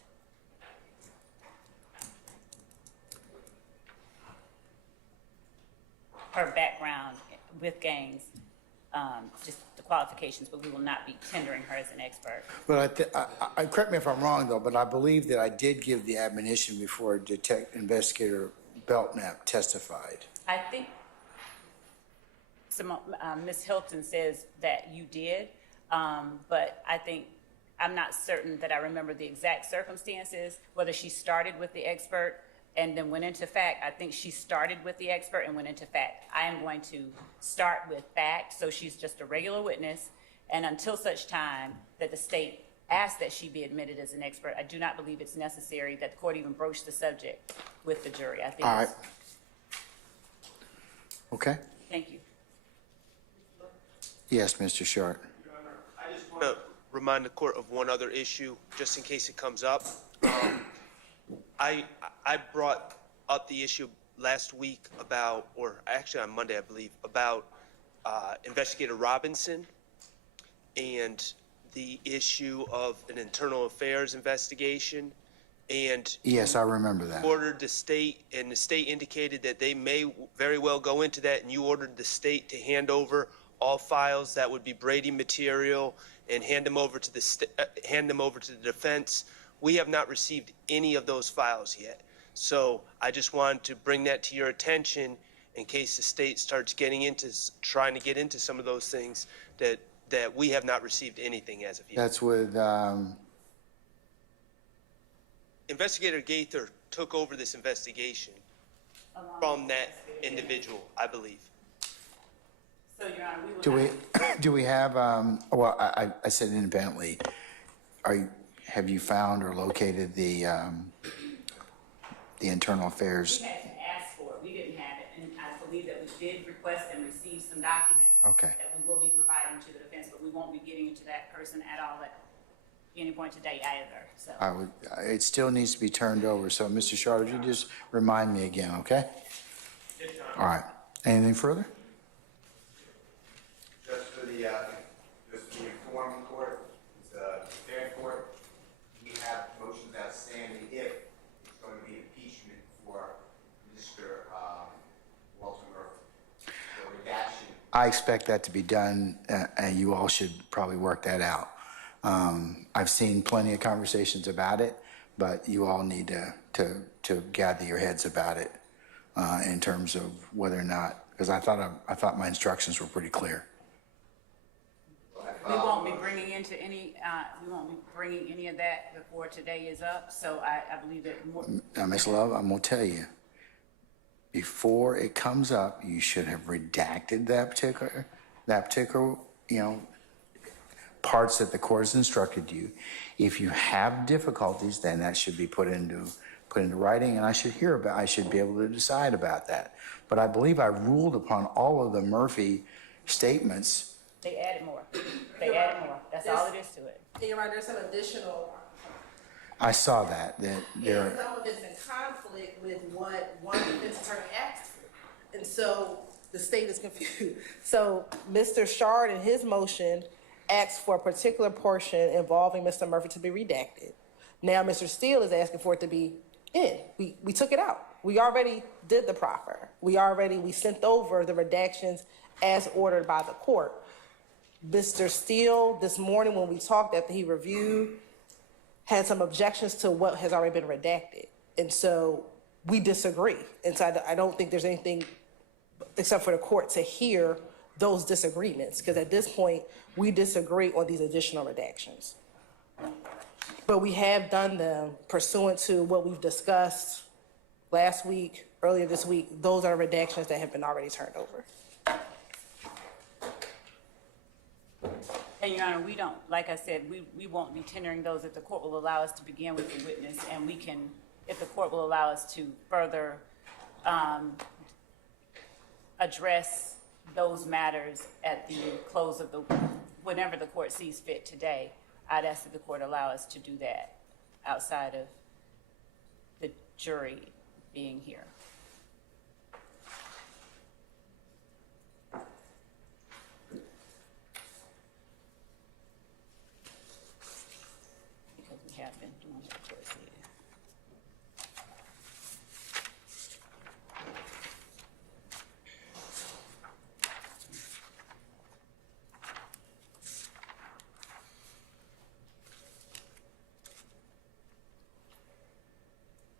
Her background with gangs, just the qualifications, but we will not be tendering her as an expert. But I correct me if I'm wrong though, but I believe that I did give the admonition before Investigator Belknap testified. I think Ms. Hilton says that you did, but I'm not certain that I remember the exact circumstances, whether she started with the expert and then went into fact. I think she started with the expert and went into fact. I am going to start with fact, so she's just a regular witness, and until such time that the state asks that she be admitted as an expert, I do not believe it's necessary that the court even broach the subject with the jury. I think. All right. Okay. Thank you. Yes, Mr. Short. I just want to remind the court of one other issue, just in case it comes up. I brought up the issue last week about, or actually on Monday, I believe, about Investigator Robinson and the issue of an internal affairs investigation. And Yes, I remember that. ordered the state, and the state indicated that they may very well go into that, and you ordered the state to hand over all files that would be Brady material and hand them over to the defense. We have not received any of those files yet. So I just wanted to bring that to your attention in case the state starts trying to get into some of those things, that we have not received anything as of yet. That's with, Investigator Gaither took over this investigation from that individual, I believe. So, Your Honor, we will do we have, well, I said independently, have you found or located the internal affairs? We had to ask for it. We didn't have it, and I believe that we did request and receive some documents Okay. that we will be providing to the defense, but we won't be getting into that person at all at any point today either. So It still needs to be turned over. So, Mr. Short, would you just remind me again, okay? All right. Anything further? Just for the informing court, the fair court, we have motions outstanding if it's going to be impeachment for Mr. Walter Murphy. The redaction. I expect that to be done, and you all should probably work that out. I've seen plenty of conversations about it, but you all need to gather your heads about it in terms of whether or not, because I thought my instructions were pretty clear. we won't be bringing any of that before today is up. So I believe that more. Now, Ms. Love, I'm gonna tell you, before it comes up, you should have redacted that particular, parts that the court has instructed you. If you have difficulties, then that should be put into writing, and I should be able to decide about that. But I believe I ruled upon all of the Murphy statements. They added more. That's all it is to it. Your Honor, there's some additional, I saw that there. some of it's in conflict with what one defense attorney asked for. And so the state is confused. So Mr. Shard in his motion asked for a particular portion involving Mr. Murphy to be redacted. Now Mr. Steele is asking for it to be in. We took it out. We already did the proffer. We sent over the redactions as ordered by the court. Mr. Steele, this morning when we talked after he reviewed, had some objections to what has already been redacted. And so we disagree. And so I don't think there's anything except for the court to hear those disagreements, because at this point, we disagree on these additional redactions. But we have done them pursuant to what we've discussed last week, earlier this week. Those are redactions that have been already turned over. And Your Honor, we don't, like I said, we won't be tendering those if the court will allow us to begin with the witness, and we can, if the court will allow us to further address those matters at the close of the, whenever the court sees fit today. I'd ask that the court allow us to do that outside of the jury being here. Because we have been doing what the court said.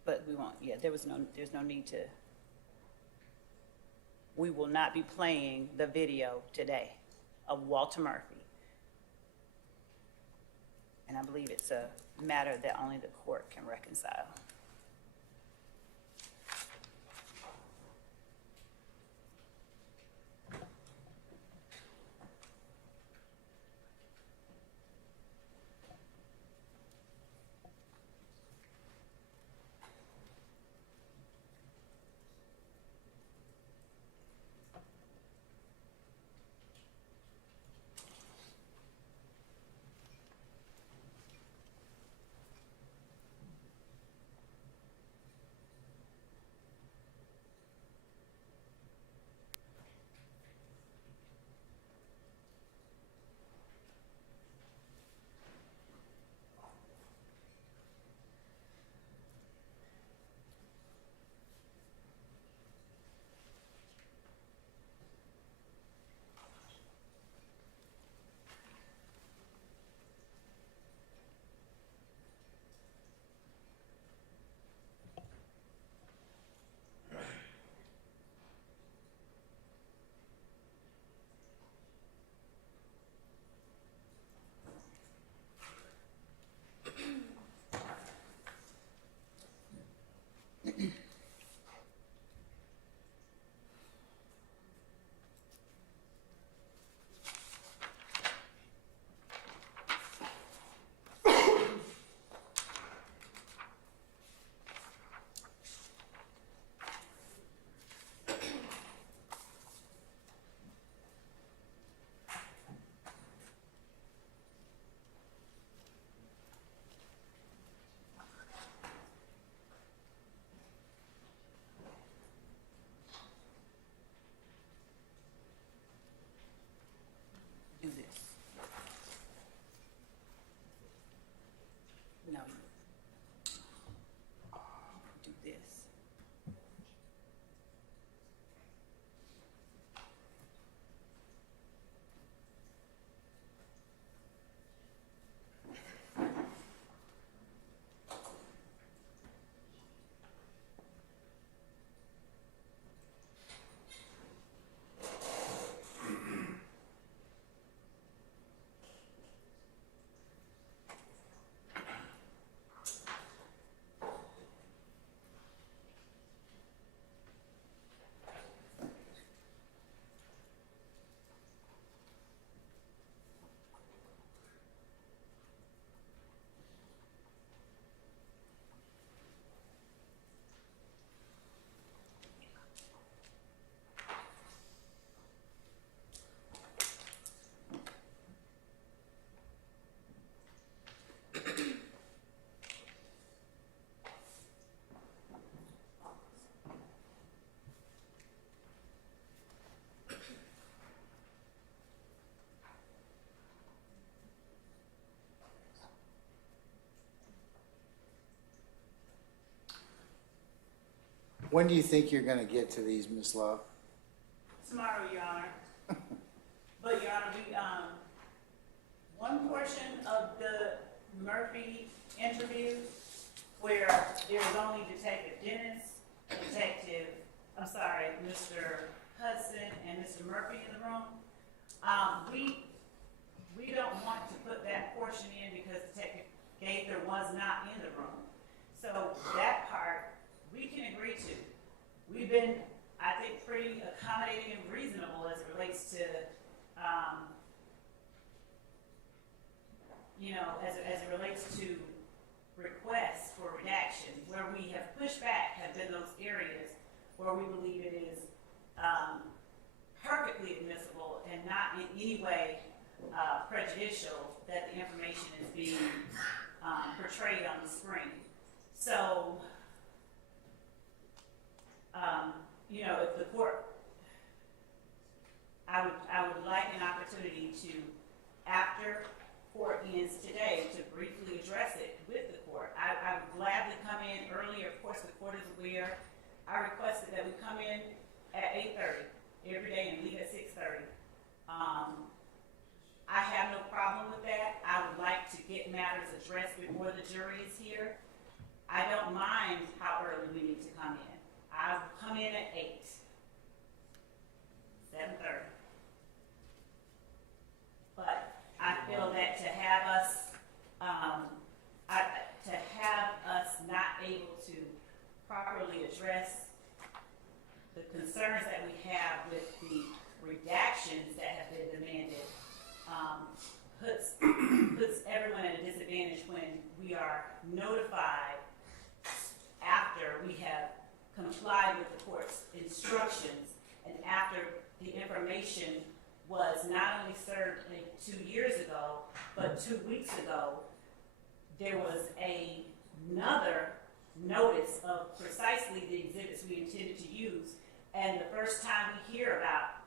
But we won't, yeah, there's no need to, we will not be playing the video today of Walter Murphy. And I believe it's a matter that only the court can reconcile. When do you think you're gonna get to these, Ms. Love? Tomorrow, Your Honor. But, Your Honor, one portion of the Murphy interview where there was only Detective Dennis, Mr. Hudson and Mr. Murphy in the room, we don't want to put that portion in because Detective Gaither was not in the room. So that part, we can agree to. We've been, I think, pretty accommodating and reasonable as it relates to, as it relates to requests for redaction. Where we have pushed back have been those areas where we believe it is perfectly admissible and not in any way prejudicial that the information is being portrayed on the screen. So, if the court, I would like an opportunity to, after court ends today, to briefly address it with the court. I would gladly come in earlier. Of course, the court is aware. I requested that we come in at 8:30 every day and leave at 6:30. I have no problem with that. I would like to get matters addressed before the jury is here. I don't mind how early we need to come in. I'll come in at 8, 7:30. But I feel that to have us not able to properly address the concerns that we have with the redactions that have been demanded puts everyone at a disadvantage when we are notified after we have complied with the court's instructions and after the information was not only served 2 years ago, but 2 weeks ago, there was another notice of precisely the exhibits we intended to use. And the first time we hear about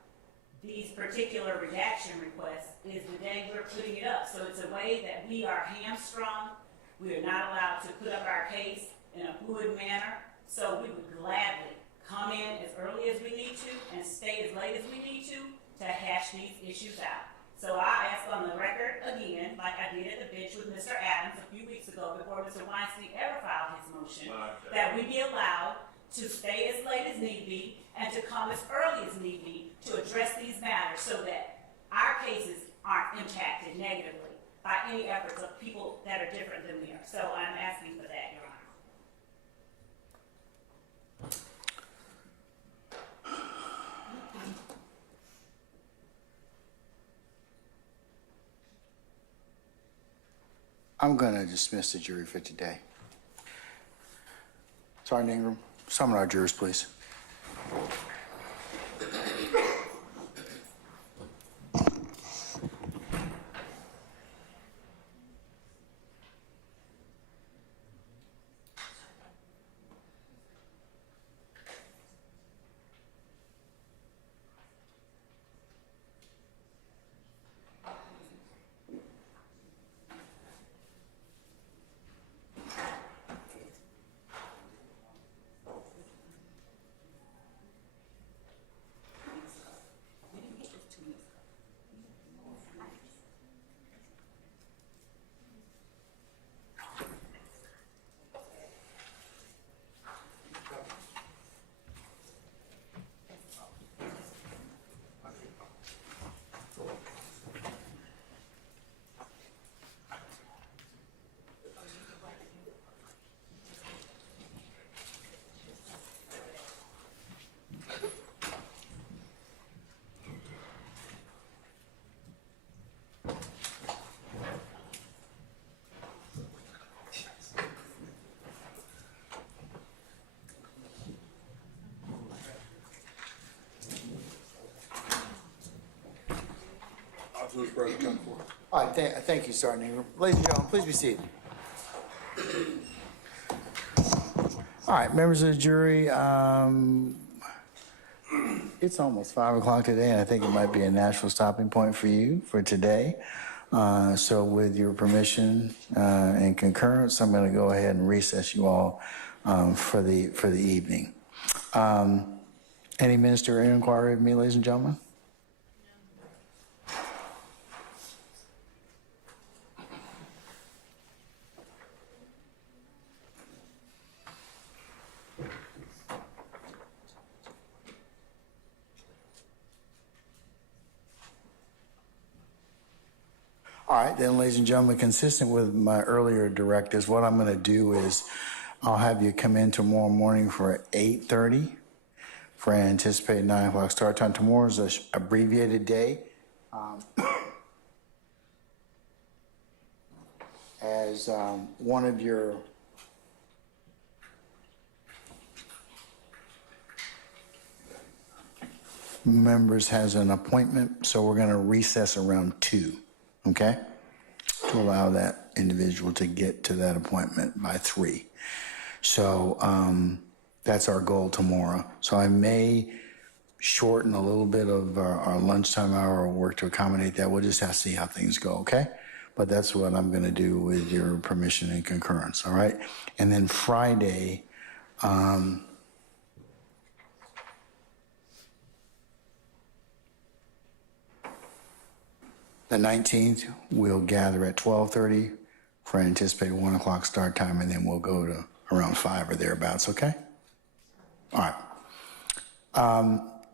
these particular redaction requests is the day we're putting it up. So it's a way that we are hamstrung. We are not allowed to put up our case in a fluid manner. So we would gladly come in as early as we need to and stay as late as we need to hash these issues out. So I ask on the record again, like I did at the bench with Mr. Adams a few weeks ago before Mr. Weinstein ever filed his motion, that we be allowed to stay as late as need be and to come as early as need be to address these matters so that our cases aren't impacted negatively by any efforts of people that are different than we are. So I'm asking for that, Your Honor. I'm going to dismiss the jury for today. Sergeant Ingram, summon our jurors, please. All right, thank you, Sergeant Ingram. Ladies and gentlemen, please be seated. All right, members of the jury, it's almost 5 o'clock today, and I think it might be a natural stopping point for you for today. So with your permission and concurrence, I'm going to go ahead and recess you all for the evening. Any ministerial inquiry of me, ladies and gentlemen? All right, then, ladies and gentlemen, consistent with my earlier directives, what I'm going to do is I'll have you come in tomorrow morning for 8:30 for an anticipated 9 o'clock start time. Tomorrow is an abbreviated day. As one of your members has an appointment, so we're going to recess around 2, okay? To allow that individual to get to that appointment by 3. So that's our goal tomorrow. So I may shorten a little bit of our lunchtime hour or work to accommodate that. We'll just have to see how things go, okay? But that's what I'm going to do with your permission and concurrence, all right? And then Friday, the 19th, we'll gather at 12:30 for an anticipated 1 o'clock start time, and then we'll go to around 5 or thereabouts, okay? All right.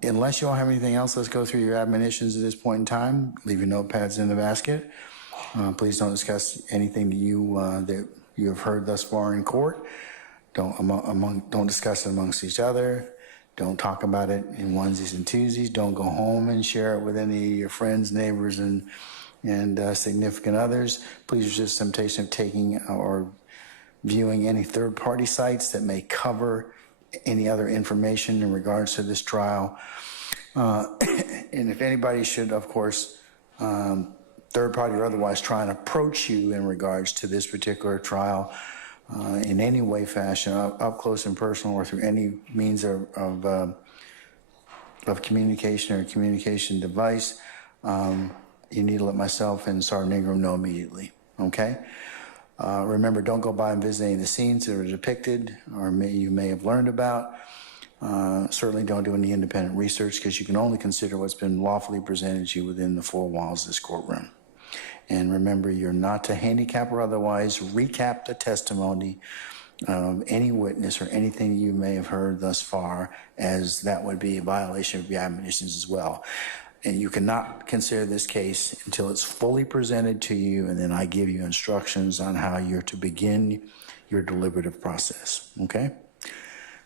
Unless you all have anything else, let's go through your admonitions at this point in time. Leave your notepads in the basket. Please don't discuss anything that you have heard thus far in court. Don't discuss it amongst each other. Don't talk about it in onesies and twosies. Don't go home and share it with any of your friends, neighbors, and significant others. Please resist temptation of taking or viewing any third-party sites that may cover any other information in regards to this trial. And if anybody should, of course, third-party or otherwise, try and approach you in regards to this particular trial in any way, fashion, up close and personal, or through any means of communication or communication device, you need to let myself and Sergeant Ingram know immediately, okay? Remember, don't go by and visit any of the scenes that are depicted or you may have learned about. Certainly don't do any independent research, because you can only consider what's been lawfully presented to you within the 4 walls of this courtroom. And remember, you're not to handicap or otherwise recap the testimony of any witness or anything you may have heard thus far, as that would be a violation of your admonitions as well. And you cannot consider this case until it's fully presented to you, and then I give you instructions on how you're to begin your deliberative process, okay?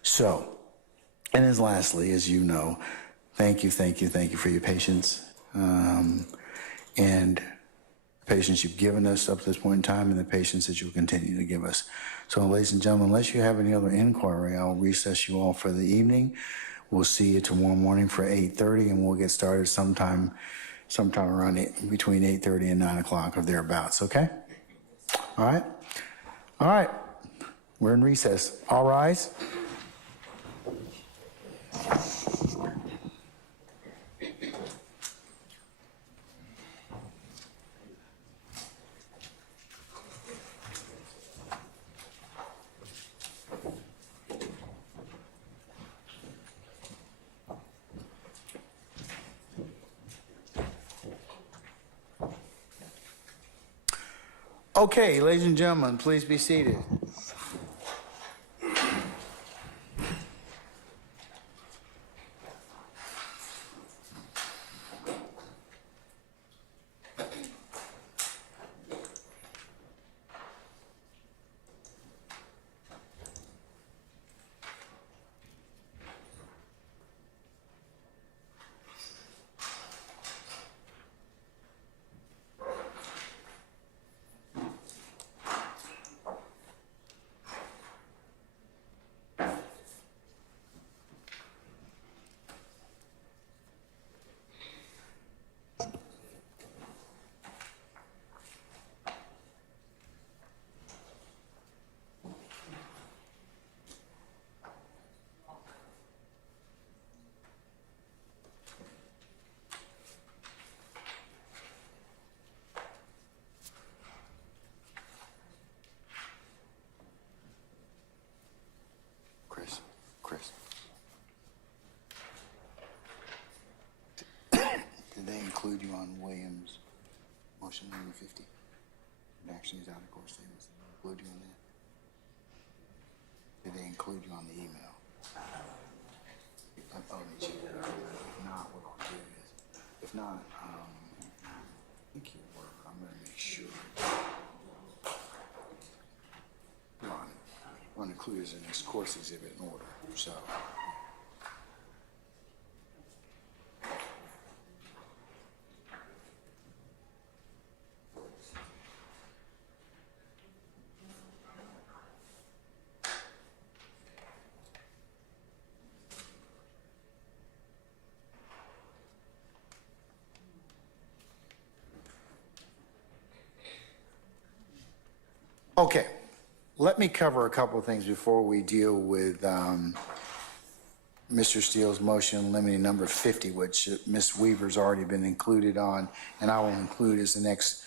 So, and as lastly, as you know, thank you for your patience, and patience you've given us up to this point in time, and the patience that you'll continue to give us. So, ladies and gentlemen, unless you have any other inquiry, I'll recess you all for the evening. We'll see you tomorrow morning for 8:30, and we'll get started sometime around between 8:30 and 9 o'clock or thereabouts, okay? All right. We're in recess. All rise. Okay, ladies and gentlemen, please be seated. they include you on Williams' motion number 50? Redaction is out of court statements. Did they include you on that? Did they include you on the email? Let me check that out. If not, what I'll do is, if not, I think you work. I'm going to make sure. I'm going to include as an course exhibit in order. So. Okay, let me cover a couple of things before we deal with Mr. Steele's motion limiting number 50, which Ms. Weaver's already been included on, and I will include as the next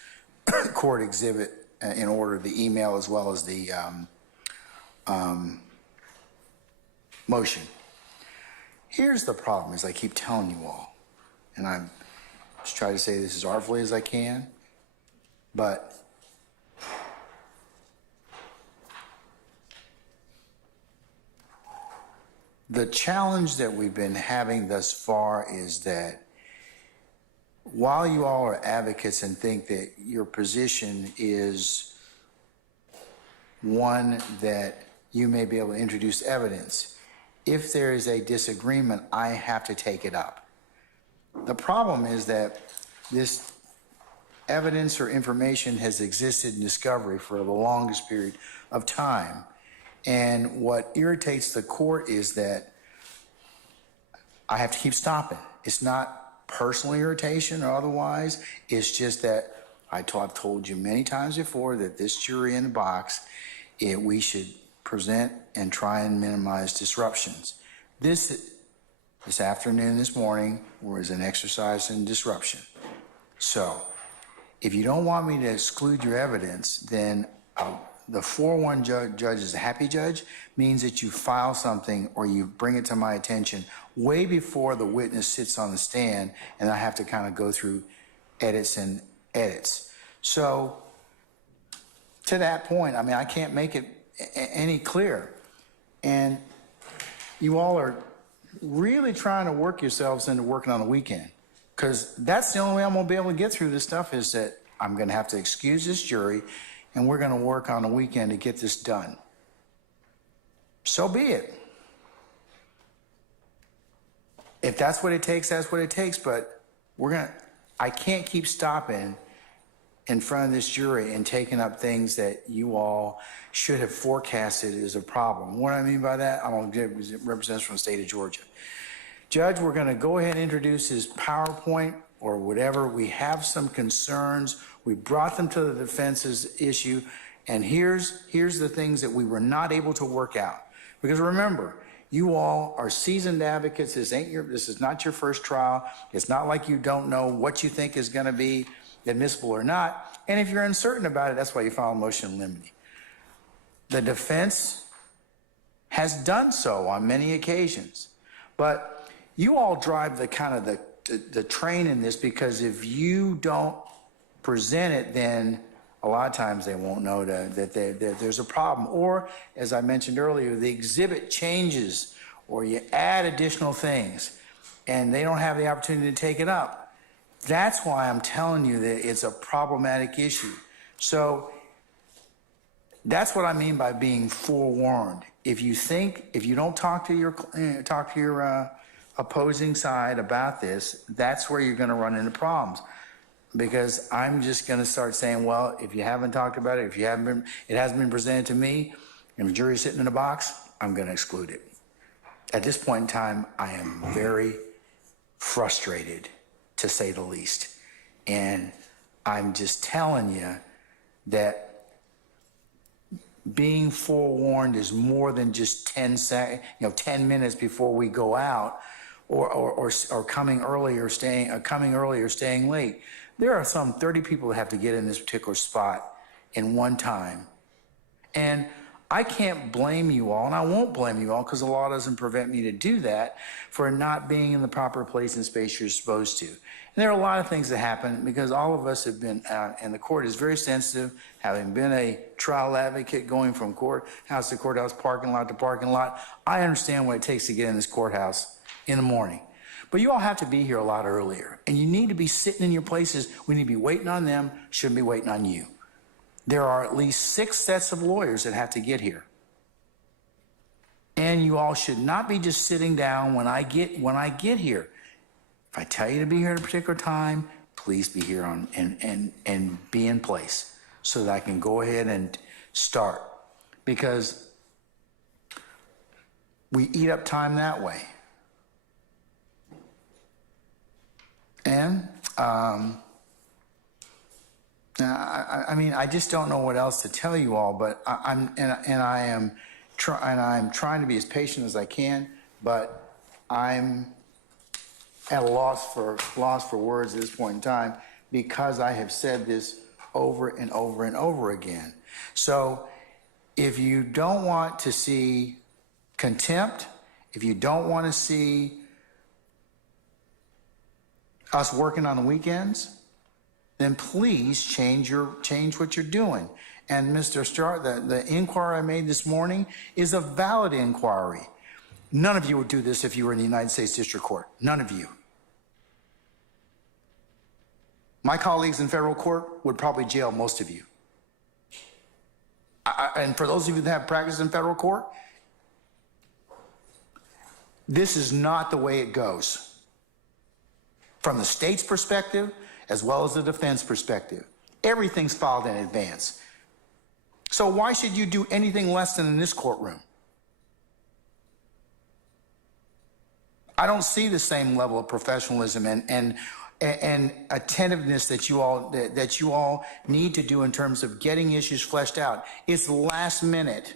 court exhibit in order the email as well as the motion. Here's the problem, as I keep telling you all, and I'm just trying to say this as artfully as I can, but the challenge that we've been having thus far is that while you all are advocates and think that your position is one that you may be able to introduce evidence, if there is a disagreement, I have to take it up. The problem is that this evidence or information has existed in discovery for the longest period of time. And what irritates the court is that I have to keep stopping. It's not personal irritation or otherwise. It's just that I've told you many times before that this jury in the box, we should present and try and minimize disruptions. This afternoon, this morning, was an exercise in disruption. So if you don't want me to exclude your evidence, then the 4-1 judge is a happy judge, means that you file something or you bring it to my attention way before the witness sits on the stand, and I have to kind of go through edits and edits. So to that point, I mean, I can't make it any clearer. And you all are really trying to work yourselves into working on the weekend, because that's the only way I'm going to be able to get through this stuff, is that I'm going to have to excuse this jury, and we're going to work on the weekend to get this done. So be it. If that's what it takes, that's what it takes, but I can't keep stopping in front of this jury and taking up things that you all should have forecasted as a problem. What I mean by that, I'm going to represent from the state of Georgia. Judge, we're going to go ahead and introduce his PowerPoint or whatever. We have some concerns. We brought them to the defense's issue, and here's the things that we were not able to work out. Because remember, you all are seasoned advocates. This is not your first trial. It's not like you don't know what you think is going to be admissible or not. And if you're uncertain about it, that's why you file a motion in limine. The defense has done so on many occasions. But you all drive the kind of the train in this, because if you don't present it, then a lot of times they won't know that there's a problem. Or, as I mentioned earlier, the exhibit changes or you add additional things and they don't have the opportunity to take it up. That's why I'm telling you that it's a problematic issue. So that's what I mean by being forewarned. If you don't talk to your opposing side about this, that's where you're going to run into problems. Because I'm just going to start saying, well, if you haven't talked about it, it hasn't been presented to me, and the jury's sitting in a box, I'm going to exclude it. At this point in time, I am very frustrated, to say the least. And I'm just telling you that being forewarned is more than just 10 minutes before we go out, or coming early or staying late. There are some 30 people that have to get in this particular spot in one time. And I can't blame you all, and I won't blame you all because the law doesn't prevent me to do that, for not being in the proper place and space you're supposed to. And there are a lot of things that happen because all of us have been, and the court is very sensitive, having been a trial advocate going from courthouse to courthouse, parking lot to parking lot. I understand what it takes to get in this courthouse in the morning. But you all have to be here a lot earlier, and you need to be sitting in your places. We need to be waiting on them, shouldn't be waiting on you. There are at least 6 sets of lawyers that have to get here. And you all should not be just sitting down when I get here. If I tell you to be here at a particular time, please be here and be in place so that I can go ahead and start. Because we eat up time that way. And I mean, I just don't know what else to tell you all, but I'm trying to be as patient as I can, but I'm at a loss for words at this point in time because I have said this over and over and over again. So if you don't want to see contempt, if you don't want to see us working on the weekends, then please change what you're doing. And Mr. Starr, the inquiry I made this morning is a valid inquiry. None of you would do this if you were in the United States District Court. None of you. My colleagues in federal court would probably jail most of you. And for those of you that have practiced in federal court, this is not the way it goes. From the state's perspective, as well as the defense perspective, everything's filed in advance. So why should you do anything less than in this courtroom? I don't see the same level of professionalism and attentiveness that you all need to do in terms of getting issues fleshed out. It's last minute.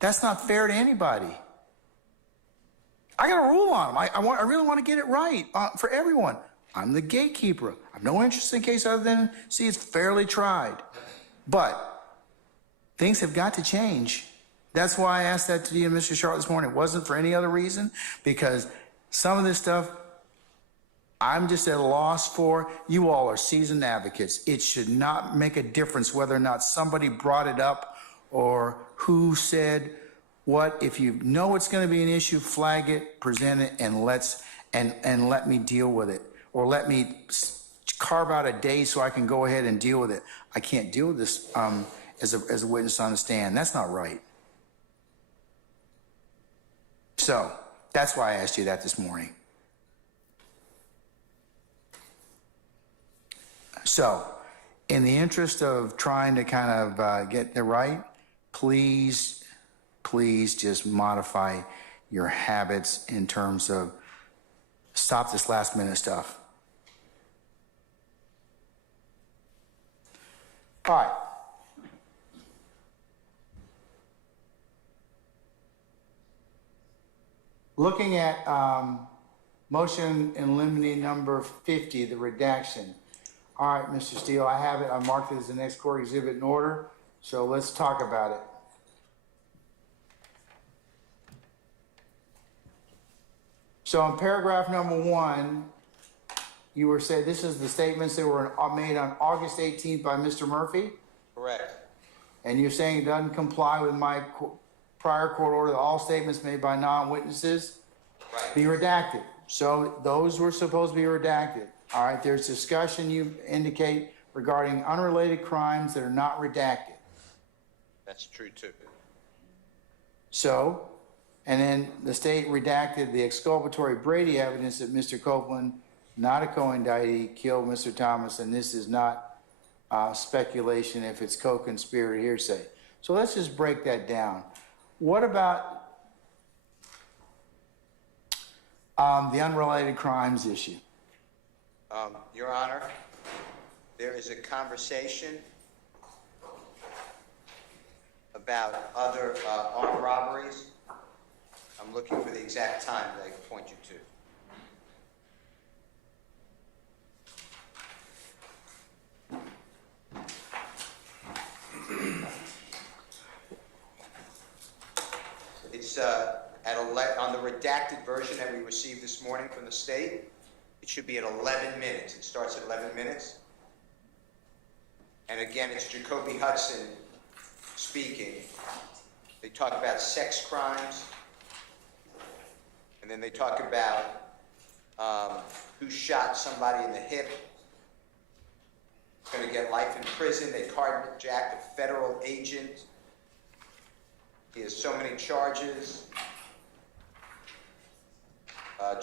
That's not fair to anybody. I got a rule on them. I really want to get it right for everyone. I'm the gatekeeper. I have no interest in case other than see it's fairly tried. But things have got to change. That's why I asked that to you, Mr. Sharp, this morning. It wasn't for any other reason, because some of this stuff I'm just at a loss for. You all are seasoned advocates. It should not make a difference whether or not somebody brought it up or who said what. If you know it's going to be an issue, flag it, present it, and let me deal with it. Or let me carve out a day so I can go ahead and deal with it. I can't deal with this as a witness on the stand. That's not right. So that's why I asked you that this morning. So in the interest of trying to kind of get it right, please just modify your habits in terms of stop this last minute stuff. All right. Looking at motion in limine number 50, the redaction. All right, Mr. Steele, I have it. I marked it as the next court exhibit in order. So let's talk about it. So in paragraph number 1, you were saying this is the statements that were made on August 18th by Mr. Murphy? Correct. And you're saying it doesn't comply with my prior court order that all statements made by non-witnesses be redacted. So those were supposed to be redacted. All right, there's discussion you indicate regarding unrelated crimes that are not redacted. That's true too. So, and then the state redacted the exculpatory Brady evidence that Mr. Copeland, not a co-indictee, killed Mr. Thomas, and this is not speculation if it's co-conspirator hearsay. So let's just break that down. What about the unrelated crimes issue? Your Honor, there is a conversation about other armed robberies. I'm looking for the exact time that I can point you to. redacted version that we received this morning from the state. It should be at 11 minutes. It starts at 11 minutes. And again, it's Jacoby Hudson speaking. They talk about sex crimes, and then they talk about who shot somebody in the hip. Going to get life in prison. They carjacked a federal agent. He has so many charges.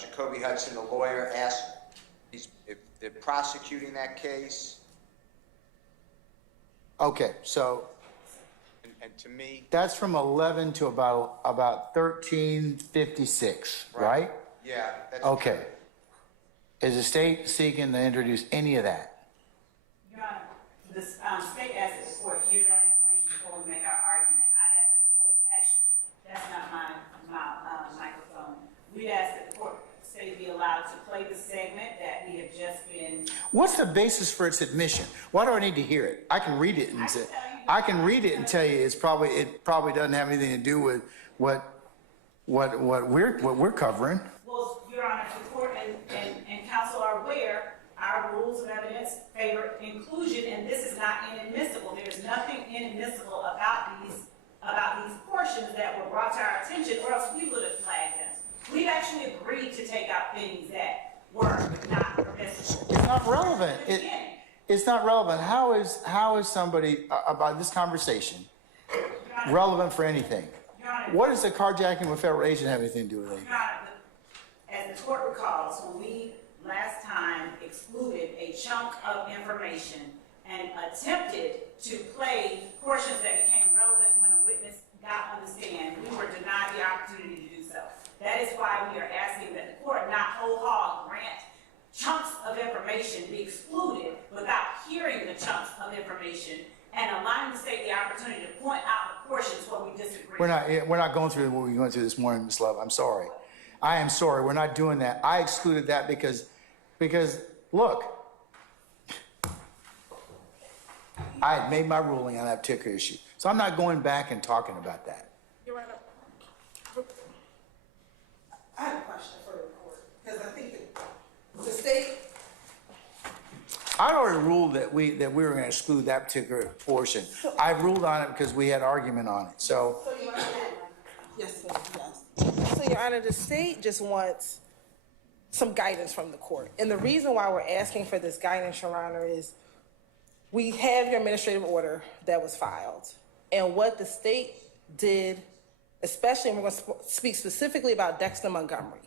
Jacoby Hudson, the lawyer, asked if they're prosecuting that case. Okay, so And to me, that's from 11 to about 13:56, right? yeah, that's Okay. Is the state seeking to introduce any of that? Your Honor, the state asked that the court hear that information before we make our argument. I asked that the court actually, that's not my microphone. We asked that the court state be allowed to play the segment that we have just been. What's the basis for its admission? Why do I need to hear it? I can read it and say, I can read it and tell you it probably doesn't have anything to do with what we're covering. Well, Your Honor, the court and counsel are aware our rules of evidence favor inclusion, and this is not inadmissible. There is nothing inadmissible about these portions that were brought to our attention, or else we would have flagged them. We've actually agreed to take out things that were not permissible. It's not relevant. From the beginning. It's not relevant. How is somebody about this conversation relevant for anything? Your Honor, What does the carjacking with a federal agent have anything to do with anything? Your Honor, as the court recalls, when we last time excluded a chunk of information and attempted to play portions that became relevant when a witness got on the stand, we were denied the opportunity to do so. That is why we are asking that the court not whole hog grant chunks of information be excluded without hearing the chunks of information and allowing the state the opportunity to point out the portions where we disagree. We're not going through what we're going through this morning, Ms. Love. I'm sorry. I am sorry. We're not doing that. I excluded that because look, I had made my ruling on that particular issue. So I'm not going back and talking about that. Your Honor, I have a question for the court, because I think that the state. I already ruled that we were going to exclude that particular portion. I ruled on it because we had argument on it. So Your Honor, yes, sir, yes. So, Your Honor, the state just wants some guidance from the court. And the reason why we're asking for this guidance, Your Honor, is we have your administrative order that was filed. And what the state did, especially, and we're going to speak specifically about Dexter Montgomery.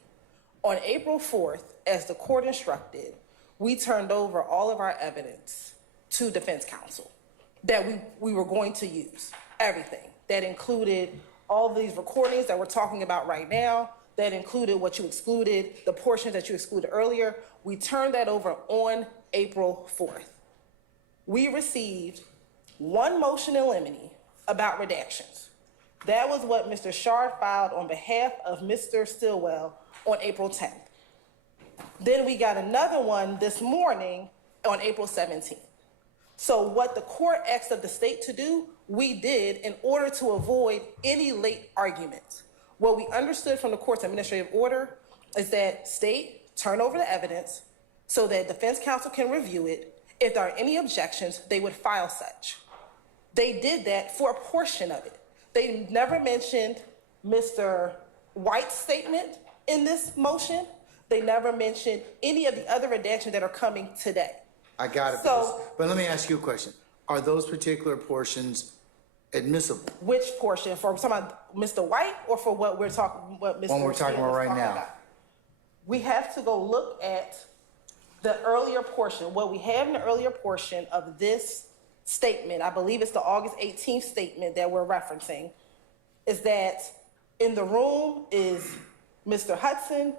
On April 4th, as the court instructed, we turned over all of our evidence to defense counsel that we were going to use, everything. That included all these recordings that we're talking about right now, that included what you excluded, the portions that you excluded earlier. We turned that over on April 4th. We received one motion in limine about redactions. That was what Mr. Shard filed on behalf of Mr. Stillwell on April 10th. Then we got another one this morning on April 17th. So what the court asked of the state to do, we did in order to avoid any late arguments. What we understood from the court's administrative order is that state turn over the evidence so that defense counsel can review it. If there are any objections, they would file such. They did that for a portion of it. They never mentioned Mr. White's statement in this motion. They never mentioned any of the other redactions that are coming today. I got it. So- But let me ask you a question. Are those particular portions admissible? Which portion? For talking about Mr. White or for what we're talking, what Mr. One we're talking about right now. We have to go look at the earlier portion. What we have in the earlier portion of this statement, I believe it's the August 18th statement that we're referencing, is that in the room is Mr. Hudson,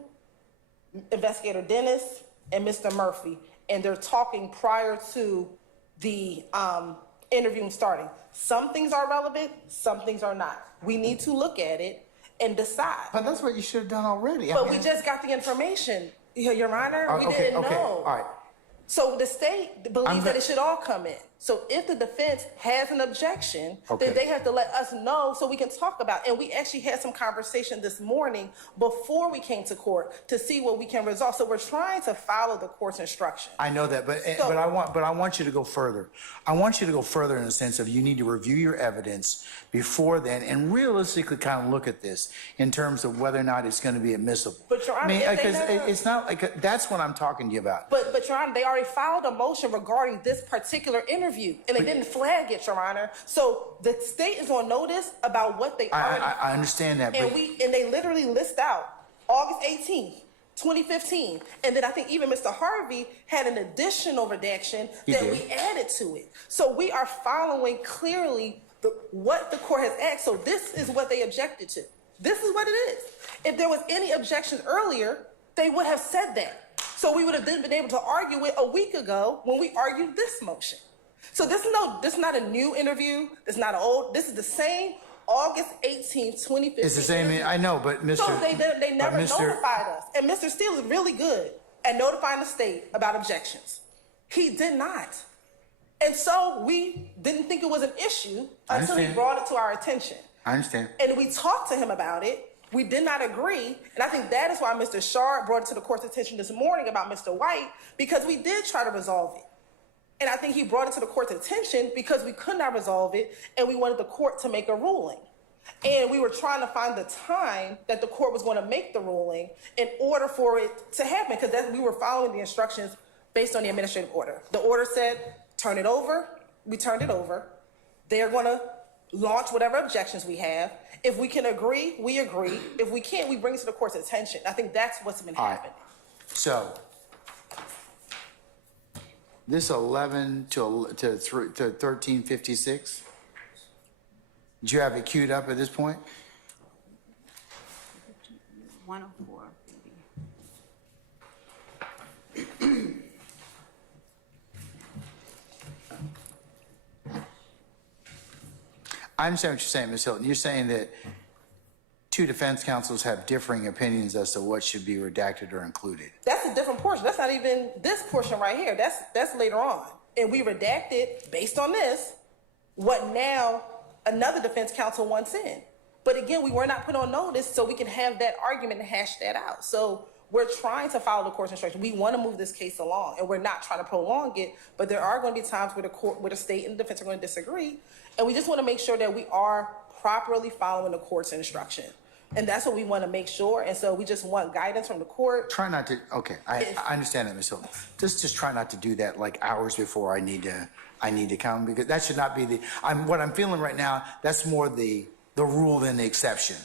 Investigator Dennis, and Mr. Murphy, and they're talking prior to the interview starting. Some things are relevant, some things are not. We need to look at it and decide. But that's what you should have done already. But we just got the information, Your Honor. We didn't know. All right. So the state believes that it should all come in. So if the defense has an objection, Okay. then they have to let us know so we can talk about it. And we actually had some conversation this morning before we came to court to see what we can resolve. So we're trying to follow the court's instruction. I know that, but I want you to go further. I want you to go further in the sense of you need to review your evidence before then and realistically kind of look at this in terms of whether or not it's going to be admissible. But Your Honor, if they because never- it's not like that's what I'm talking to you about. But Your Honor, they already filed a motion regarding this particular interview, and they didn't flag it, Your Honor. So the state is on notice about what they already. I understand that, And but they literally list out August 18th, 2015, and then I think even Mr. Harvey had an additional redaction that did. we added to it. So we are following clearly what the court has asked. So this is what they objected to. This is what it is. If there was any objection earlier, they would have said that. So we would have then been able to argue it a week ago when we argued this motion. So this is not a new interview. This is not an old. This is the same August 18th, 2015. it's the same. I know, but Mr. So they never but Mr. notified us. And Mr. Steele is really good at notifying the state about objections. He did not. And so we didn't think it was an issue until he understand. brought it to our attention. I understand. And we talked to him about it. We did not agree. And I think that is why Mr. Sharp brought it to the court's attention this morning about Mr. White, because we did try to resolve it. And I think he brought it to the court's attention because we could not resolve it and we wanted the court to make a ruling. And we were trying to find the time that the court was going to make the ruling in order for it to happen, because we were following the instructions based on the administrative order. The order said, turn it over. We turned it over. They're going to launch whatever objections we have. If we can agree, we agree. If we can't, we bring it to the court's attention. I think that's what's been happening. So this 11 to 1356. Do you have it queued up at this point? 104. I understand what you're saying, Ms. Hilton. You're saying that two defense counsels have differing opinions as to what should be redacted or included. That's a different portion. That's not even this portion right here. That's later on. And we redacted based on this what now another defense counsel wants in. But again, we were not put on notice so we can have that argument and hash that out. So we're trying to follow the court's instruction. We want to move this case along, and we're not trying to prolong it. But there are going to be times where the state and the defense are going to disagree, and we just want to make sure that we are properly following the court's instruction. And that's what we want to make sure. And so we just want guidance from the court. Try not to, okay, I understand that, Ms. Hilton. Just try not to do that like hours before I need to come, because that should not be what I'm feeling right now, that's more the rule than the exception.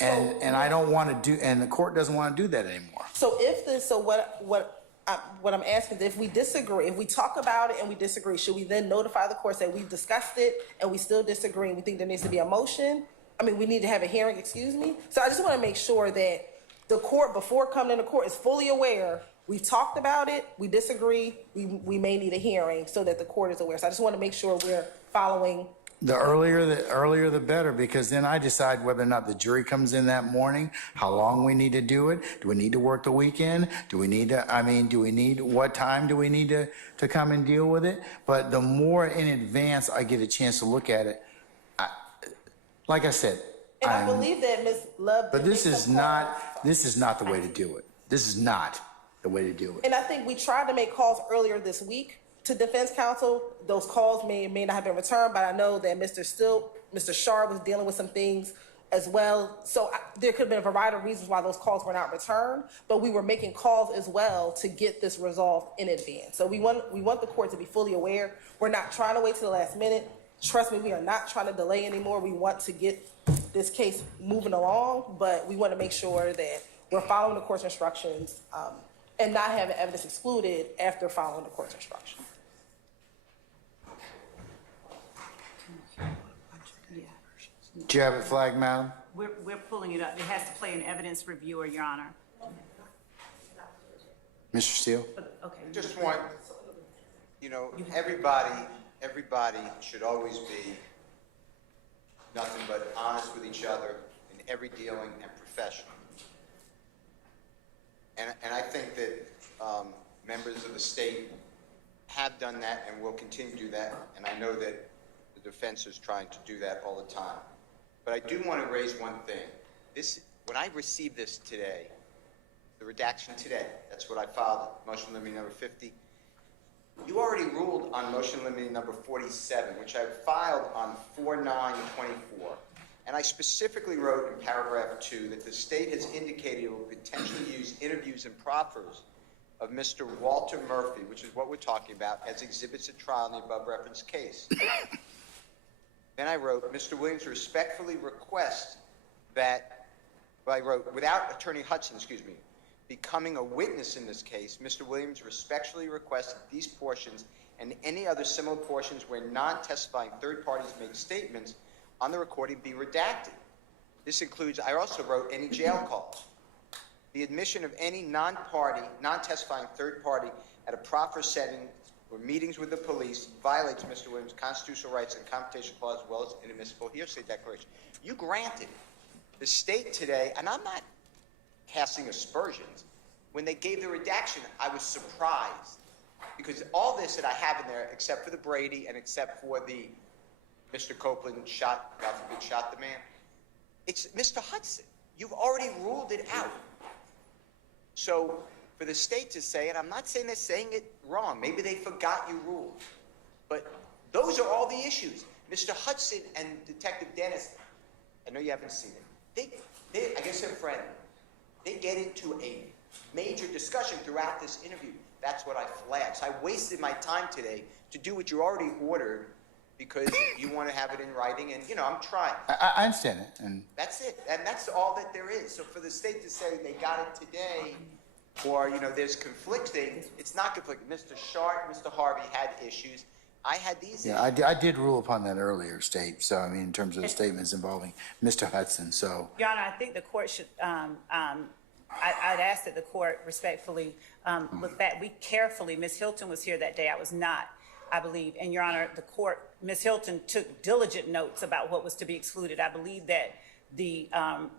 And I don't want to and the court doesn't want to do that anymore. So what I'm asking is, if we disagree, if we talk about it and we disagree, should we then notify the court that we've discussed it and we still disagree and we think there needs to be a motion? I mean, we need to have a hearing, excuse me. So I just want to make sure that the court, before coming to the court, is fully aware. We've talked about it, we disagree, we may need a hearing so that the court is aware. So I just want to make sure we're following. The earlier the better, because then I decide whether or not the jury comes in that morning, how long we need to do it. Do we need to work the weekend? What time do we need to come and deal with it? But the more in advance I get a chance to look at it, like I said, And I believe that Ms. Love. but this is not the way to do it. This is not the way to do it. And I think we tried to make calls earlier this week to defense counsel. Those calls may not have been returned, but I know that Mr. Sharp was dealing with some things as well. So there could have been a variety of reasons why those calls were not returned, but we were making calls as well to get this resolved in advance. So we want the court to be fully aware. We're not trying to wait till the last minute. Trust me, we are not trying to delay anymore. We want to get this case moving along, but we want to make sure that we're following the court's instructions and not having evidence excluded after following the court's instructions. Do you have it flagged, madam? We're pulling it up. It has to play an evidence reviewer, Your Honor. Mr. Steele? Okay. Just want, everybody should always be nothing but honest with each other in every dealing and professional. And I think that members of the state have done that and will continue to do that, and I know that the defense is trying to do that all the time. But I do want to raise one thing. When I received this today, the redaction today, that's what I filed, motion limiting number 50. You already ruled on motion limiting number 47, which I filed on 4/9/24. And I specifically wrote in paragraph 2 that the state has indicated it will potentially use interviews and proffers of Mr. Walter Murphy, which is what we're talking about, as exhibits at trial in the above referenced case. Then I wrote, Mr. Williams respectfully requests that, well, I wrote, without Attorney Hudson, becoming a witness in this case, Mr. Williams respectfully requests that these portions and any other similar portions where non-testifying third parties make statements on the recording be redacted. This includes, I also wrote, any jail calls. The admission of any non-testifying third party at a proffer setting or meetings with the police violates Mr. Williams' constitutional rights and Confrontation Clause as well as inadmissible hearsay declaration. You granted it. The state today, and I'm not casting aspersions, when they gave the redaction, I was surprised because all this that I have in there, except for the Brady and except for the Mr. Copeland shot, God forbid, shot the man, it's Mr. Hudson. You've already ruled it out. So for the state to say, and I'm not saying they're saying it wrong, maybe they forgot you ruled, but those are all the issues. Mr. Hudson and Detective Dennis, I know you haven't seen it, I guess they're friendly. They get into a major discussion throughout this interview. That's what I flagged. So I wasted my time today to do what you already ordered because you want to have it in writing, and I'm trying. I understand it, and that's it, and that's all that there is. So for the state to say they got it today, or there's conflicting, it's not conflicting. Mr. Sharp, Mr. Harvey had issues. I had these issues. I did rule upon that earlier, State. So I mean, in terms of the statements involving Mr. Hudson. So, Your Honor, I think the court should. I'd ask that the court respectfully look back. We carefully. Ms. Hilton was here that day. I was not, I believe. And Your Honor, the court, Ms. Hilton took diligent notes about what was to be excluded. I believe that the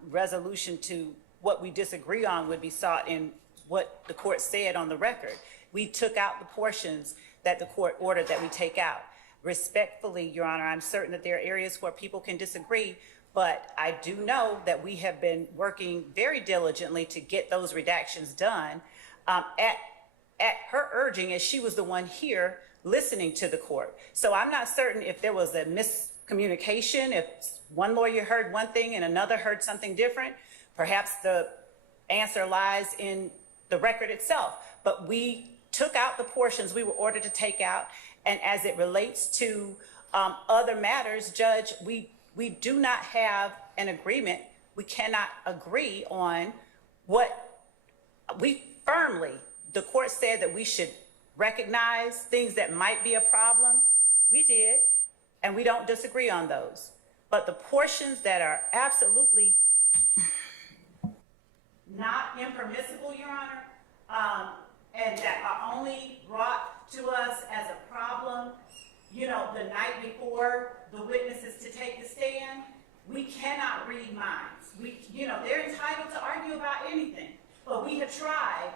resolution to what we disagree on would be sought in what the court said on the record. We took out the portions that the court ordered that we take out. Respectfully, Your Honor, I'm certain that there are areas where people can disagree, but I do know that we have been working very diligently to get those redactions done at her urging, as she was the one here listening to the court. So I'm not certain if there was a miscommunication, if one lawyer heard one thing and another heard something different. Perhaps the answer lies in the record itself, but we took out the portions we were ordered to take out. And as it relates to other matters, Judge, we do not have an agreement. We cannot agree on what we firmly, the court said that we should recognize things that might be a problem. We did, and we don't disagree on those. But the portions that are absolutely not impermissible, Your Honor, and that are only brought to us as a problem, the night before the witnesses to take the stand, we cannot read minds. They're entitled to argue about anything, but we have tried,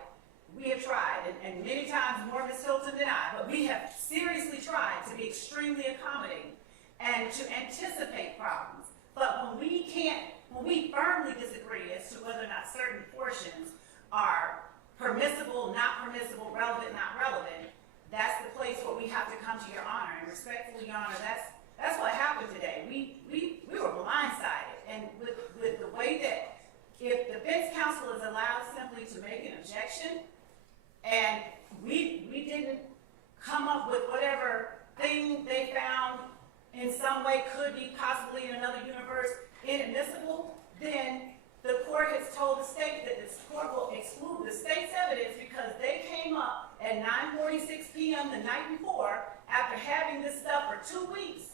and many times more Ms. Hilton than I, but we have seriously tried to be extremely accommodating and to anticipate problems. But when we firmly disagree as to whether or not certain portions are permissible, not permissible, relevant, not relevant, that's the place where we have to come to Your Honor. And respectfully, Your Honor, that's what happened today. We were blindsided. And with the way that if the defense counsel is allowed simply to make an objection, and we didn't come up with whatever thing they found in some way could be possibly in another universe inadmissible, then the court has told the state that this court will exclude the state's evidence because they came up at 9:46 p.m. the night before after having this stuff for 2 weeks.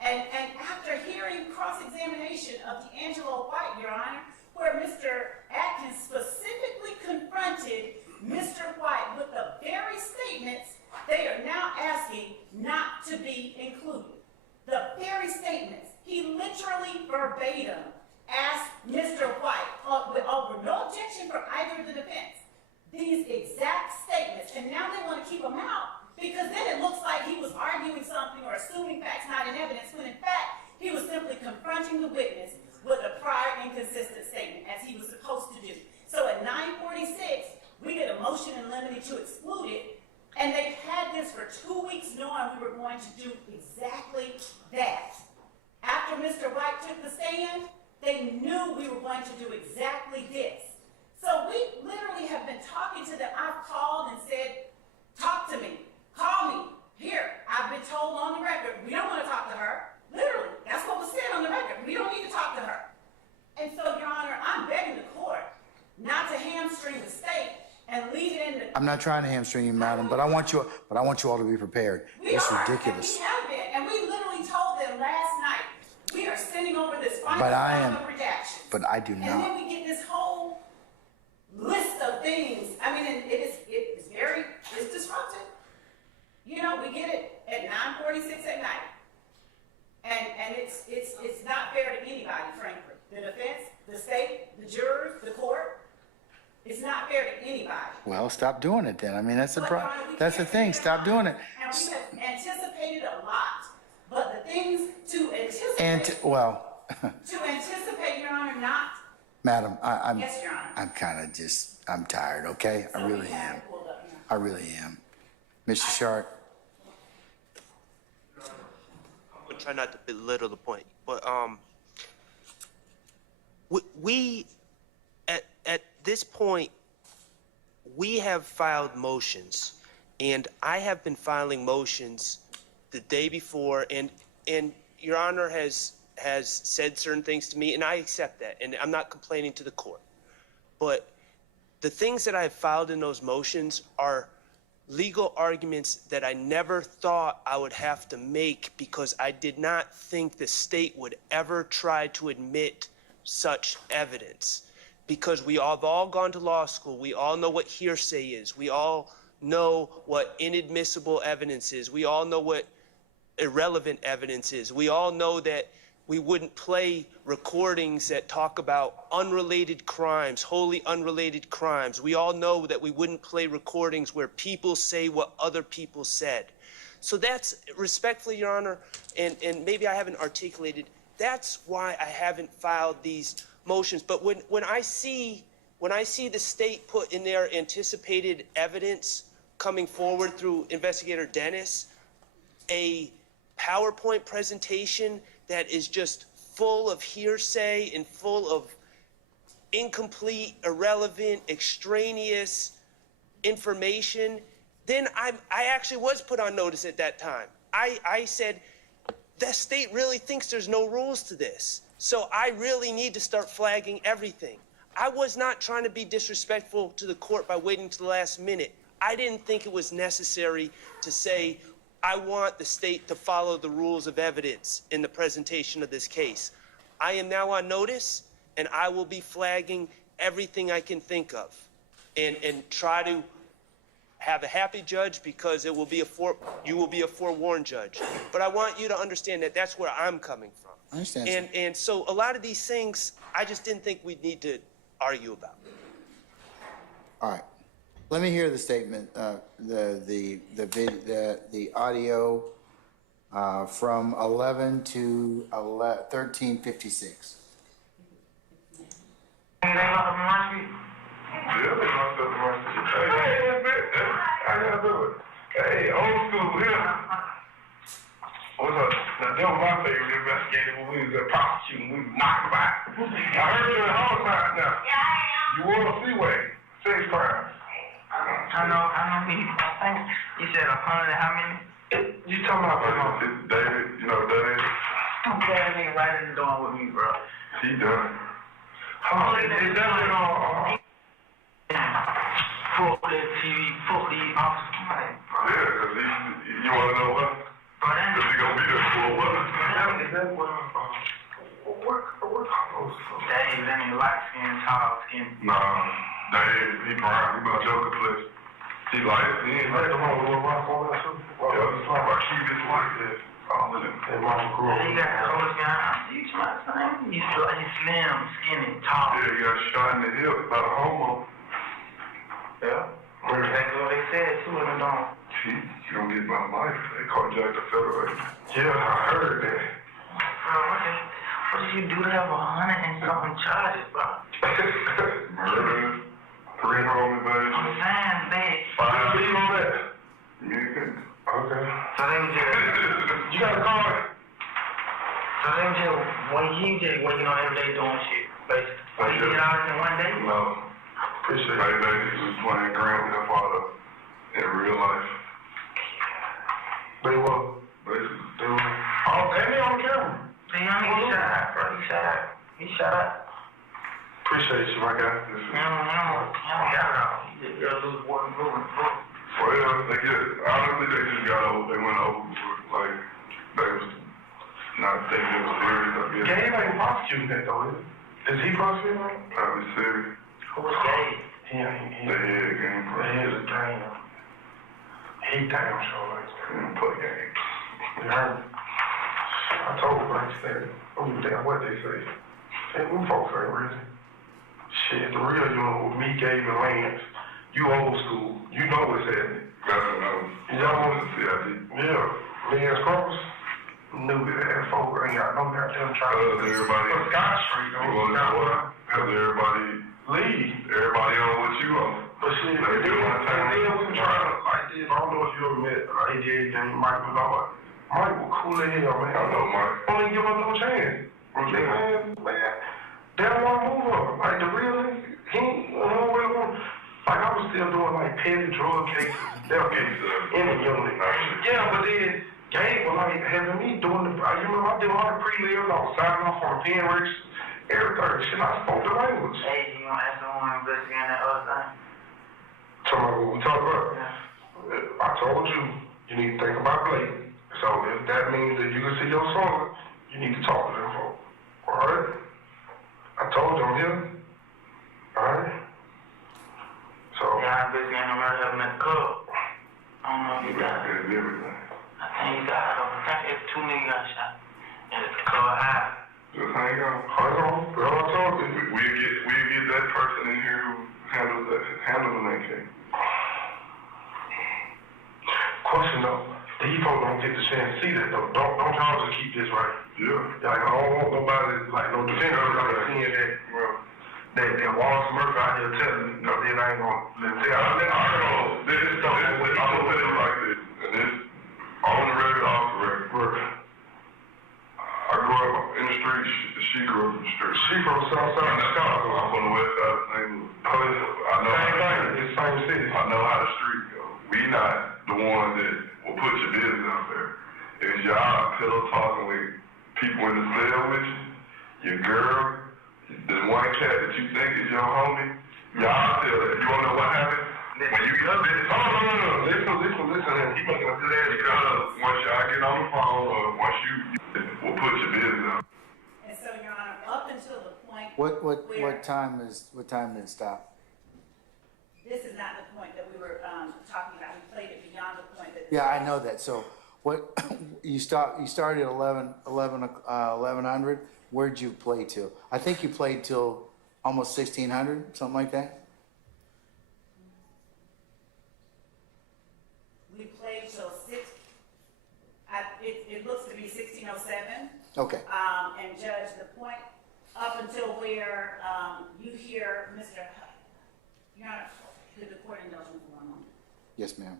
And after hearing cross-examination of D'Angelo White, Your Honor, where Mr. Atkins specifically confronted Mr. White with the very statements they are now asking not to be included. The very statements. He literally verbatim asked Mr. White, over no objection from either of the defense, these exact statements, and now they want to keep them out because for 2 weeks knowing we were going to do exactly that. After Mr. White took the stand, they knew we were going to do exactly this. So we literally have been talking to them. I've called and said, talk to me, call me. Here, I've been told on the record, we don't want to talk to her. Literally, that's what was said on the record. We don't need to talk to her. And so, Your Honor, I'm begging the court not to hamstring the state and leave it in the... I'm not trying to hamstring you, madam, but I want you all to be prepared. It's ridiculous. And we have been, and we literally told them last night, we are sending over this final But round of redactions. But I do And not. then we get this whole list of things. I mean, and it's disruptive. You know, we get it at 9:46 at night. And it's not fair to anybody, frankly. The defense, the state, the jurors, the court. It's not fair to anybody. Well, stop doing it then. I mean, that's the But, Your Honor, we that's the can't thing. say Stop that. doing it. And we have anticipated a lot. But the things to anticipate, to anticipate, Your Honor, not. Madam, I'm Yes, Your Honor. I'm tired, okay? I really am. I really am. Mr. Sharp. I'm gonna try not to belittle the point, but we at this point we have filed motions, and I have been filing motions the day before, and Your Honor has said certain things to me, and I accept that, and I'm not complaining to the court, but the things that I have filed in those motions are legal arguments that I never thought I would have to make because I did not think the state would ever try to admit such evidence. Because we have all gone to law school, we all know what hearsay is, we all know what inadmissible evidence is, we all know what irrelevant evidence is, we all know that we wouldn't play recordings that talk about unrelated crimes, wholly unrelated crimes. We all know that we wouldn't play recordings where people say what other people said. So that's, respectfully, Your Honor, and maybe I haven't articulated, that's why I haven't filed these motions. But when I see the state put in their anticipated evidence coming forward through Investigator Dennis, a PowerPoint presentation that is just full of hearsay and full of incomplete, irrelevant, extraneous information, then I actually was put on notice at that time. I said, the state really thinks there's no rules to this. So I really need to start flagging everything. I was not trying to be disrespectful to the court by waiting to the last minute. I didn't think it was necessary to say, I want the state to follow the rules of evidence in the presentation of this case. I am now on notice, and I will be flagging everything I can think of and try to have a happy judge because it will be you will be a forewarned judge. But I want you to understand that that's where I'm coming from. I understand. And so a lot of these things, I just didn't think we'd need to argue about. All right. Let me hear the statement, the audio from 11 to 13:56. Hey, old school here. What's up? Now, that was my favorite investigator when we was at prosecuting. We was knocking about. I heard you in the homicide now. Yeah, I am. You were on the freeway. 6 crimes. I know me. I think you said 100 and how many? You talking about David? You know David? I'm glad he right in the door with me, bro. He done. Hold on, is that on? Full TV, full the officer. Yeah, because you want to know what? Because he gonna be there for what? Is that what Carlos? Dave, that ain't light skin, tall skin. Nah, Dave, he brown. He about Joker place. He ain't like the one with the rock on that too. Yeah, he's talking about keep it like that. And Mama Crew. Yeah, you got the coolest guy. You smart, son. He's slim, skinny, tall. Yeah, he got shot in the hip by a homo. Yeah. That's exactly what they said, too, in the dome. You gonna get my life. They carjacked the federal agent. Yeah, I heard that. Bro, what did you do to have 100 and something charges, bro? Murder, 3 home invasions. I'm saying, babe. 5 on that. Yeah, they was just, you got a card? So they was just, when he just working on every day doing shit, basically. So he did all this in one day? No. Appreciate it. Baby, he was playing Grand Theft Auto in real life. They what? Basically, they were. Oh, damn, they on camera. The young nigga shot out, bro. He shot out. He shot out. Appreciate you, my guy. He don't got it all. He just got a little boy moving. Well, honestly, they just got over. They went over. Like, they was not thinking it was serious, I guess. Gabe ain't prosecuting that, though, is he? Is he prosecuting that? Probably serious. Who was Gabe? The head game The prosecutor. head of game. He damn sure like that. Didn't play games. You heard me? I told him, like, said, oh, damn, what they say. Hey, them folks ain't really. Shit, the real you know, with me, Gabe, and Lance, you old school. You know what's happening. That's what I was. Y'all want to see, I did. Yeah, Lance Cross, knew that folk ain't got no goddamn trying to. Everybody. But Scott Street, You want to know what? Because everybody. leave. Everybody on what you on. But shit, Like, and then we were trying to, like this, I don't know if you ever met, AJ and Mike Millard. Mike was cool as hell, man. I know Mike. Only give us no chance. Man, they don't want to move up. Like, the real nigga, he don't really want. Like, I was still doing, like, petty drug cases, death cases, in the unit. Yeah, but then, Gabe was, like, having me doing the, you remember, I did all the pre-lives, I was signing off on the pen records, everything. Shit, I spoke the language. Hey, you gonna ask someone to investigate that other thing? Talking about what we talked about? Yeah. I told you, you need to think about Blake. So if that means that you can see your son, you need to talk to them folks. Alright? I told you I'm here. Alright? So. Yeah, I bet you ain't no murder happened at the club. I don't know if you got it. Everything. I think you got it. I think it's 2 niggas got shot. And it's the club high. Just hang on. Hang on. That's what I told you. We'll get that person in here who handles that case. Question though, these folks don't get the chance to see that though. Don't y'all just keep this right. Yeah. Like, I don't want nobody, like, no defenders, like, seeing that, that Wallace Murphy out here telling me, no, then I ain't gonna let tell. This is something I'm gonna put it like this, and this on the record, off the record. I grew up in the streets. She grew up in the streets. She from the south side of Chicago. I'm from the west side of St. Louis. I know Same thing. It's the same city. I know how the street go. We not the ones that will put your business out there. If y'all pillow talking with people in the cell with you, your girl, the one cat that you think is your homie, y'all tell that. You wanna know what happened? When you get up in it, No. Listen. He making a good ass. Because once y'all get on the phone or once you will put your business out. And so, Your Honor, up until the point What time did it stop? this is not the point that we were talking about. We played it beyond the point that. Yeah, I know that. So what, you started at 1100. Where'd you play till? I think you played till almost 1600, something like that. We played till it looks to be 1607. Okay. And Judge, the point up until where you hear Mr. Your Honor, could the court indulge me for 1 moment? Yes, ma'am.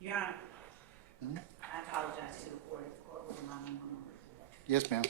Your Honor, I apologize to the court if the court would allow me 1 moment. Yes, ma'am.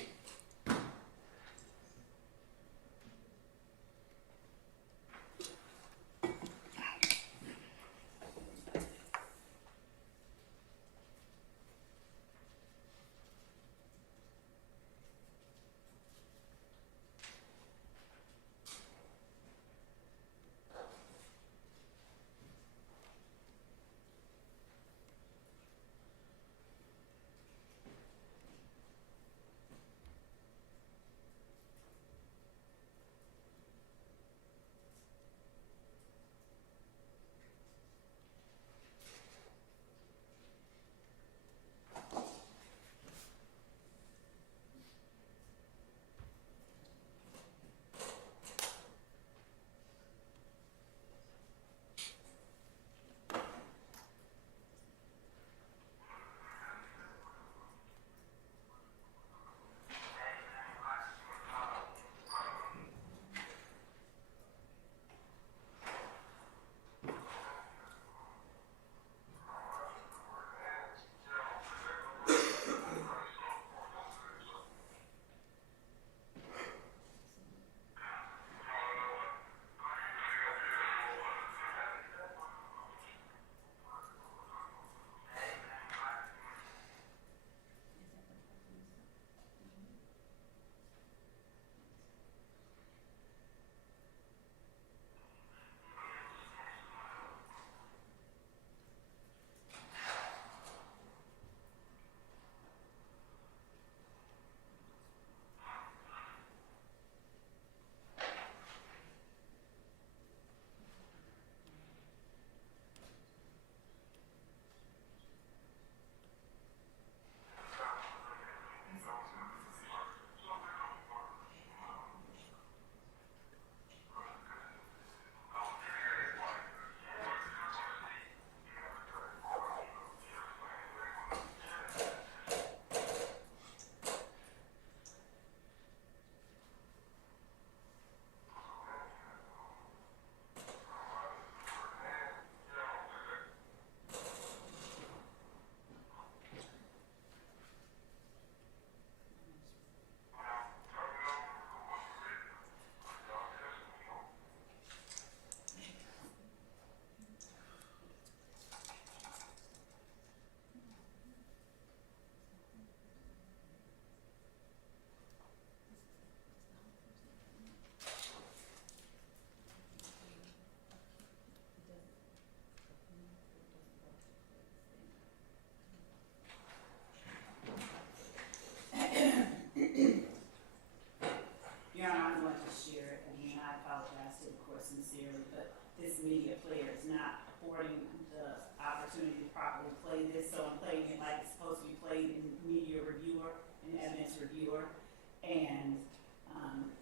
And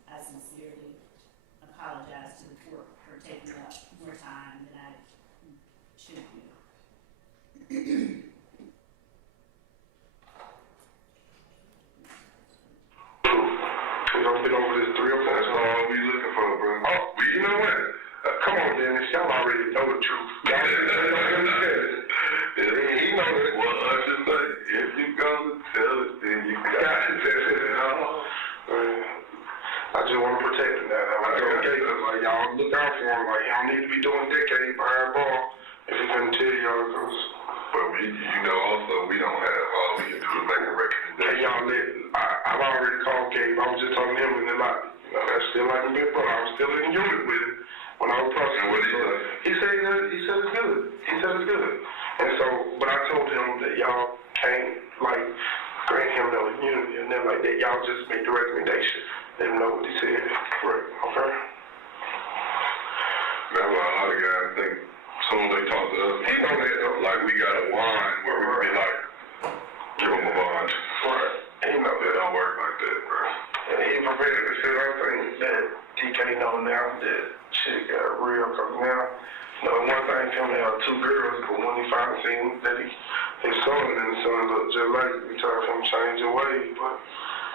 I sincerely apologize to the court for taking up more time than I should be. We gonna get over this 3 o'clock. That's all we looking for, bro. Oh, well, you know what? Come on, Dennis. Y'all already know the truth. Y'all don't understand it. He know it. Well, I should say, if you gonna tell it, then you got to tell it. I just want to protect him now. I told Gator, like, y'all look out for him. Like, y'all need to be doing decade behind ball. If he's gonna tell y'all, because. But also, we don't have, all we can do is make a recommendation. Hey, y'all, I've already called Gabe. I was just talking to him in the lobby. You know, that's still like a big brother. I was still in the unit with him when I was prosecuting. What did he say? He said it's good. He said it's good. And so, but I told him that y'all can't, like, grant him no immunity and then like that. Y'all just make the recommendation. Let him know what he said. Right. Okay? That's why a lot of guys think, as soon as they talk to us, He know that, though. like we got a wine where we can be like, give them a bond. Right. He know It that. don't work like that, bro. And he prepared to say everything that DK know now that shit got real. Because now, you know, one thing for him to have 2 girls, but when he finally seen that his son and his son look just like you, we told him to change your ways. But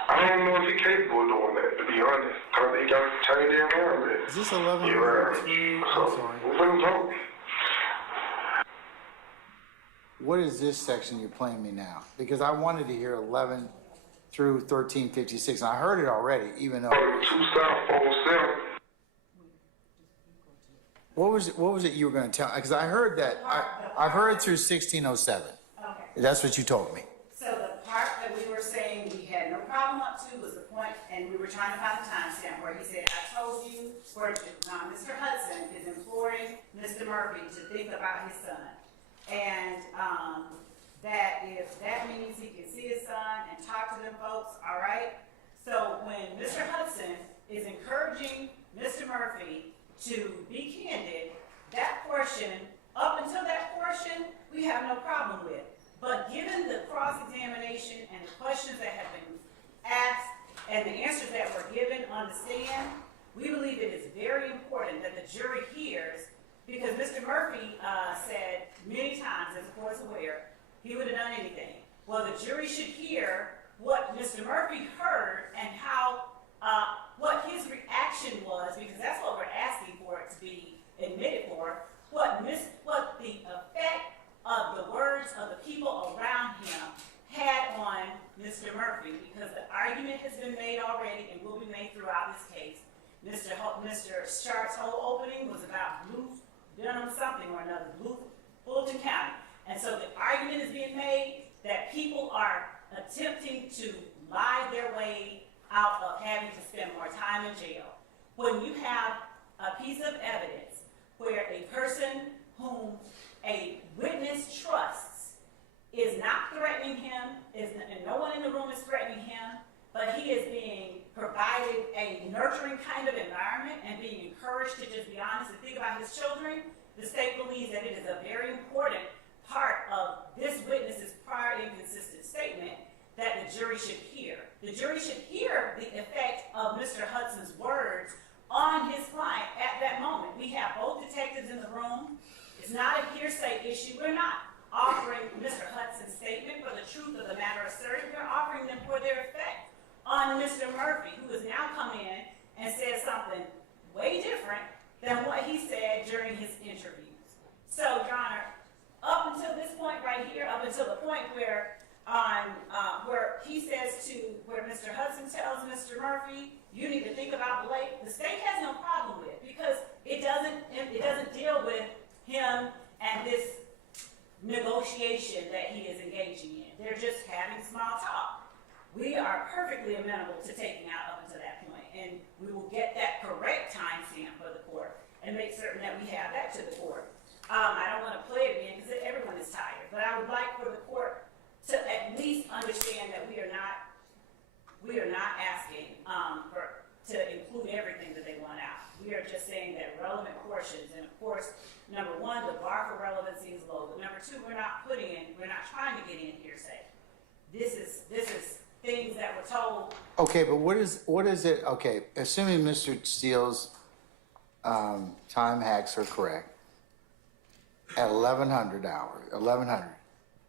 I don't know if he's capable of doing that, to be honest. Because he got to change the environment. Is this 11? Yeah. I'm sorry. We're going to vote. What is this section you're playing me now? Because I wanted to hear 11 through 1356, and I heard it already, even though. 2 South 47. What was it you were going to tell? Because I heard that. I've heard through 1607. Okay. That's what you told me. So the part that we were saying we had no problem up to was the point, and we were trying to find the timestamp where he said, I told you, where Mr. Hudson is imploring Mr. Murphy to think about his son. And that if that means he can see his son and talk to them folks, all right? So when Mr. Hudson is encouraging Mr. Murphy to be candid, that portion, up until that portion, we have no problem with. But given the cross-examination and the questions that have been asked and the answers that were given on the stand, we believe it is very important that the jury hears, because Mr. Murphy said many times, as the court's aware, he would have done anything. Well, the jury should hear what Mr. Murphy heard and how, what his reaction was, because that's what we're asking for it to be admitted for, what the effect of the words of the people around him had on Mr. Murphy, because the argument has been made already and will be made throughout this case. Mr. Sharp's whole opening was about blue denim something or another, Fulton County. And so the argument is being made that people are attempting to lie their way out of having to spend more time in jail. When you have a piece of evidence where a person whom a witness trusts is not threatening him, and no one in the room is threatening him, but he is being provided a nurturing kind of environment and being encouraged to just be honest and think about his children, the state believes that it is a very important part of this witness's prior inconsistent statement that the jury should hear. The jury should hear the effect of Mr. Hudson's words on his client at that moment. We have both detectives in the room. It's not a hearsay issue. We're not offering Mr. Hudson's statement for the truth of the matter asserted. We're offering them for their effect on Mr. Murphy, who has now come in and said something way different than what he said during his interviews. So, Your Honor, up until this point right here, up until the point where he says where Mr. Hudson tells Mr. Murphy, you need to think about Blake, the state has no problem with, because it doesn't deal with him and this negotiation that he is engaging in. They're just having small talk. We are perfectly amenable to taking out up until that point, and we will get that correct timestamp for the court and make certain that we have that to the court. I don't want to play it again because everyone is tired, but I would like for the court to at least understand that we are not asking to include everything that they want out. We are just saying that relevant portions, and of course, number one, the bar for relevancy is low, but number two, we're not trying to get in hearsay. This is things that were told. Okay, but what is it, okay, assuming Mr. Steele's time hacks are correct, at 1100 hours, 1100,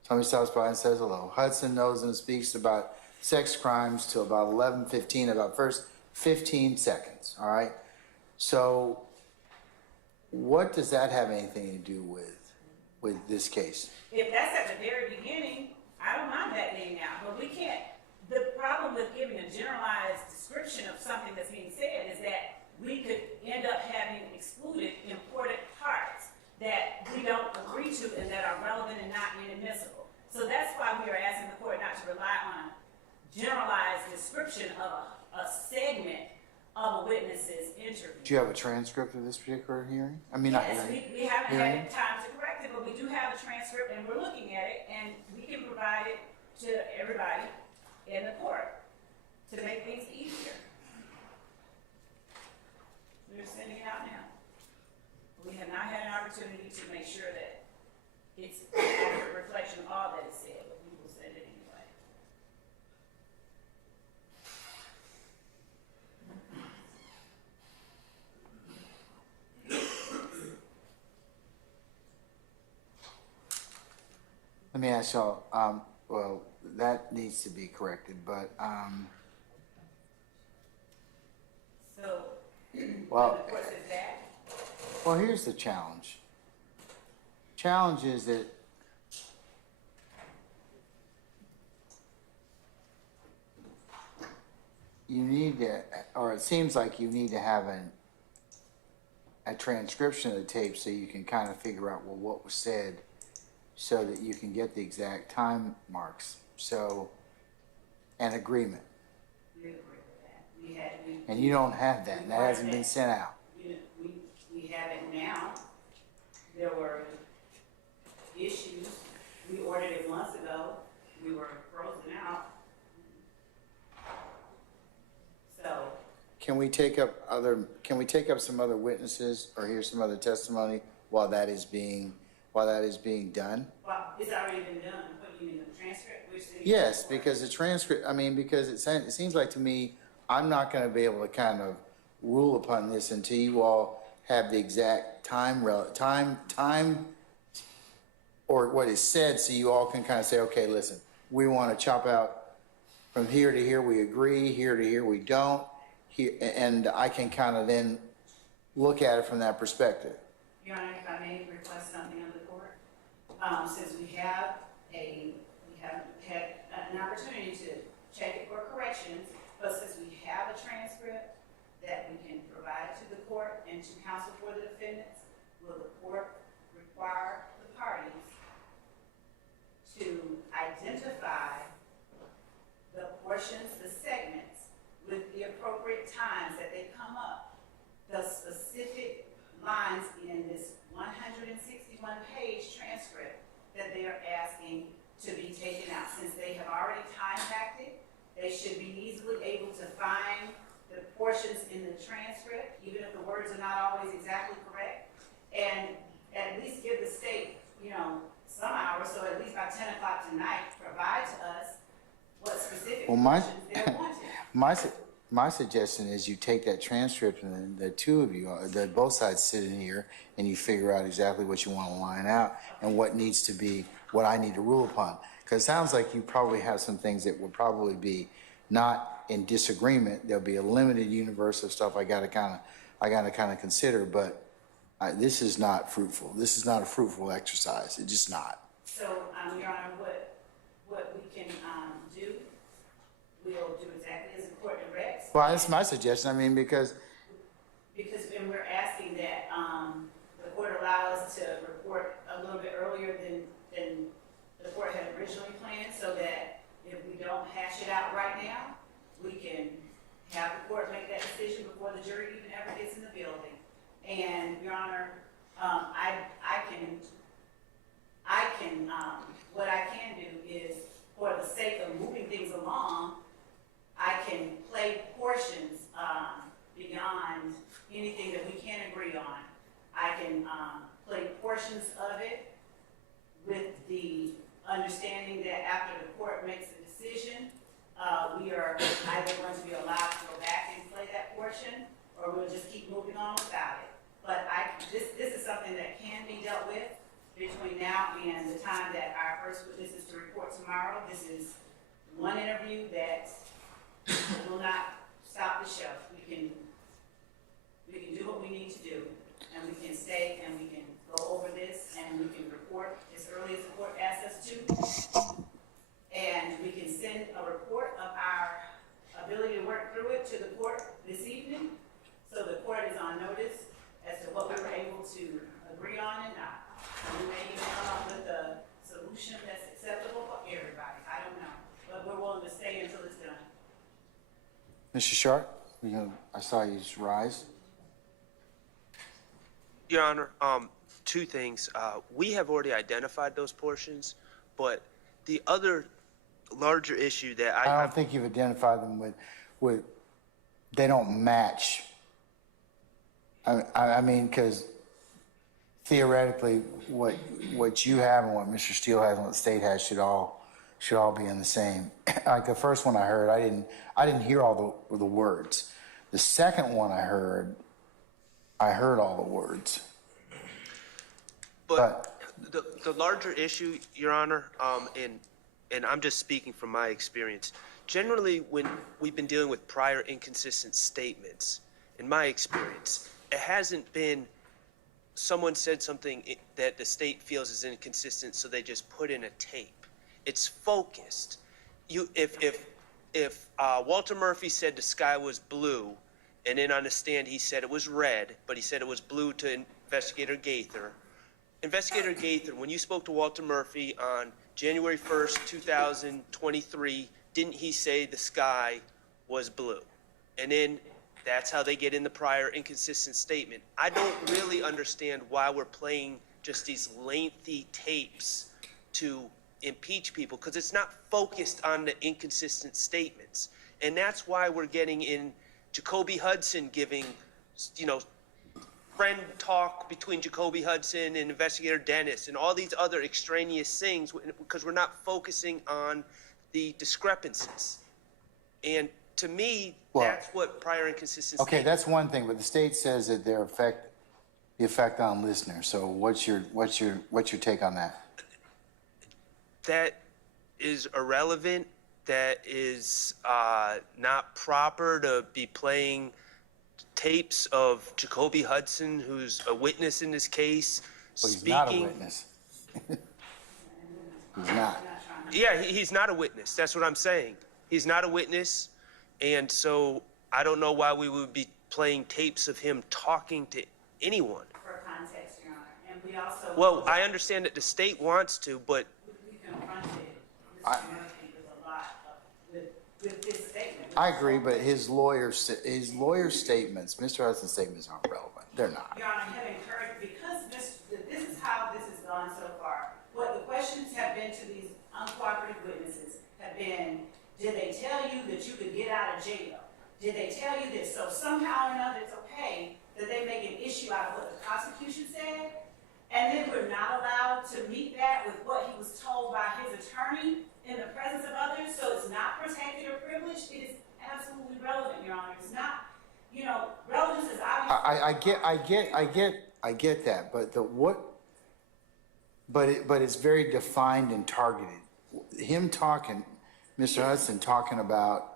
somebody stops by and says hello. Hudson knows and speaks about sex crimes till about 11:15, about first 15 seconds, all right? So what does that have anything to do with this case? If that's at the very beginning, I don't mind that being out, but we can't. The problem with giving a generalized description of something that's being said is that we could end up having excluded important parts that we don't agree to and that are relevant and not inadmissible. So that's why we are asking the court not to rely on a generalized description of a segment of a witness's interview. Do you have a transcript of this particular hearing? I mean, Yes, not hearing. we haven't Hearing? had time to correct it, but we do have a transcript and we're looking at it and we can provide it to everybody in the court to make things easier. We're sending it out now. We have not had an opportunity to make sure that it's an accurate reflection of all that is said, but we will send it anyway. Let me ask y'all, well, that needs to be corrected, but, So, well, the court says that. well, here's the challenge. Challenge is that you need to, or it seems like you need to have a transcription of the tape so you can kind of figure out, well, what was said, so that you can get the exact time marks. So, an agreement. We agree with that. And you don't have that, and that hasn't been sent out. We have it now. There were issues. We ordered it months ago. We were frozen out. So, Can we take up some other witnesses or hear some other testimony while that is being done? well, it's already been done. What do you mean, the transcript? We're sending it Yes, to the court. because the transcript, I mean, because it seems like to me, I'm not gonna be able to kind of rule upon this until you all have the exact time, or what is said, so you all can kind of say, okay, listen, we want to chop out from here to here, we agree, here to here, we don't, here, and I can kind of then look at it from that perspective. Your Honor, if I may request something of the court, since we haven't had an opportunity to check it for corrections, but since we have a transcript that we can provide to the court and to counsel for the defendants, will the court require the parties to identify the portions, the segments, with the appropriate times that they come up, the specific lines in this 161-page transcript that they are asking to be taken out? Since they have already time-hacked it, they should be easily able to find the portions in the transcript, even if the words are not always exactly correct, and at least give the state, some hours, so at least by 10 o'clock tonight, provide to us what specific portions they're wanting. My suggestion is you take that transcript and then the two of you, both sides sit in here and you figure out exactly what you want to line out and what needs to be, what I need to rule upon. Because it sounds like you probably have some things that would probably be not in disagreement. There'll be a limited universe of stuff I gotta kind of consider, but this is not fruitful. This is not a fruitful exercise. It's just not. So, Your Honor, what we can do, we'll do exactly as the court directs. Well, that's my suggestion. I mean, because And we're asking that the court allow us to report a little bit earlier than the court had originally planned, so that if we don't hash it out right now, we can have the court make that decision before the jury even ever gets in the building. And, Your Honor, what I can do is, for the sake of moving things along, I can play portions beyond anything that we can agree on. I can play portions of it with the understanding that after the court makes a decision, or we'll just keep moving on without it. But this is something that can be dealt with between now and the time that our first witness is to report tomorrow. This is one interview that will not stop the show. We can do what we need to do, and we can stay and we can go over this and we can report as early as the court asks us to. And we can send a report of our ability to work through it to the court this evening. So the court is on notice as to what we were able to agree on and not. And we may even come up with a solution that's acceptable for everybody. I don't know. But we're willing to stay until it's done. Mr. Sharp, I saw you rise. Your Honor, two things. We have already identified those portions, but the other larger issue that I don't think you've identified them with they don't match. I mean, because theoretically, what you have and what Mr. Steele has and what the state has should all be in the same. Like the first one I heard, I didn't hear all the words. The second one I heard all the words. But the larger issue, Your Honor, and I'm just speaking from my experience, generally when we've been dealing with prior inconsistent statements, in my experience, it hasn't been someone said something that the state feels is inconsistent, so they just put in a tape. It's focused. If Walter Murphy said the sky was blue, and then on the stand he said it was red, but he said it was blue to Investigator Gaither. Investigator Gaither, when you spoke to Walter Murphy on January 1st, 2023, didn't he say the sky was blue? And then that's how they get in the prior inconsistent statement. I don't really understand why we're playing just these lengthy tapes to impeach people, because it's not focused on the inconsistent statements. And that's why we're getting in Jacoby Hudson giving, friend talk between Jacoby Hudson and Investigator Dennis and all these other extraneous things, because we're not focusing on the discrepancies. And to me, that's what prior inconsistent Okay, statements. that's one thing, but the state says that the effect on listeners. So what's your take on that? That is irrelevant. That is not proper to be playing tapes of Jacoby Hudson, who's a witness in this case, Well, he's speaking. not a witness. He's not. Yeah, he's not a witness. That's what I'm saying. He's not a witness, and so I don't know why we would be playing tapes of him talking to anyone. For context, Your Honor. And we also. Well, I understand that the state wants to, but We confronted Mr. Murphy with a lot with his statement. I agree, but his lawyer's statements, Mr. Hudson's statements aren't relevant. They're not. Your Honor, I have encouraged, because this is how this has gone so far. What the questions have been to these uncooperative witnesses have been, did they tell you that you could get out of jail? Did they tell you this? So somehow or another, it's okay that they make an issue out of what the prosecution said, and then we're not allowed to meet that with what he was told by his attorney in the presence of others, so it's not protected or privileged. It is absolutely relevant, Your Honor. It's not, relevance is obvious. I get that, but it's very defined and targeted. Him talking, Mr. Hudson talking about,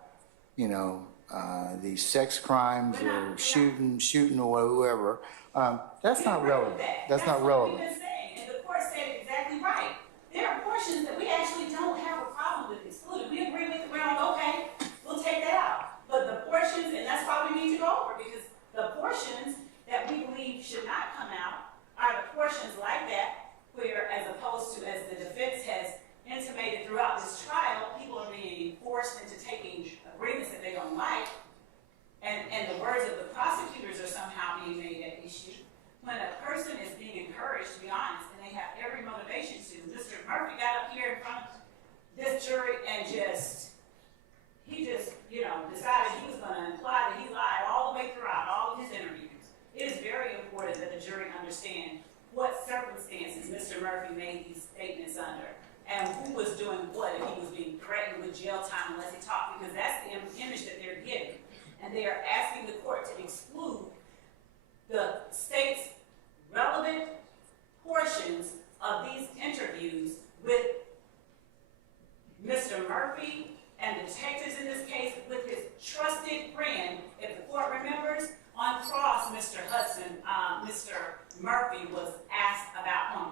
these sex crimes or shooting or whoever. That's not relevant. That's not relevant. What we've been saying, and the court said it exactly right. There are portions that we actually don't have a problem with excluding. We agree with it. We're like, okay, we'll take that out. But the portions, and that's why we need to go over, because the portions that we believe should not come out are the portions like that, where as opposed to, as the defense has intimated throughout this trial, people are being forced into taking agreements that they don't like, and the words of the prosecutors are somehow being made at issue. When a person is being encouraged to be honest, and they have every motivation to, Mr. Murphy got up here in front of this jury and he decided he was going to imply that he lied all the way throughout all of his interviews. It is very important that the jury understand what circumstances Mr. Murphy made these statements under, and who was doing what, if he was being threatened with jail time unless he talked, because that's the image that they're getting. And they are asking the court to exclude the state's relevant portions of these interviews with Mr. Murphy and the detectives in this case with his trusted friend. If the court remembers, on cross, Mr. Murphy was asked about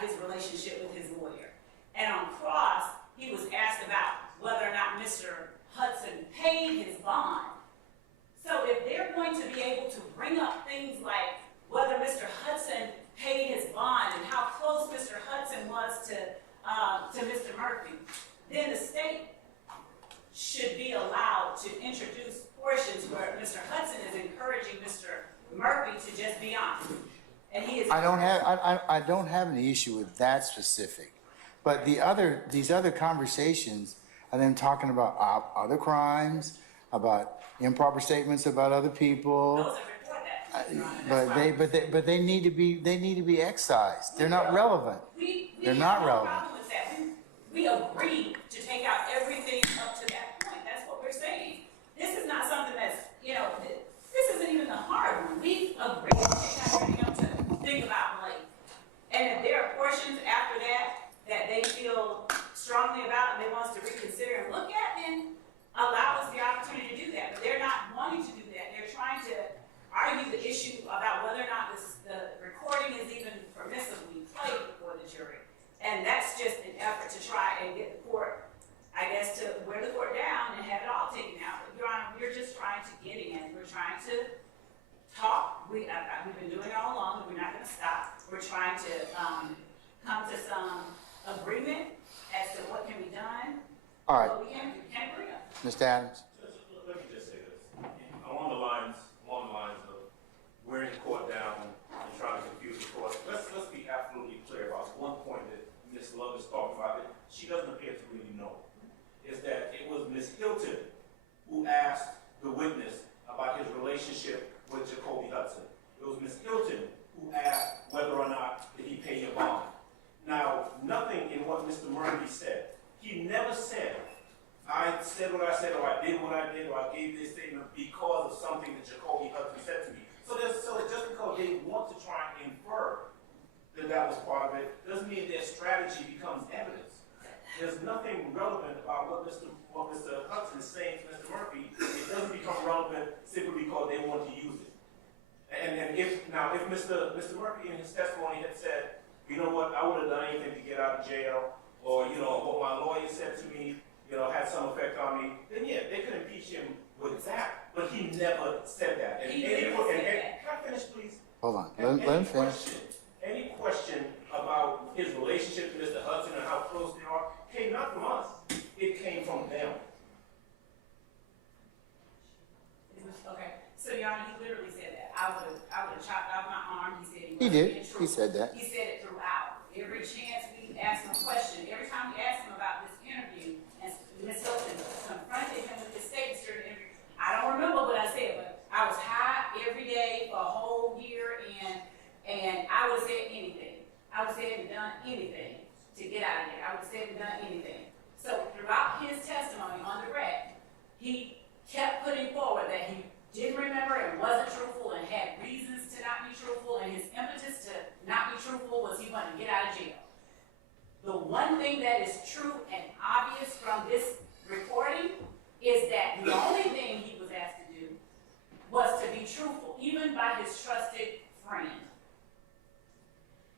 his relationship with his lawyer. And on cross, he was asked about whether or not Mr. Hudson paid his bond. So if they're going to be able to bring up things like whether Mr. Hudson paid his bond and how close Mr. Hudson was to Mr. Murphy, then the state should be allowed to introduce portions where Mr. Hudson is encouraging Mr. Murphy to just be honest. And he is. I don't have any issue with that specific, but these other conversations are them talking about other crimes, about improper statements about other people. Those are report that. But they need to be excised. They're not relevant. They're not relevant. Problem with that. We agreed to take out everything up to that point. That's what we're saying. This is not something that's, this isn't even the hard one. We agreed to take out everything up to think about Blake. And if there are portions after that they feel strongly about and they want us to reconsider and look at, then allow us the opportunity to do that. But they're not wanting to do that. They're trying to argue the issue about whether or not the recording is even permissibly played before the jury. And that's just an effort to try and get the court, I guess, to wear the court down and have it all taken out. But Your Honor, we're just trying to get in. We're trying to talk. We've been doing it all along, and we're not going to stop. We're trying to come to some agreement as to what can be done. All right. What we can't agree on. Mr. Adams. Let me just say this. Along the lines of wearing the court down and trying to confuse the court, let's be absolutely clear about one point that Ms. Love is talking about that she doesn't appear to really know. Is that it was Ms. Hilton who asked the witness about his relationship with Jacoby Hudson. It was Ms. Hilton who asked whether or not did he pay your bond. Now, nothing in what Mr. Murphy said. He never said, I said what I said, or I did what I did, or I gave this statement because of something that Jacoby Hudson said to me. So just because they want to try and infer that was part of it, doesn't mean their strategy becomes evidence. There's nothing relevant about what Mr. Hudson is saying to Mr. Murphy. It doesn't become relevant simply because they want to use it. And if Mr. Murphy in his testimony had said, you know what, I would have done anything to get out of jail, or what my lawyer said to me, had some effect on me, then yeah, they could impeach him with that. But he never said that. And can I finish, please? Hold on. Let him finish. Any question about his relationship to Mr. Hudson and how close they are came not from us. It came from them. Okay. So, Your Honor, he literally said that. I would have chopped off my arm. He said He did. He said that. He said it throughout. Every chance we asked him a question, every time we asked him about this interview, and Ms. Hilton confronted him with the statements during the interview. I don't remember what I said, but I was high every day for a whole year, and I would have said anything. I would have said and done anything to get out of there. I would have said and done anything. So throughout his testimony on the rec, he kept putting forward that he didn't remember and wasn't truthful and had reasons to not be truthful, and his impetus to not be truthful was he wanted to get out of jail. The one thing that is true and obvious from this recording is that the only thing he was asked to do was to be truthful, even by his trusted friend.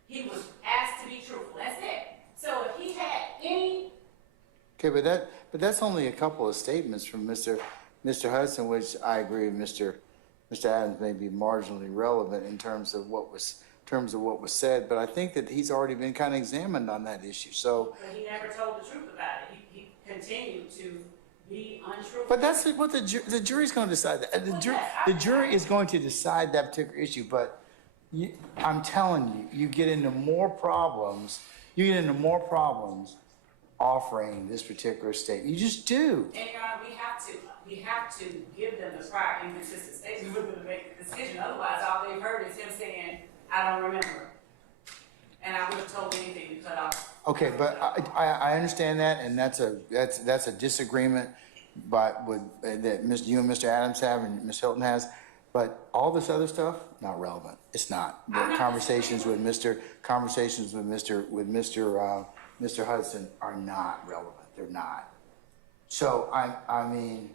He was asked to be truthful. That's it. So if he had any... Okay, but that's only a couple of statements from Mr. Hudson, which I agree with Mr. Adams may be marginally relevant in terms of what was said, but I think that he's already been kind of examined on that issue. So, but he never told the truth about it. He continued to be untruthful. but that's what the jury's going to decide. The jury is going to decide that particular issue. But I'm telling you, you get into more problems. Offering this particular statement. You just do. And Your Honor, we have to give them the prior inconsistent statements for them to make the decision. Otherwise, all they've heard is him saying, I don't remember. And I would have told anything to cut off. Okay, but I understand that, and that's a disagreement, but that you and Mr. Adams have and Ms. Hilton has. But all this other stuff, not relevant. It's not. The conversations with Mr. Hudson are not relevant. They're not. So I mean,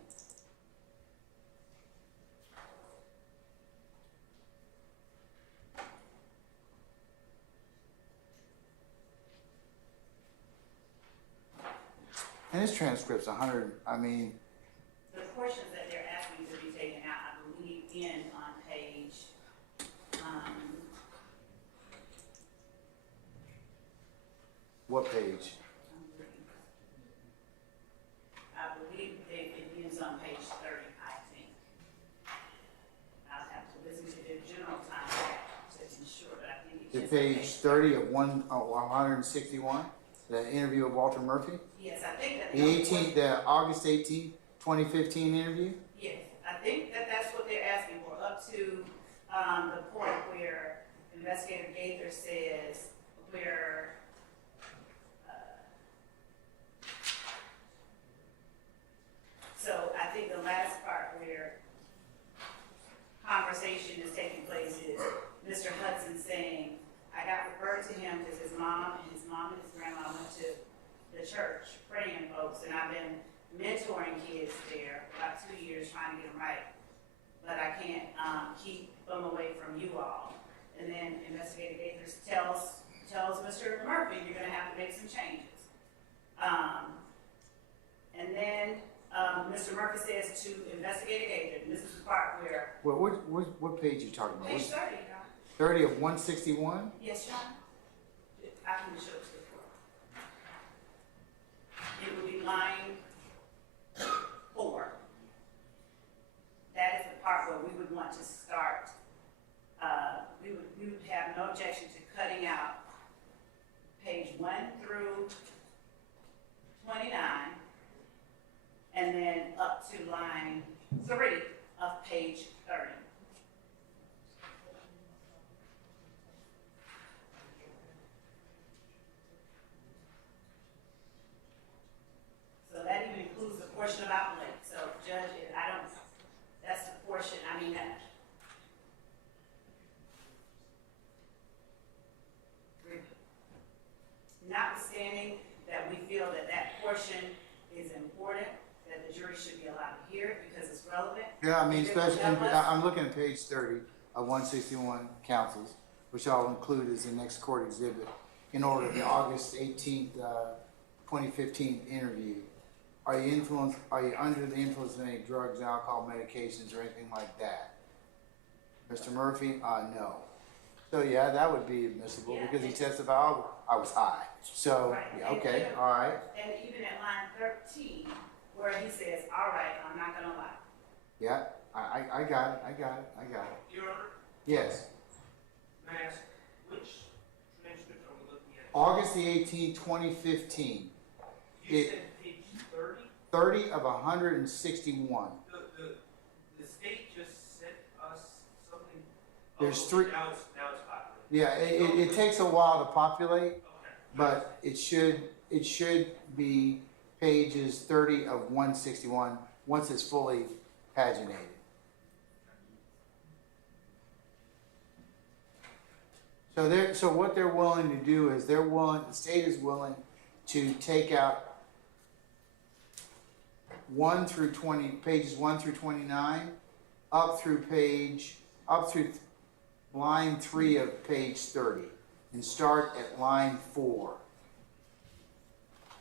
and his transcript's 100. I mean, The portions that they're asking to be taken out, I believe, end on page, what page? I believe it ends on page 30, I think. I'll have to listen to the general time to ensure, but I think it The is. page 30 of 161, the interview of Walter Murphy? Yes, I think that. The 18th, the August 18th, 2015 interview? Yes, I think that that's what they're asking for, up to, the point where Investigator Gaither says where, so I think the last part where conversation is taking place is Mr. Hudson saying, I got referred to him because his mom and his grandma went to the church praying folks, and I've been mentoring kids there for about 2 years trying to get them right, but I can't keep them away from you all. And then Investigator Gaither tells Mr. Murphy, you're gonna have to make some changes. And then Mr. Murphy says to Investigator Gaither, and this is the part where, Well, what page are you talking about? page 30, John. 30 of 161? Yes, John? I can show it to the court. It would be line 4. That is the part where we would want to start, we would have no objection to cutting out page 1 through 29, and then up to line 3 of page 30. So that even includes the portion about Blake. So Judge, that's the portion, I mean, notwithstanding that we feel that that portion is important, that the jury should be allowed to hear it because it's relevant. Yeah, I mean, If it will especially, help us- I'm looking at page 30 of 161 counsels, which I'll include as the next court exhibit in order the August 18th, 2015 interview. Are you under the influence of any drugs, alcohol, medications, or anything like that? Mr. Murphy, no. So yeah, that would be admissible because he testified, I was high. So, Right. yeah, okay, all right. And even at line 13, where he says, all right, I'm not gonna lie. Yeah, I got it. Your Honor, Yes. may I ask, which transcript are we looking at? August the 18th, 2015. You It- said page 30? 30 of 161. The state just sent us something. There's Oh, three- Now it's popular. Yeah, it takes a while to populate, Okay. but it should be pages 30 of 161 once it's fully paginated. So what they're willing to do is the state is willing to take out 1 through 20, pages 1 through 29, up through line 3 of page 30, and start at line 4.